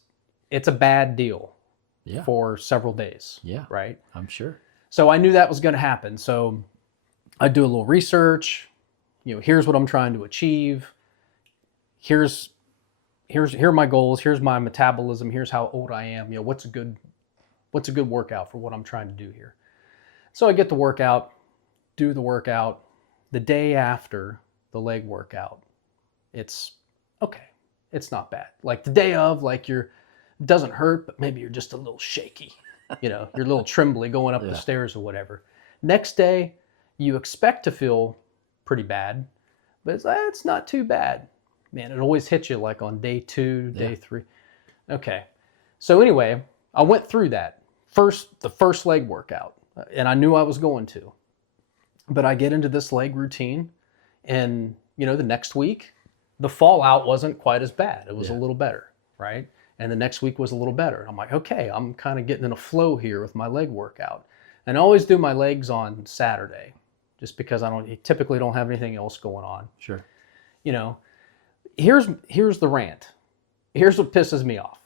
a bad deal. Yeah. For several days. Yeah. Right? I'm sure. So I knew that was going to happen. So I do a little research. Here's what I'm trying to achieve. Here are my goals. Here's my metabolism. Here's how old I am. What's a good workout for what I'm trying to do here. So I get the workout, do the workout. The day after the leg workout, it's okay. It's not bad. Like the day of, like doesn't hurt, but maybe you're just a little shaky. You're a little trembly going up the stairs or whatever. Next day, you expect to feel pretty bad, but it's not too bad. Man, it always hits you like on day 2, day 3. Okay. So anyway, I went through that. The first leg workout, and I knew I was going to. But I get into this leg routine, and the next week, the fallout wasn't quite as bad. It was a little better, right? And the next week was a little better. I'm like, okay, I'm kind of getting in a flow here with my leg workout. And I always do my legs on Saturday, just because I typically don't have anything else going on. Sure. Here's the rant. Here's what pisses me off.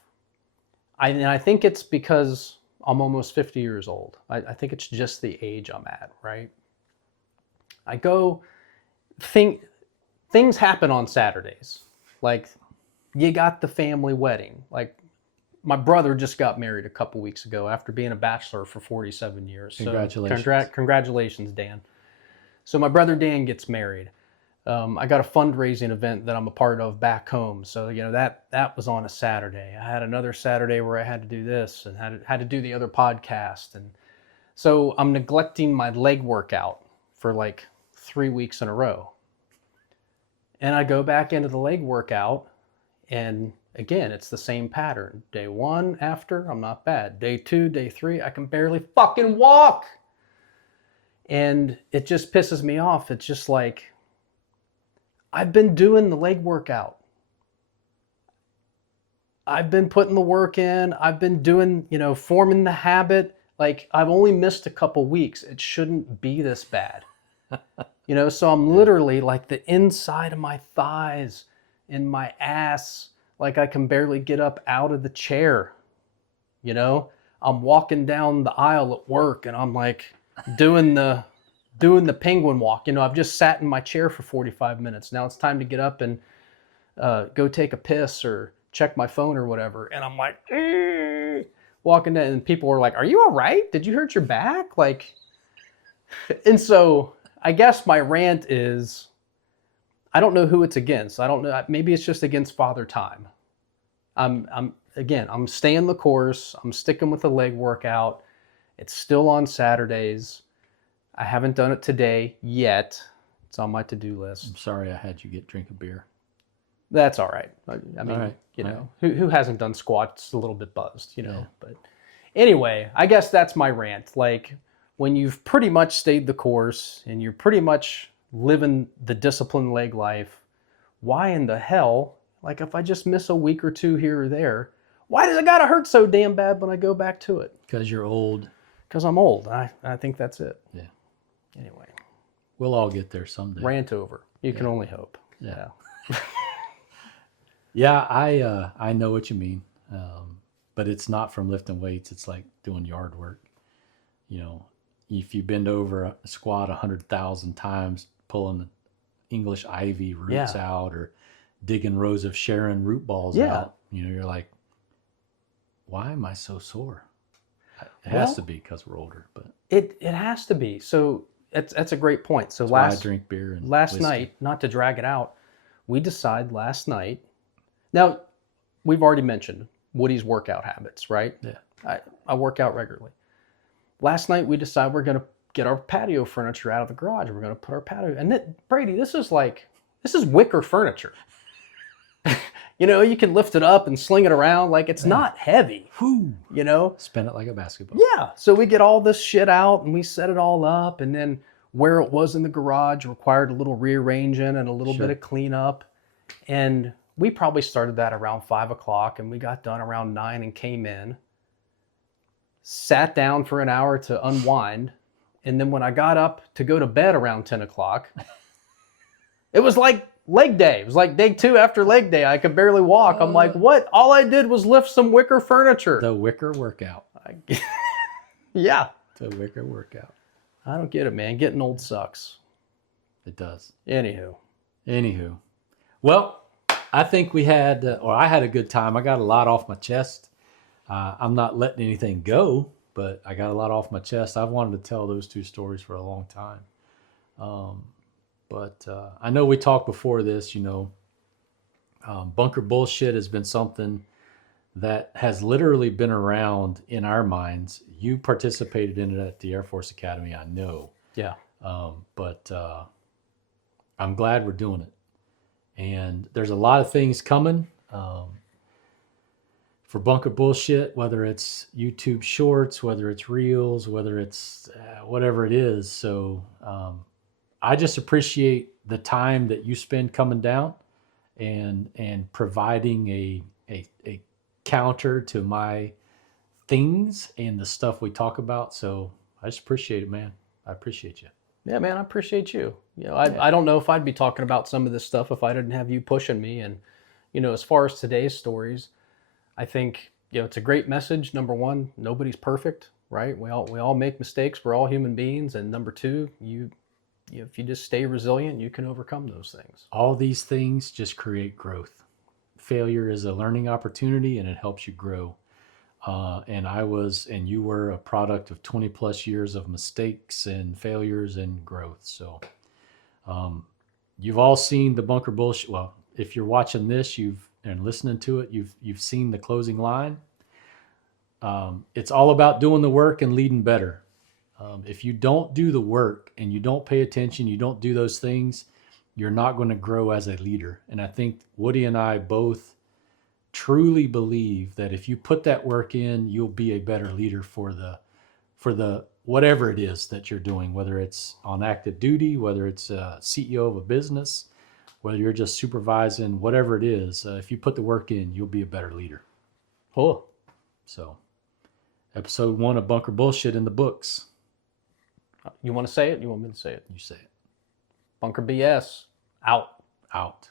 I think it's because I'm almost 50 years old. I think it's just the age I'm at, right? Things happen on Saturdays. Like, you got the family wedding. Like, my brother just got married a couple weeks ago after being a bachelor for 47 years. Congratulations. So congratulations, Dan. So my brother Dan gets married. I got a fundraising event that I'm a part of back home. So, that was on a Saturday. I had another Saturday where I had to do this and had to do the other podcast. And so I'm neglecting my leg workout for like 3 weeks in a row. And I go back into the leg workout, and again, it's the same pattern. Day 1 after, I'm not bad. Day 2, day 3, I can barely fucking walk. And it just pisses me off. It's just like, I've been doing the leg workout. I've been putting the work in. I've been doing, forming the habit. Like, I've only missed a couple weeks. It shouldn't be this bad. So I'm literally like the inside of my thighs and my ass, like I can barely get up out of the chair. I'm walking down the aisle at work and I'm like doing the penguin walk. I've just sat in my chair for 45 minutes. Now it's time to get up and go take a piss or check my phone or whatever. And I'm like, walking in, and people are like, "Are you all right? Did you hurt your back?" Like, and so I guess my rant is, I don't know who it's against. I don't know. Maybe it's just against Father Time. I'm staying the course. I'm sticking with the leg workout. It's still on Saturdays. I haven't done it today yet. It's on my to-do list. I'm sorry I had you drink a beer. That's all right. I mean, All right. who hasn't done squats a little bit buzzed, But anyway, I guess that's my rant. Like, when you've pretty much stayed the course and you're pretty much living the disciplined leg life, why in the hell, like if I just miss a week or two here or there, why does it gotta hurt so damn bad when I go back to it? Because you're old. Because I'm old. I think that's it. Yeah. Anyway. We'll all get there someday. Rant over. You can only hope. Yeah. Yeah, I know what you mean. But it's not from lifting weights. It's like doing yard work. If you bend over a squat 100,000 times, pulling the English ivy roots out or digging rows of Sharon root balls out, you're like, why am I so sore? It has to be because we're older, but it has to be. So that's a great point. So I drink beer and last whiskey. night, not to drag it out, we decided last night. Now, we've already mentioned Woody's workout habits, right? Yeah. I work out regularly. Last night we decided we're going to get our patio furniture out of the garage. We're going to put our patio, and Brady, this is wicker furniture. You can lift it up and sling it around. Like, it's not heavy. Whew. Spin it like a basketball. Yeah. So we get all this shit out and we set it all up, and then where it was in the garage required a little rearranging and a little bit of cleanup. And we probably started that around 5 o'clock, and we got done around 9 and came in, sat down for an hour to unwind. And then when I got up to go to bed around 10 o'clock, it was like leg day. It was like day 2 after leg day. I could barely walk. I'm like, what? All I did was lift some wicker furniture. The wicker workout. Yeah. The wicker workout. I don't get it, man. Getting old sucks. It does. Anywho. Well, I think I had a good time. I got a lot off my chest. I'm not letting anything go, but I got a lot off my chest. I've wanted to tell those 2 stories for a long time. But I know we talked before this, bunker bullshit has been something that has literally been around in our minds. You participated in it at the Air Force Academy, I know. Yeah. But I'm glad we're doing it. And there's a lot of things coming for bunker bullshit, whether it's YouTube shorts, whether it's reels, whether it's whatever it is. So I just appreciate the time that you spend coming down and providing a counter to my things and the stuff we talk about. So I just appreciate it, man. I appreciate you. Yeah, man, I appreciate you. I don't know if I'd be talking about some of this stuff if I didn't have you pushing me. And, as far as today's stories, I think, it's a great message. Number one, nobody's perfect, right? We all make mistakes. We're all human beings. And number two, if you just stay resilient, you can overcome those things. All these things just create growth. Failure is a learning opportunity and it helps you grow. And you were a product of 20 plus years of mistakes and failures and growth. So you've all seen the bunker bullshit. Well, if you're watching this, and listening to it, you've seen the closing line. It's all about doing the work and leading better. If you don't do the work and you don't pay attention, you don't do those things, you're not going to grow as a leader. And I think Woody and I both truly believe that if you put that work in, you'll be a better leader for the whatever it is that you're doing, whether it's on active duty, whether it's a CEO of a business, whether you're just supervising, whatever it is. If you put the work in, you'll be a better leader. Oh, So, episode 1 of Bunker Bullshit in the books. you want to say it? You want me to say it? You say it. Bunker BS out. Out.